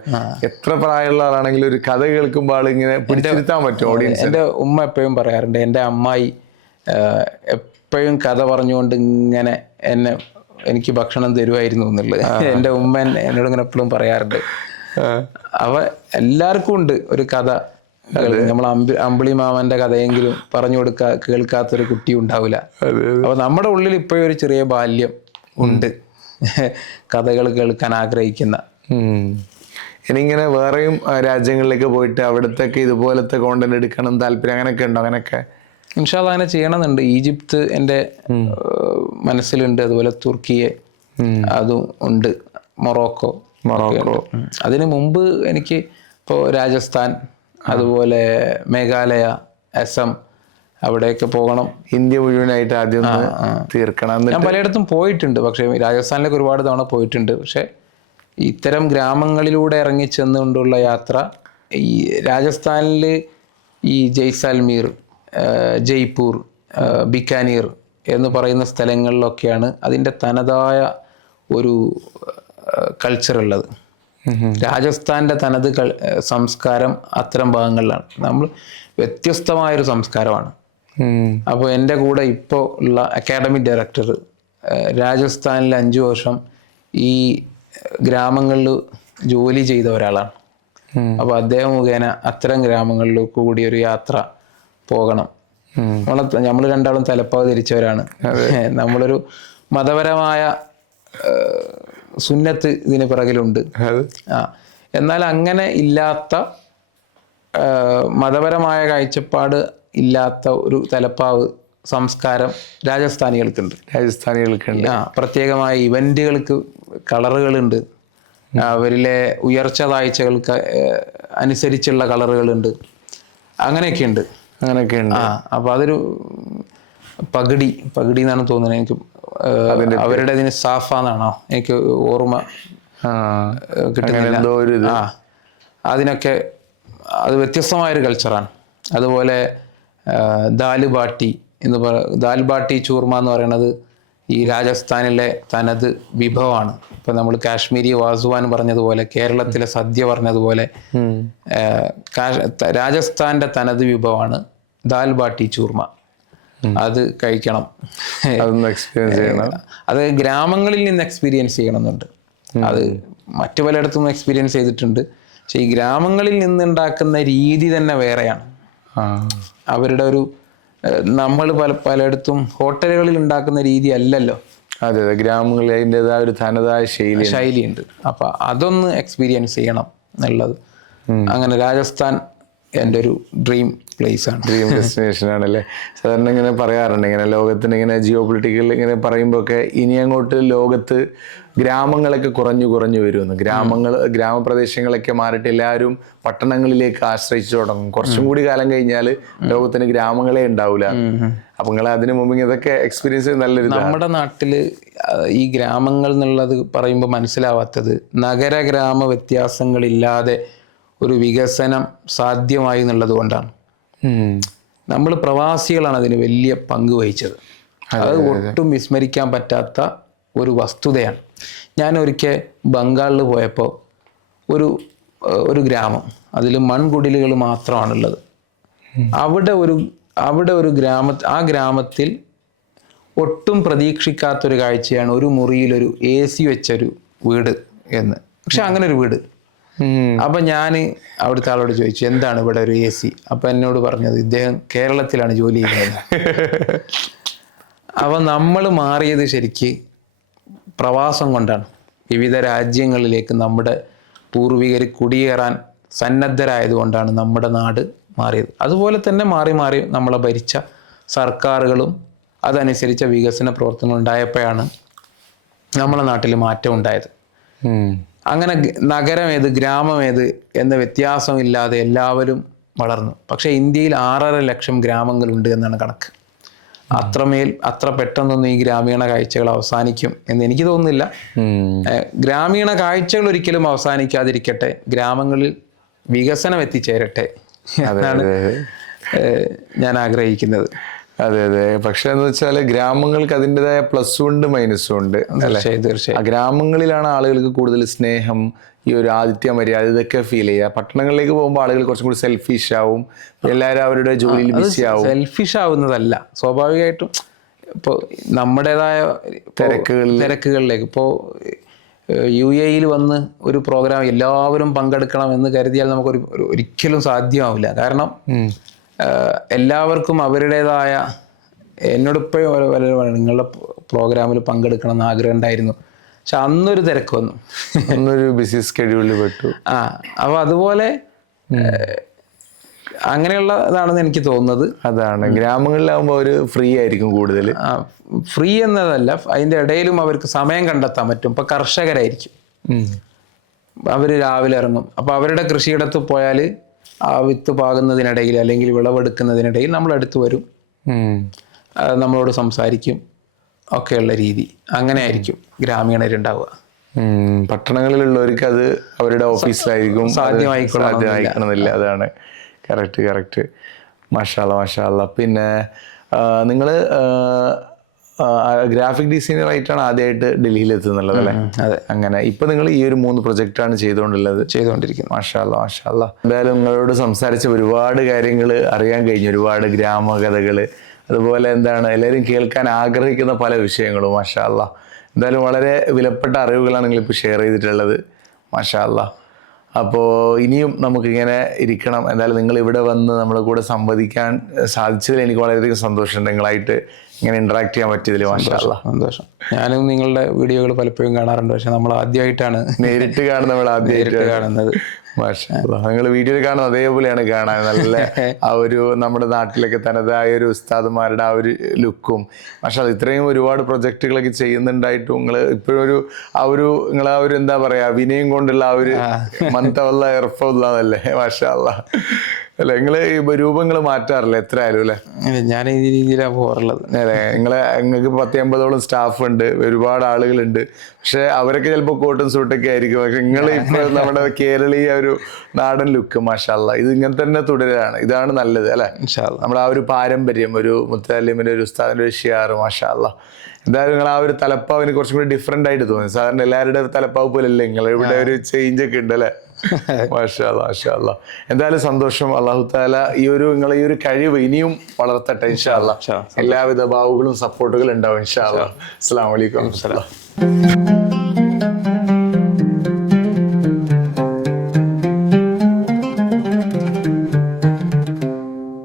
എത്ര പ്രായമുള്ള ആളാണെങ്കിലും ഒരു കഥ കേൾക്കുമ്പോൾ ആളിങ്ങനെ പിടിച്ചിരുത്താൻ പറ്റും ഓഡിയൻസ്. എൻ്റെ ഉമ്മ എപ്പോഴും പറയാറുണ്ട്, എൻ്റെ അമ്മായി എപ്പോഴും കഥ പറഞ്ഞുകൊണ്ട് ഇങ്ങനെ എനിക്ക് ഭക്ഷണം തരുമായിരുന്നു എന്നുള്ളത്. എൻ്റെ ഉമ്മ എന്നോട് ഇങ്ങനെ എപ്പോഴും പറയാറുണ്ട്. എല്ലാവർക്കും ഉണ്ട് ഒരു കഥ. നമ്മൾ അമ്പിളി മാമന്റെ കഥയെങ്കിലും പറഞ്ഞു കേൾക്കാത്തൊരു കുട്ടി ഉണ്ടാവില്ല. അപ്പൊ നമ്മുടെ ഉള്ളിൽ ഇപ്പോഴും ഒരു ചെറിയ ബാല്യം ഉണ്ട്, കഥകൾ കേൾക്കാൻ ആഗ്രഹിക്കുന്ന. എനിക്കിങ്ങനെ വേറെയും രാജ്യങ്ങളിലേക്ക് പോയിട്ട് അവിടത്തേക്ക് ഇതുപോലത്തെ കോണ്ടന്റ് എടുക്കണം താല്പര്യം അങ്ങനെയൊക്കെ ഉണ്ടോ? അങ്ങനെയൊക്കെ ഇൻഷാ അല്ലാഹ് അങ്ങനെ ചെയ്യണമെന്നുണ്ട്. ഈജിപ്ത് എൻ്റെ മനസ്സിലുണ്ട്, അതുപോലെ തുർക്കിയെ അതും ഉണ്ട്, മൊറോക്കോ. അതിനു മുമ്പ് എനിക്ക് ഇപ്പോൾ രാജസ്ഥാൻ, അതുപോലെ മേഘാലയ, അസം അവിടെയൊക്കെ പോകണം. ഇന്ത്യ മുഴുവനായിട്ട് ആദ്യം തീർക്കണം. ഞാൻ പലയിടത്തും പോയിട്ടുണ്ട്, പക്ഷേ രാജസ്ഥാനിലേക്ക് ഒരുപാട് തവണ പോയിട്ടുണ്ട്. പക്ഷേ ഇത്തരം ഗ്രാമങ്ങളിലൂടെ ഇറങ്ങിച്ചെന്നുകൊണ്ടുള്ള യാത്ര, ഈ രാജസ്ഥാനിൽ ഈ ജയ്സാൽമീർ, ജയ്പൂർ, ബിക്കാനീർ എന്ന് പറയുന്ന സ്ഥലങ്ങളിലൊക്കെയാണ് അതിൻ്റെ തനതായ ഒരു കൾച്ചറുള്ളത്. രാജസ്ഥാൻ്റെ തനത് സംസ്കാരം അത്തരം ഭാഗങ്ങളിലാണ്. നമ്മൾ വ്യത്യസ്തമായൊരു സംസ്കാരമാണ്. അപ്പോൾ എൻ്റെ കൂടെ ഇപ്പോൾ ഉള്ള അക്കാഡമിക് ഡയറക്ടർ രാജസ്ഥാനിൽ 5 വർഷം ഈ ഗ്രാമങ്ങളിൽ ജോലി ചെയ്ത ഒരാളാണ്. അപ്പോൾ അദ്ദേഹം മുഖേന അത്തരം ഗ്രാമങ്ങളിലേക്ക് കൂടി ഒരു യാത്ര പോകണം. നമ്മൾ രണ്ടാളും തലപ്പാവ് ധരിച്ചവരാണ്. നമ്മളൊരു മതപരമായ സുന്നത്ത് ഇതിന് പിറകിലുണ്ട്. എന്നാൽ അങ്ങനെ ഇല്ലാത്ത, മതപരമായ കാഴ്ചപ്പാട് ഇല്ലാത്ത ഒരു തലപ്പാവ് സംസ്കാരം രാജസ്ഥാനികൾക്കുണ്ട്. പ്രത്യേകമായ ഇവന്റുകൾക്ക് കളറുകളുണ്ട്. അവരിലെ ഉയർച്ച താഴ്ചകൾക്ക് അനുസരിച്ചുള്ള കളറുകളുണ്ട്. അങ്ങനെയൊക്കെയുണ്ട്. അപ്പൊ അതൊരു പഗടി എന്നാണ് തോന്നുന്നത് എനിക്ക്. അവരുടെ ഇതിന് സാഫ എന്നാണോ എനിക്ക് ഓർമ്മ കിട്ടുന്നില്ല. അതിനൊക്കെ അത് വ്യത്യസ്തമായൊരു കൾച്ചറാണ്. അതുപോലെ ദാൽ ബാട്ടി ചൂർമ എന്ന് പറയുന്നത് ഈ രാജസ്ഥാനിലെ തനത് വിഭവമാണ്. ഇപ്പൊ നമ്മൾ കാശ്മീരി വാസുവാൻ പറഞ്ഞതുപോലെ, കേരളത്തിലെ സദ്യ പറഞ്ഞതുപോലെ, രാജസ്ഥാന്റെ തനത് വിഭവമാണ് ദാൽ ബാട്ടി ചൂർമ. അത് കഴിക്കണം, അതൊന്ന് എക്സ്പീരിയൻസ് ചെയ്യണം. അത് ഗ്രാമങ്ങളിൽ നിന്ന് എക്സ്പീരിയൻസ് ചെയ്യണമെന്നുണ്ട്. അത് മറ്റു പലയിടത്തും എക്സ്പീരിയൻസ് ചെയ്തിട്ടുണ്ട്. പക്ഷെ ഈ ഗ്രാമങ്ങളിൽ നിന്നുണ്ടാക്കുന്ന രീതി തന്നെ വേറെയാണ്. അവരുടെ ഒരു നമ്മൾ പലയിടത്തും ഹോട്ടലുകളിൽ ഉണ്ടാക്കുന്ന രീതി അല്ലല്ലോ. അതെ അതെ, ഗ്രാമങ്ങളിൽ അതിൻ്റെതായ ഒരു തനതായ ശൈലിയുണ്ട്. അപ്പൊ അതൊന്ന് എക്സ്പീരിയൻസ് ചെയ്യണം എന്നുള്ളത്. അങ്ങനെ രാജസ്ഥാൻ എൻ്റെ ഒരു ഡ്രീം പ്ലേസ് ആണ്, ഡ്രീം ഡെസ്റ്റിനേഷൻ ആണല്ലേ. സാധാരണ ഇങ്ങനെ പറയാറുണ്ട്, ഇങ്ങനെ ലോകത്തിന് ഇങ്ങനെ ജിയോ പൊളിറ്റിക്കൽ ഇങ്ങനെ പറയുമ്പോൾ ഒക്കെ ഇനി അങ്ങോട്ട് ലോകത്ത് ഗ്രാമങ്ങളൊക്കെ കുറഞ്ഞു വരുമെന്ന്. ഗ്രാമപ്രദേശങ്ങളൊക്കെ മാറിയിട്ട് എല്ലാവരും പട്ടണങ്ങളിലേക്ക് ആശ്രയിച്ചു തുടങ്ങും. കുറച്ചും കൂടി കാലം കഴിഞ്ഞാൽ ലോകത്തിന് ഗ്രാമങ്ങളെ ഉണ്ടാവില്ല. അപ്പൊ നിങ്ങൾ അതിനു മുമ്പ് ഇതൊക്കെ എക്സ്പീരിയൻസ് നല്ലൊരു. നമ്മുടെ നാട്ടില് ഈ ഗ്രാമങ്ങൾ എന്നുള്ളത് പറയുമ്പോൾ മനസ്സിലാവാത്തത്, നഗര ഗ്രാമ വ്യത്യാസങ്ങളില്ലാതെ ഒരു വികസനം സാധ്യമായി എന്നുള്ളത് കൊണ്ടാണ്. നമ്മൾ പ്രവാസികളാണ് അതിന് വലിയ പങ്ക് വഹിച്ചത്. അത് ഒട്ടും വിസ്മരിക്കാൻ പറ്റാത്ത ഒരു വസ്തുതയാണ്. ഞാൻ ഒരിക്കൽ ബംഗാളിൽ പോയപ്പോൾ ഒരു ഗ്രാമം, അതിൽ മൺകുടിലുകൾ മാത്രമാണുള്ളത്. അവിടെ ഒരു ഗ്രാമത്തിൽ ഒട്ടും പ്രതീക്ഷിക്കാത്തൊരു കാഴ്ചയാണ് ഒരു മുറിയിലൊരു AC വെച്ചൊരു വീട് എന്ന്. പക്ഷെ അങ്ങനെ ഒരു വീട്. അപ്പൊ ഞാൻ അവിടുത്തെ ആളോട് ചോദിച്ചു, എന്താണ് ഇവിടെ ഒരു AC? അപ്പൊ എന്നോട് പറഞ്ഞത്, ഇദ്ദേഹം കേരളത്തിലാണ് ജോലി ചെയ്യുന്നത്. അപ്പൊ നമ്മൾ മാറിയത് ശരിക്ക് പ്രവാസം കൊണ്ടാണ്. വിവിധ രാജ്യങ്ങളിലേക്ക് നമ്മുടെ പൂർവികർ കുടിയേറാൻ സന്നദ്ധരായതുകൊണ്ടാണ് നമ്മുടെ നാട് മാറിയത്. അതുപോലെ തന്നെ മാറി നമ്മളെ ഭരിച്ച സർക്കാരുകളും അതനുസരിച്ച വികസന പ്രവർത്തനങ്ങൾ ഉണ്ടായപ്പോഴാണ് നമ്മളെ നാട്ടിൽ മാറ്റം ഉണ്ടായത്. അങ്ങനെ നഗരം ഏത് ഗ്രാമം ഏത് എന്ന വ്യത്യാസമില്ലാതെ എല്ലാവരും വളർന്നു. പക്ഷേ ഇന്ത്യയിൽ 6.5 ലക്ഷം ഗ്രാമങ്ങളുണ്ട് എന്നാണ് കണക്ക്. അത്ര പെട്ടെന്നൊന്നും ഈ ഗ്രാമീണ കാഴ്ചകൾ അവസാനിക്കും എന്ന് എനിക്ക് തോന്നുന്നില്ല. ഗ്രാമീണ കാഴ്ചകൾ ഒരിക്കലും അവസാനിക്കാതിരിക്കട്ടെ, ഗ്രാമങ്ങളിൽ വികസനം എത്തിച്ചേരട്ടെ എന്നാണ് ഞാൻ ആഗ്രഹിക്കുന്നത്. അതെ അതെ. പക്ഷെ എന്ന് വെച്ചാൽ ഗ്രാമങ്ങൾക്ക് അതിൻ്റെതായ പ്ലസ്സും ഉണ്ട് മൈനസും ഉണ്ട്. തീർച്ചയായും ഗ്രാമങ്ങളിലാണ് ആളുകൾക്ക് കൂടുതൽ സ്നേഹം, ഈ ഒരു ആതിഥ്യ മര്യാദ ഇതൊക്കെ ഫീൽ ചെയ്യുക. പട്ടണങ്ങളിലേക്ക് പോകുമ്പോൾ ആളുകൾ കുറച്ചും കൂടി സെൽഫിഷ് ആവും, എല്ലാവരും അവരുടെ ജോലിയിൽ ബിസി ആവും. സെൽഫിഷ് ആവുന്നതല്ല, സ്വാഭാവികമായിട്ടും ഇപ്പോൾ നമ്മുടേതായ തിരക്കുകളിലേക്ക് ഇപ്പോൾ UAE വന്ന് ഒരു പ്രോഗ്രാം എല്ലാവരും പങ്കെടുക്കണം എന്ന് കരുതിയാൽ നമുക്ക് ഒരിക്കലും സാധ്യമാവില്ല. കാരണം എല്ലാവർക്കും അവരുടേതായ, എന്നോടിപ്പോൾ നിങ്ങളുടെ പ്രോഗ്രാമിൽ പങ്കെടുക്കണം എന്ന് ആഗ്രഹം ഉണ്ടായിരുന്നു, പക്ഷെ അന്നൊരു തിരക്ക് വന്നു, അന്നൊരു ബിസി സ്കെഡ്യൂളിൽ പെട്ടു. അപ്പോൾ അതുപോലെ അങ്ങനെയുള്ളതാണെന്ന് എനിക്ക് തോന്നുന്നത്. അതാണ്, ഗ്രാമങ്ങളിലാവുമ്പോൾ അവർ ഫ്രീ ആയിരിക്കും കൂടുതൽ. ഫ്രീ എന്നതല്ല, അതിൻ്റെ ഇടയിലും അവർക്ക് സമയം കണ്ടെത്താൻ പറ്റും. ഇപ്പം കർഷകരായിരിക്കും, അവർ രാവിലെ ഇറങ്ങും. അപ്പോൾ അവരുടെ കൃഷിയിടത്ത് പോയാൽ ആ വിത്ത് പാകുന്നതിനിടയിൽ അല്ലെങ്കിൽ വിളവെടുക്കുന്നതിനിടയിൽ നമ്മളടുത്ത് വരും, നമ്മളോട് സംസാരിക്കും ഒക്കെയുള്ള രീതി. അങ്ങനെ ആയിരിക്കും ഗ്രാമീണരുണ്ടാവുക. പട്ടണങ്ങളിലുള്ളവർക്ക് അത് അവരുടെ ഓഫീസിലായിരിക്കും സാധ്യമായിക്കൊള്ളണമെന്നില്ല. അതാണ് കറക്റ്റ്. മാഷാ അല്ലാ. പിന്നെ നിങ്ങൾ ഗ്രാഫിക് ഡിസൈനർ ആയിട്ടാണ് ആദ്യമായിട്ട് ഡൽഹിയിൽ എത്തുന്നുള്ളത് അല്ലേ? അതെ. അങ്ങനെ ഇപ്പൊ നിങ്ങൾ ഈ ഒരു 3 പ്രൊജക്റ്റാണ് ചെയ്തുകൊണ്ടിരിക്കുന്നത്. മാഷാ അല്ലാ. എന്തായാലും നിങ്ങളോട് സംസാരിച്ച ഒരുപാട് കാര്യങ്ങൾ അറിയാൻ കഴിഞ്ഞു, ഒരുപാട് ഗ്രാമകഥകൾ, അതുപോലെ എല്ലാവരും കേൾക്കാൻ ആഗ്രഹിക്കുന്ന പല വിഷയങ്ങളും. മാഷാ അല്ലാ. എന്തായാലും വളരെ വിലപ്പെട്ട അറിവുകളാണ് നിങ്ങളിപ്പോൾ ഷെയർ ചെയ്തിട്ടുള്ളത്. മാഷാ അല്ലാ. അപ്പോൾ ഇനിയും നമുക്കിങ്ങനെ ഇരിക്കണം. എന്തായാലും നിങ്ങൾ ഇവിടെ വന്ന് നമ്മളെ കൂടെ സംവദിക്കാൻ സാധിച്ചതിൽ എനിക്ക് വളരെയധികം സന്തോഷമുണ്ട്. നിങ്ങളായിട്ട് ഇങ്ങനെ ഇന്ററാക്ട് ചെയ്യാൻ പറ്റിയതിൽ. മാഷാ അല്ലാ, സന്തോഷം. ഞാനും നിങ്ങളുടെ വീഡിയോകൾ പലപ്പോഴും കാണാറുണ്ട്, പക്ഷെ നമ്മൾ ആദ്യമായിട്ടാണ് നേരിട്ട് കാണുന്നത്. മാഷാ അല്ലാ. നിങ്ങൾ വീഡിയോയിൽ കാണുന്നത് അതേപോലെയാണ് കാണാൻ. നല്ല ആ ഒരു നമ്മുടെ നാട്ടിലൊക്കെ തനതായ ഒരു ഉസ്താദുമാരുടെ ആ ഒരു ലുക്കും. മാഷാ അല്ലാ. ഇത്രയും ഒരുപാട് പ്രൊജക്റ്റുകളൊക്കെ ചെയ്യുന്നുണ്ടായിട്ടും നിങ്ങൾ ഇപ്പോഴും നിങ്ങൾ ആ ഒരു എന്താ പറയാ, വിനയം കൊണ്ടുള്ള ആ ഒരു മന്തവല്ല എറഫുള്ളതല്ലേ. മാഷാ അല്ലാ. അല്ലെ, നിങ്ങൾ ഈ രൂപങ്ങൾ മാറ്റാറില്ല എത്ര ആയാലും അല്ലെ? ഞാൻ ഈ രീതിയിലാണ് പോകാറുള്ളത്. അല്ലേ, നിങ്ങൾക്ക് 10-50ഓളം സ്റ്റാഫ് ഉണ്ട്, ഒരുപാട് ആളുകളുണ്ട്. പക്ഷെ അവരൊക്കെ ചിലപ്പോൾ കോട്ടും സൂട്ടൊക്കെ ആയിരിക്കും. പക്ഷെ നിങ്ങൾ ഇപ്പൊ നമ്മുടെ കേരളീയ ഒരു നാടൻ ലുക്ക്. മാഷാ അല്ലാ. ഇത് ഇങ്ങനെ തന്നെ തുടരാണ്, ഇതാണ് നല്ലത് അല്ലെ? നമ്മുടെ ആ ഒരു പാരമ്പര്യം, ഒരു മുത്തലിമിന്റെ ഒരു ഉസ്താദിന്റെ ഒരു ഷിയാർ. മാഷാ അല്ലാ. എന്തായാലും നിങ്ങൾ ആ ഒരു തലപ്പാവിന് കുറച്ചും കൂടി ഡിഫറെന്റ് ആയിട്ട് തോന്നി. സാധാരണ എല്ലാവരുടെ തലപ്പാവ് പോലല്ലേ, നിങ്ങൾ ഇവിടെ ഒരു ചേഞ്ച് ഒക്കെ ഉണ്ട് അല്ലെ? മാഷാ അല്ലാ. എന്തായാലും സന്തോഷം. അല്ലാഹു തആല നിങ്ങളെ ഈ ഒരു കഴിവ് ഇനിയും വളർത്തട്ടെ ഇൻഷാ അല്ലാ. എല്ലാവിധ ഭാവുകളും സപ്പോർട്ടുകളും ഉണ്ടാവും ഇൻഷാ അല്ലാ. അസ്സലാമു അലൈക്കും.